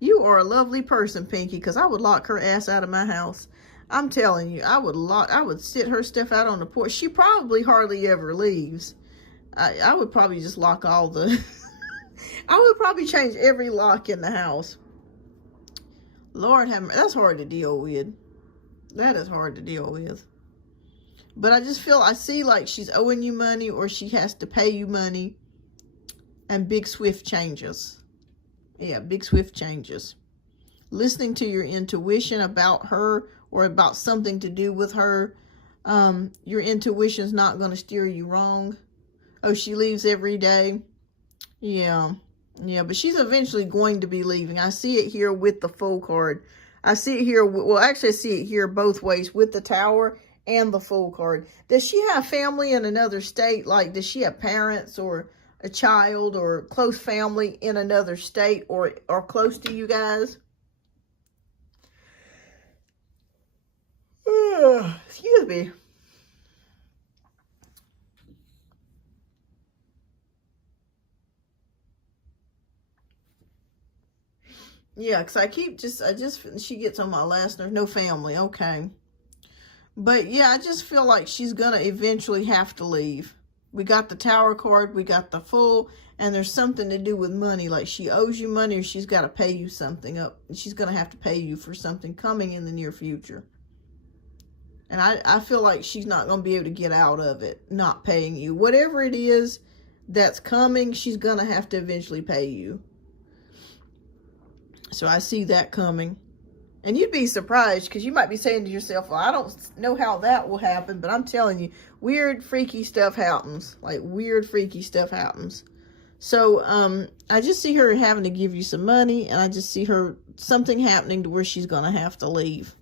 You are a lovely person, Pinky, because I would lock her ass out of my house. I'm telling you, I would sit her stuff out on the porch. She probably hardly ever leaves. I would probably just lock all the... I would probably change every lock in the house. Lord have mercy. That's hard to deal with. That is hard to deal with. But I see like she's owing you money, or she has to pay you money. And big swift changes. Yeah, big swift changes. Listening to your intuition about her, or about something to do with her. Your intuition's not going to steer you wrong. Oh, she leaves every day. Yeah. Yeah, but she's eventually going to be leaving. I see it here with the Fool card. I see it here. Well, actually, I see it here both ways with the Tower and the Fool card. Does she have family in another state? Like, does she have parents or a child or close family in another state or close to you guys? Excuse me. Yeah, because she gets on my last nerve. No family, okay. But yeah, I just feel like she's going to eventually have to leave. We got the Tower card, we got the Fool, and there's something to do with money. Like she owes you money, or she's got to pay you something up. She's going to have to pay you for something coming in the near future. And I feel like she's not going to be able to get out of it, not paying you. Whatever it is that's coming, she's going to have to eventually pay you. So I see that coming. And you'd be surprised, because you might be saying to yourself, well, I don't know how that will happen. But I'm telling you, weird, freaky stuff happens. Like, weird, freaky stuff happens. So, I just see her having to give you some money. And I just see something happening to where she's going to have to leave.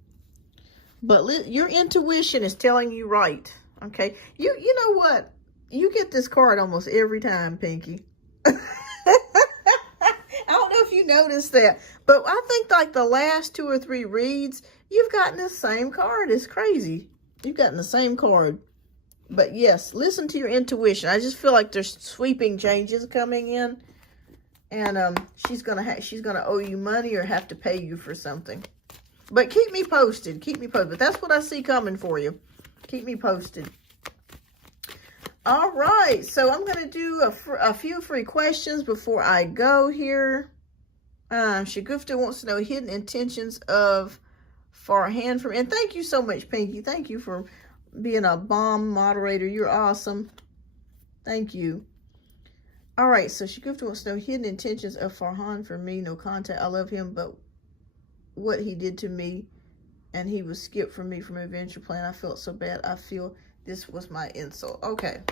But your intuition is telling you right. Okay? You know what? You get this card almost every time, Pinky. I don't know if you noticed that, but I think like the last 2 or 3 reads, you've gotten the same card. It's crazy. You've gotten the same card. But yes, listen to your intuition. I just feel like there's sweeping changes coming in, and she's gonna owe you money or have to pay you for something. But keep me posted. Keep me posted. But that's what I see coming for you. Keep me posted. All right, so I'm going to do a few free questions before I go here. Shagufta wants to know hidden intentions of Farhan from, and thank you so much, Pinky. Thank you for being a bomb moderator. You're awesome. Thank you. All right, so Shagufta wants to know hidden intentions of Farhan for me. No contact. I love him, but what he did to me, and he was skipped from me from Adventure Plan. I felt so bad. I feel this was my insult. Okay.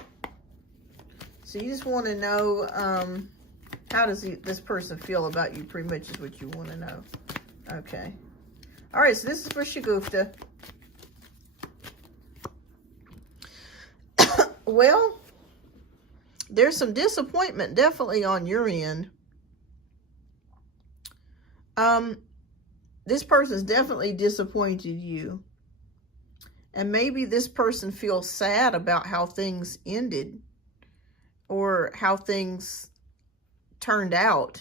So you just want to know, how does this person feel about you, pretty much is what you want to know. Okay. All right, so this is for Shagufta. Well, there's some disappointment definitely on your end. This person's definitely disappointed you. And maybe this person feels sad about how things ended or how things turned out,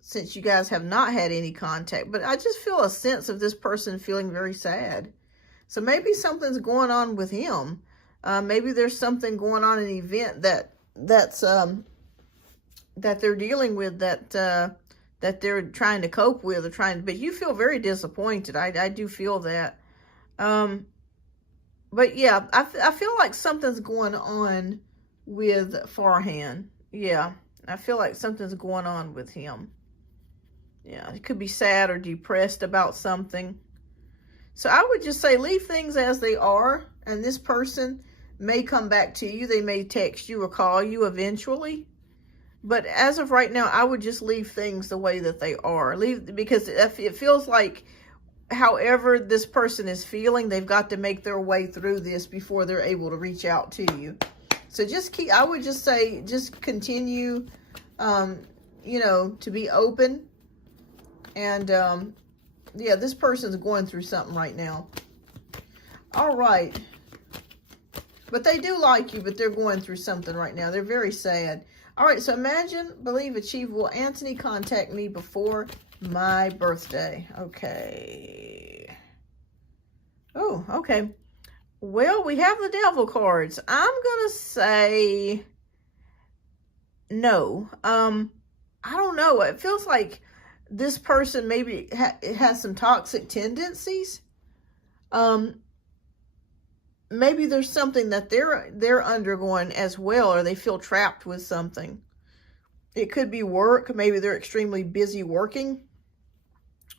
since you guys have not had any contact. But I just feel a sense of this person feeling very sad. So maybe something's going on with him. Maybe there's something going on, an event that they're dealing with, that they're trying to cope with, but you feel very disappointed. I do feel that. But yeah, I feel like something's going on with Farhan. Yeah, I feel like something's going on with him. Yeah, he could be sad or depressed about something. So I would just say leave things as they are, and this person may come back to you. They may text you or call you eventually. But as of right now, I would just leave things the way that they are. Because it feels like however this person is feeling, they've got to make their way through this before they're able to reach out to you. So I would just say, just continue, to be open. And, yeah, this person's going through something right now. All right. But they do like you, but they're going through something right now. They're very sad. All right, so imagine, believe, achieve. Will Anthony contact me before my birthday? Okay. Oh, okay. Well, we have the devil cards. I'm going to say no. I don't know. It feels like this person maybe has some toxic tendencies. maybe there's something that they're undergoing as well, or they feel trapped with something. It could be work. Maybe they're extremely busy working,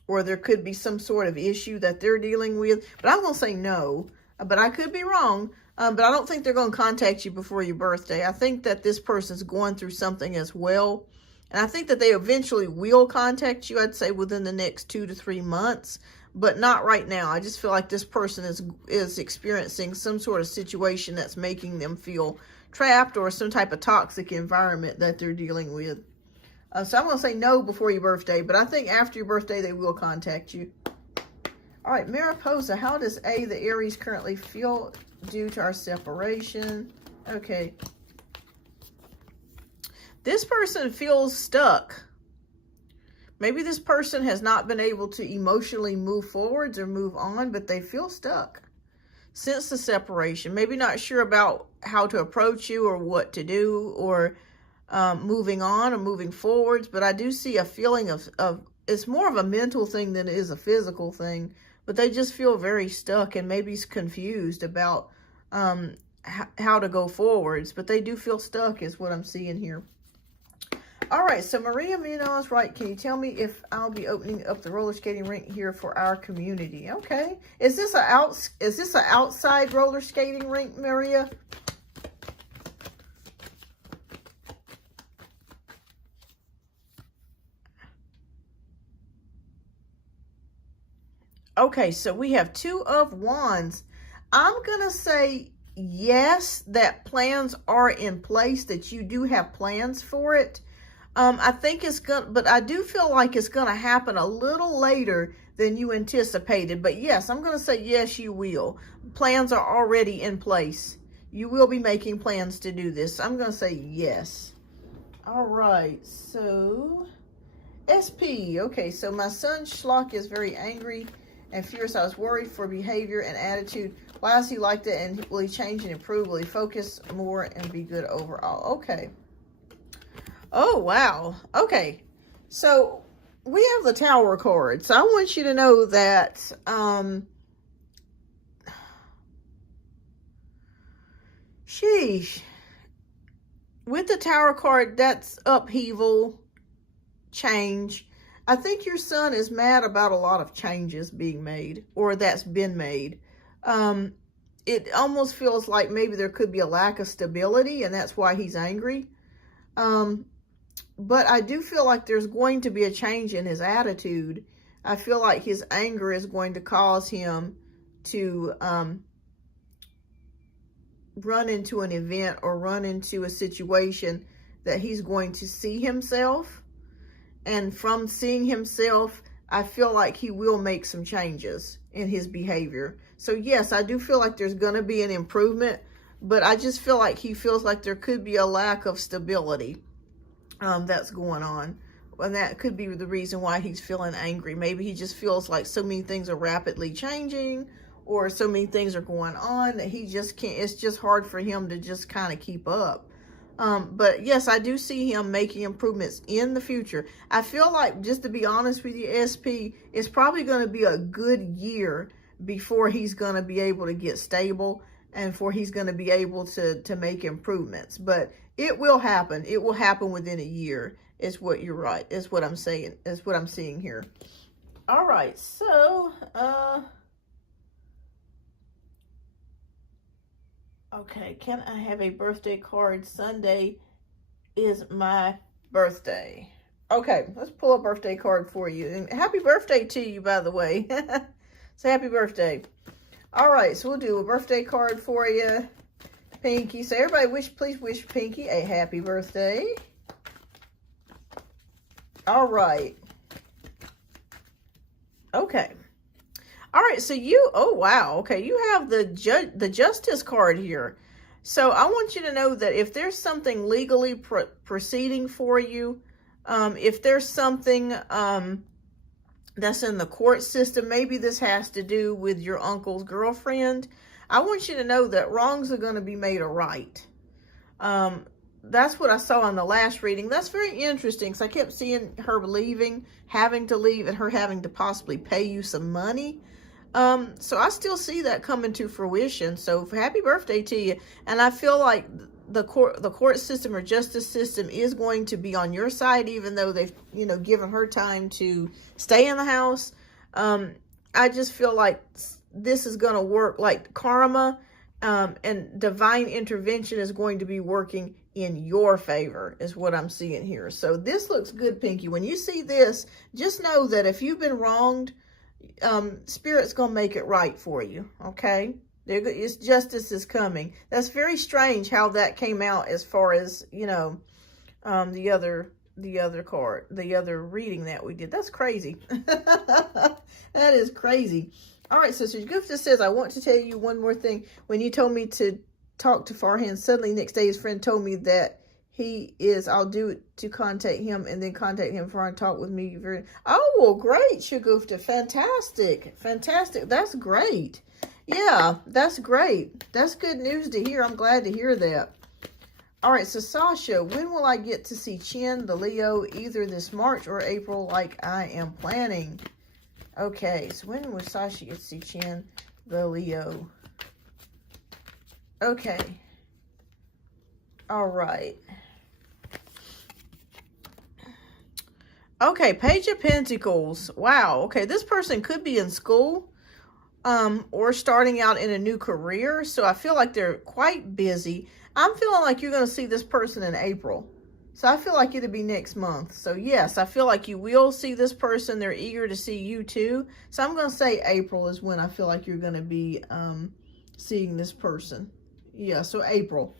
or there could be some sort of issue that they're dealing with. But I'm going to say no, but I could be wrong. But I don't think they're going to contact you before your birthday. I think that this person's going through something as well. And I think that they eventually will contact you, I'd say within the next 2 to 3 months, but not right now. I just feel like this person is experiencing some sort of situation that's making them feel trapped, or some type of toxic environment that they're dealing with. So I'm going to say no before your birthday, but I think after your birthday, they will contact you. All right, Mariposa, how does A, the Aries, currently feel due to our separation? Okay. This person feels stuck. Maybe this person has not been able to emotionally move forwards or move on, but they feel stuck since the separation. Maybe not sure about how to approach you or what to do, or moving on or moving forwards. But I do see a feeling of it's more of a mental thing than it is a physical thing. But they just feel very stuck and maybe confused about how to go forwards. But they do feel stuck is what I'm seeing here. All right, so Maria Munoz, right, can you tell me if I'll be opening up the roller skating rink here for our community? Okay. Is this an outside roller skating rink, Maria? Okay, so we have 2 of Wands. I'm going to say yes, that plans are in place, that you do have plans for it. I think it's going to, but I do feel like it's going to happen a little later than you anticipated. But yes, I'm going to say yes, you will. Plans are already in place. You will be making plans to do this. I'm going to say yes. All right, so SP. Okay, so my son Schlock is very angry and fierce. I was worried for behavior and attitude. Why is he like that, and will he change and improve? Will he focus more and be good overall? Okay. Oh, wow. Okay. So we have the Tower card. So I want you to know that sheesh. With the Tower card, that's upheaval, change. I think your son is mad about a lot of changes being made, or that's been made. It almost feels like maybe there could be a lack of stability, and that's why he's angry. But I do feel like there's going to be a change in his attitude. I feel like his anger is going to cause him to run into an event or run into a situation that he's going to see himself. And from seeing himself, I feel like he will make some changes in his behavior. So yes, I do feel like there's going to be an improvement, but I just feel like he feels like there could be a lack of stability that's going on. And that could be the reason why he's feeling angry. Maybe he just feels like so many things are rapidly changing, or so many things are going on that he just can't, it's just hard for him to just kind of keep up. But yes, I do see him making improvements in the future. I feel like, just to be honest with you, SP, it's probably going to be a good year before he's going to be able to get stable and before he's going to be able to make improvements. But it will happen. It will happen within a year, is what you're right, is what I'm saying, is what I'm seeing here. All right, so, okay, can I have a birthday card? Sunday is my birthday. Okay, let's pull a birthday card for you. And happy birthday to you, by the way. So happy birthday. All right, so we'll do a birthday card for you, Pinky. So everybody, please wish Pinky a happy birthday. All right. Okay. All right, so you, oh, wow. Okay, you have the Justice card here. So I want you to know that if there's something legally proceeding for you, if there's something that's in the court system, maybe this has to do with your uncle's girlfriend, I want you to know that wrongs are going to be made right. That's what I saw in the last reading. That's very interesting, because I kept seeing her leaving, having to leave, and her having to possibly pay you some money. So I still see that coming to fruition. So happy birthday to you. And I feel like the court system or justice system is going to be on your side, even though they've, you know, given her time to stay in the house. I just feel like this is going to work, like karma, and divine intervention is going to be working in your favor, is what I'm seeing here. So this looks good, Pinky. When you see this, just know that if you've been wronged, Spirit's gonna make it right for you. Okay, it's justice is coming. That's very strange how that came out, as far as, you know, the other card, the other reading that we did. That's crazy. That is crazy. All right, so Gupta says, I want to tell you one more thing. When you told me to talk to Farhan, suddenly next day his friend told me that I'll do it to contact him, and then contact him for and talk with me. Oh, well, great, Shagufta. Fantastic. Fantastic. That's great. Yeah, that's great. That's good news to hear. I'm glad to hear that. All right, so Sasha, when will I get to see Chin, the Leo, either this March or April like I am planning? Okay, so when will Sasha get to see Chin, the Leo? Okay. All right. Okay, Page of Pentacles. Wow. Okay, this person could be in school or starting out in a new career. So I feel like they're quite busy. I'm feeling like you're going to see this person in April. So I feel like it'll be next month. So yes, I feel like you will see this person. They're eager to see you too. So I'm going to say April is when I feel like you're going to be seeing this person. Yeah, so April.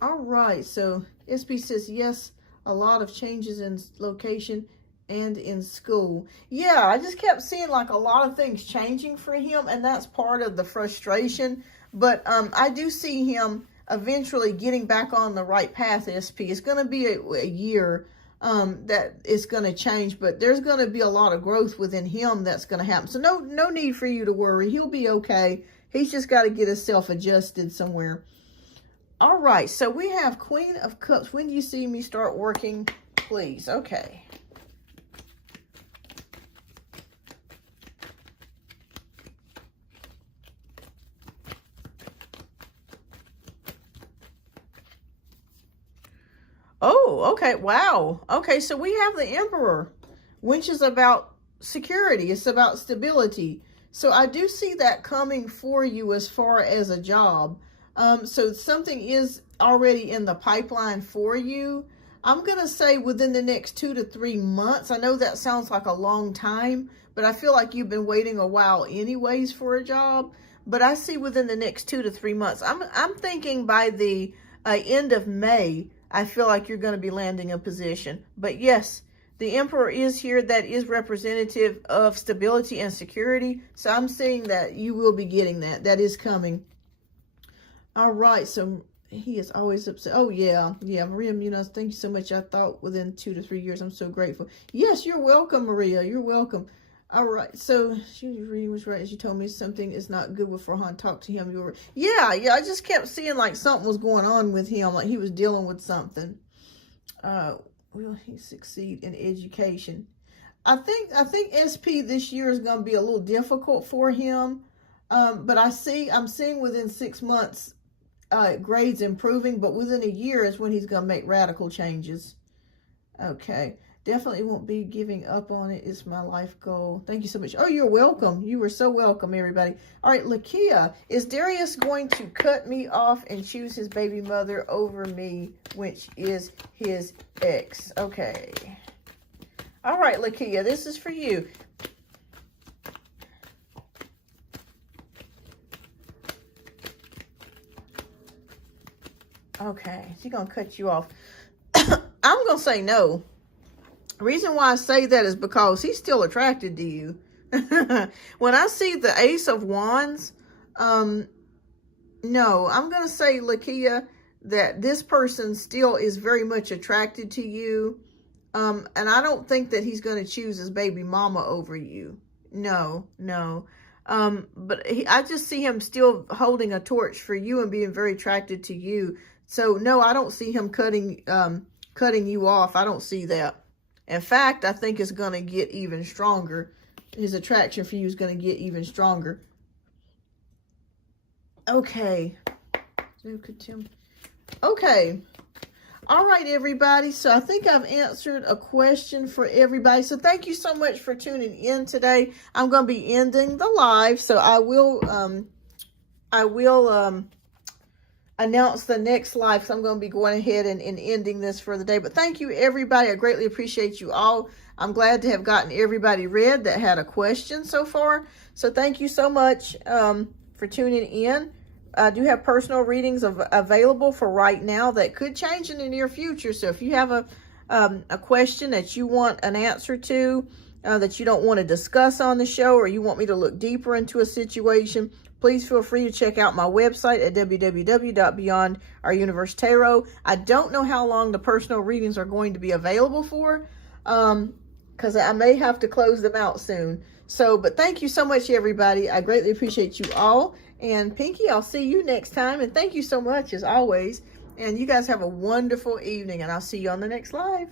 All right, so SB says, yes, a lot of changes in location and in school. Yeah, I just kept seeing like a lot of things changing for him, and that's part of the frustration. But I do see him eventually getting back on the right path, SP. It's going to be a year that it's going to change, but there's going to be a lot of growth within him that's going to happen. So no need for you to worry. He'll be okay. He's just got to get himself adjusted somewhere. All right, so we have Queen of Cups. When do you see me start working, please? Okay. Oh, okay. Wow. Okay, so we have the Emperor, which is about security. It's about stability. So I do see that coming for you as far as a job. So something is already in the pipeline for you. I'm going to say within the next 2 to 3 months. I know that sounds like a long time, but I feel like you've been waiting a while anyways for a job. But I see within the next 2 to 3 months. I'm thinking by the end of May, I feel like you're going to be landing a position. But yes, the Emperor is here. That is representative of stability and security. So I'm seeing that you will be getting that. That is coming. All right, so he is always upset. Oh, yeah. Yeah, Maria Munoz, thank you so much. I thought within 2 to 3 years. I'm so grateful. Yes, you're welcome, Maria. You're welcome. All right, so she reading was right. As you told me something is not good with Farhan. Talk to him. Yeah, I just kept seeing like something was going on with him. Like he was dealing with something. Will he succeed in education? I think SP this year is going to be a little difficult for him. But I'm seeing within 6 months, grades improving, but within a year is when he's going to make radical changes. Okay. Definitely won't be giving up on it. It's my life goal. Thank you so much. Oh, you're welcome. You were so welcome, everybody. All right, Lakia, is Darius going to cut me off and choose his baby mother over me, which is his ex? Okay. All right, Lakia, this is for you. Okay, she's going to cut you off. I'm going to say no. The reason why I say that is because he's still attracted to you. When I see the Ace of Wands, no, I'm going to say, Lakia, that this person still is very much attracted to you. And I don't think that he's going to choose his baby mama over you. No. But I just see him still holding a torch for you and being very attracted to you. So, no, I don't see him cutting you off. I don't see that. In fact, I think it's going to get even stronger. his attraction for you is going to get even stronger. Okay. Okay. All right, everybody. So I think I've answered a question for everybody. So thank you so much for tuning in today. I'm going to be ending the live. So I will announce the next live. So I'm going to be going ahead and ending this for the day. But thank you, everybody. I greatly appreciate you all. I'm glad to have gotten everybody read that had a question so far. So thank you so much for tuning in. I do have personal readings available for right now that could change in the near future. So if you have a question that you want an answer to, that you don't want to discuss on the show, or you want me to look deeper into a situation, please feel free to check out my website at www.beyondouruniverse tarot. I don't know how long the personal readings are going to be available for, because I may have to close them out soon. So, but thank you so much, everybody. I greatly appreciate you all. And Pinky, I'll see you next time. And thank you so much, as always. And you guys have a wonderful evening. And I'll see you on the next live.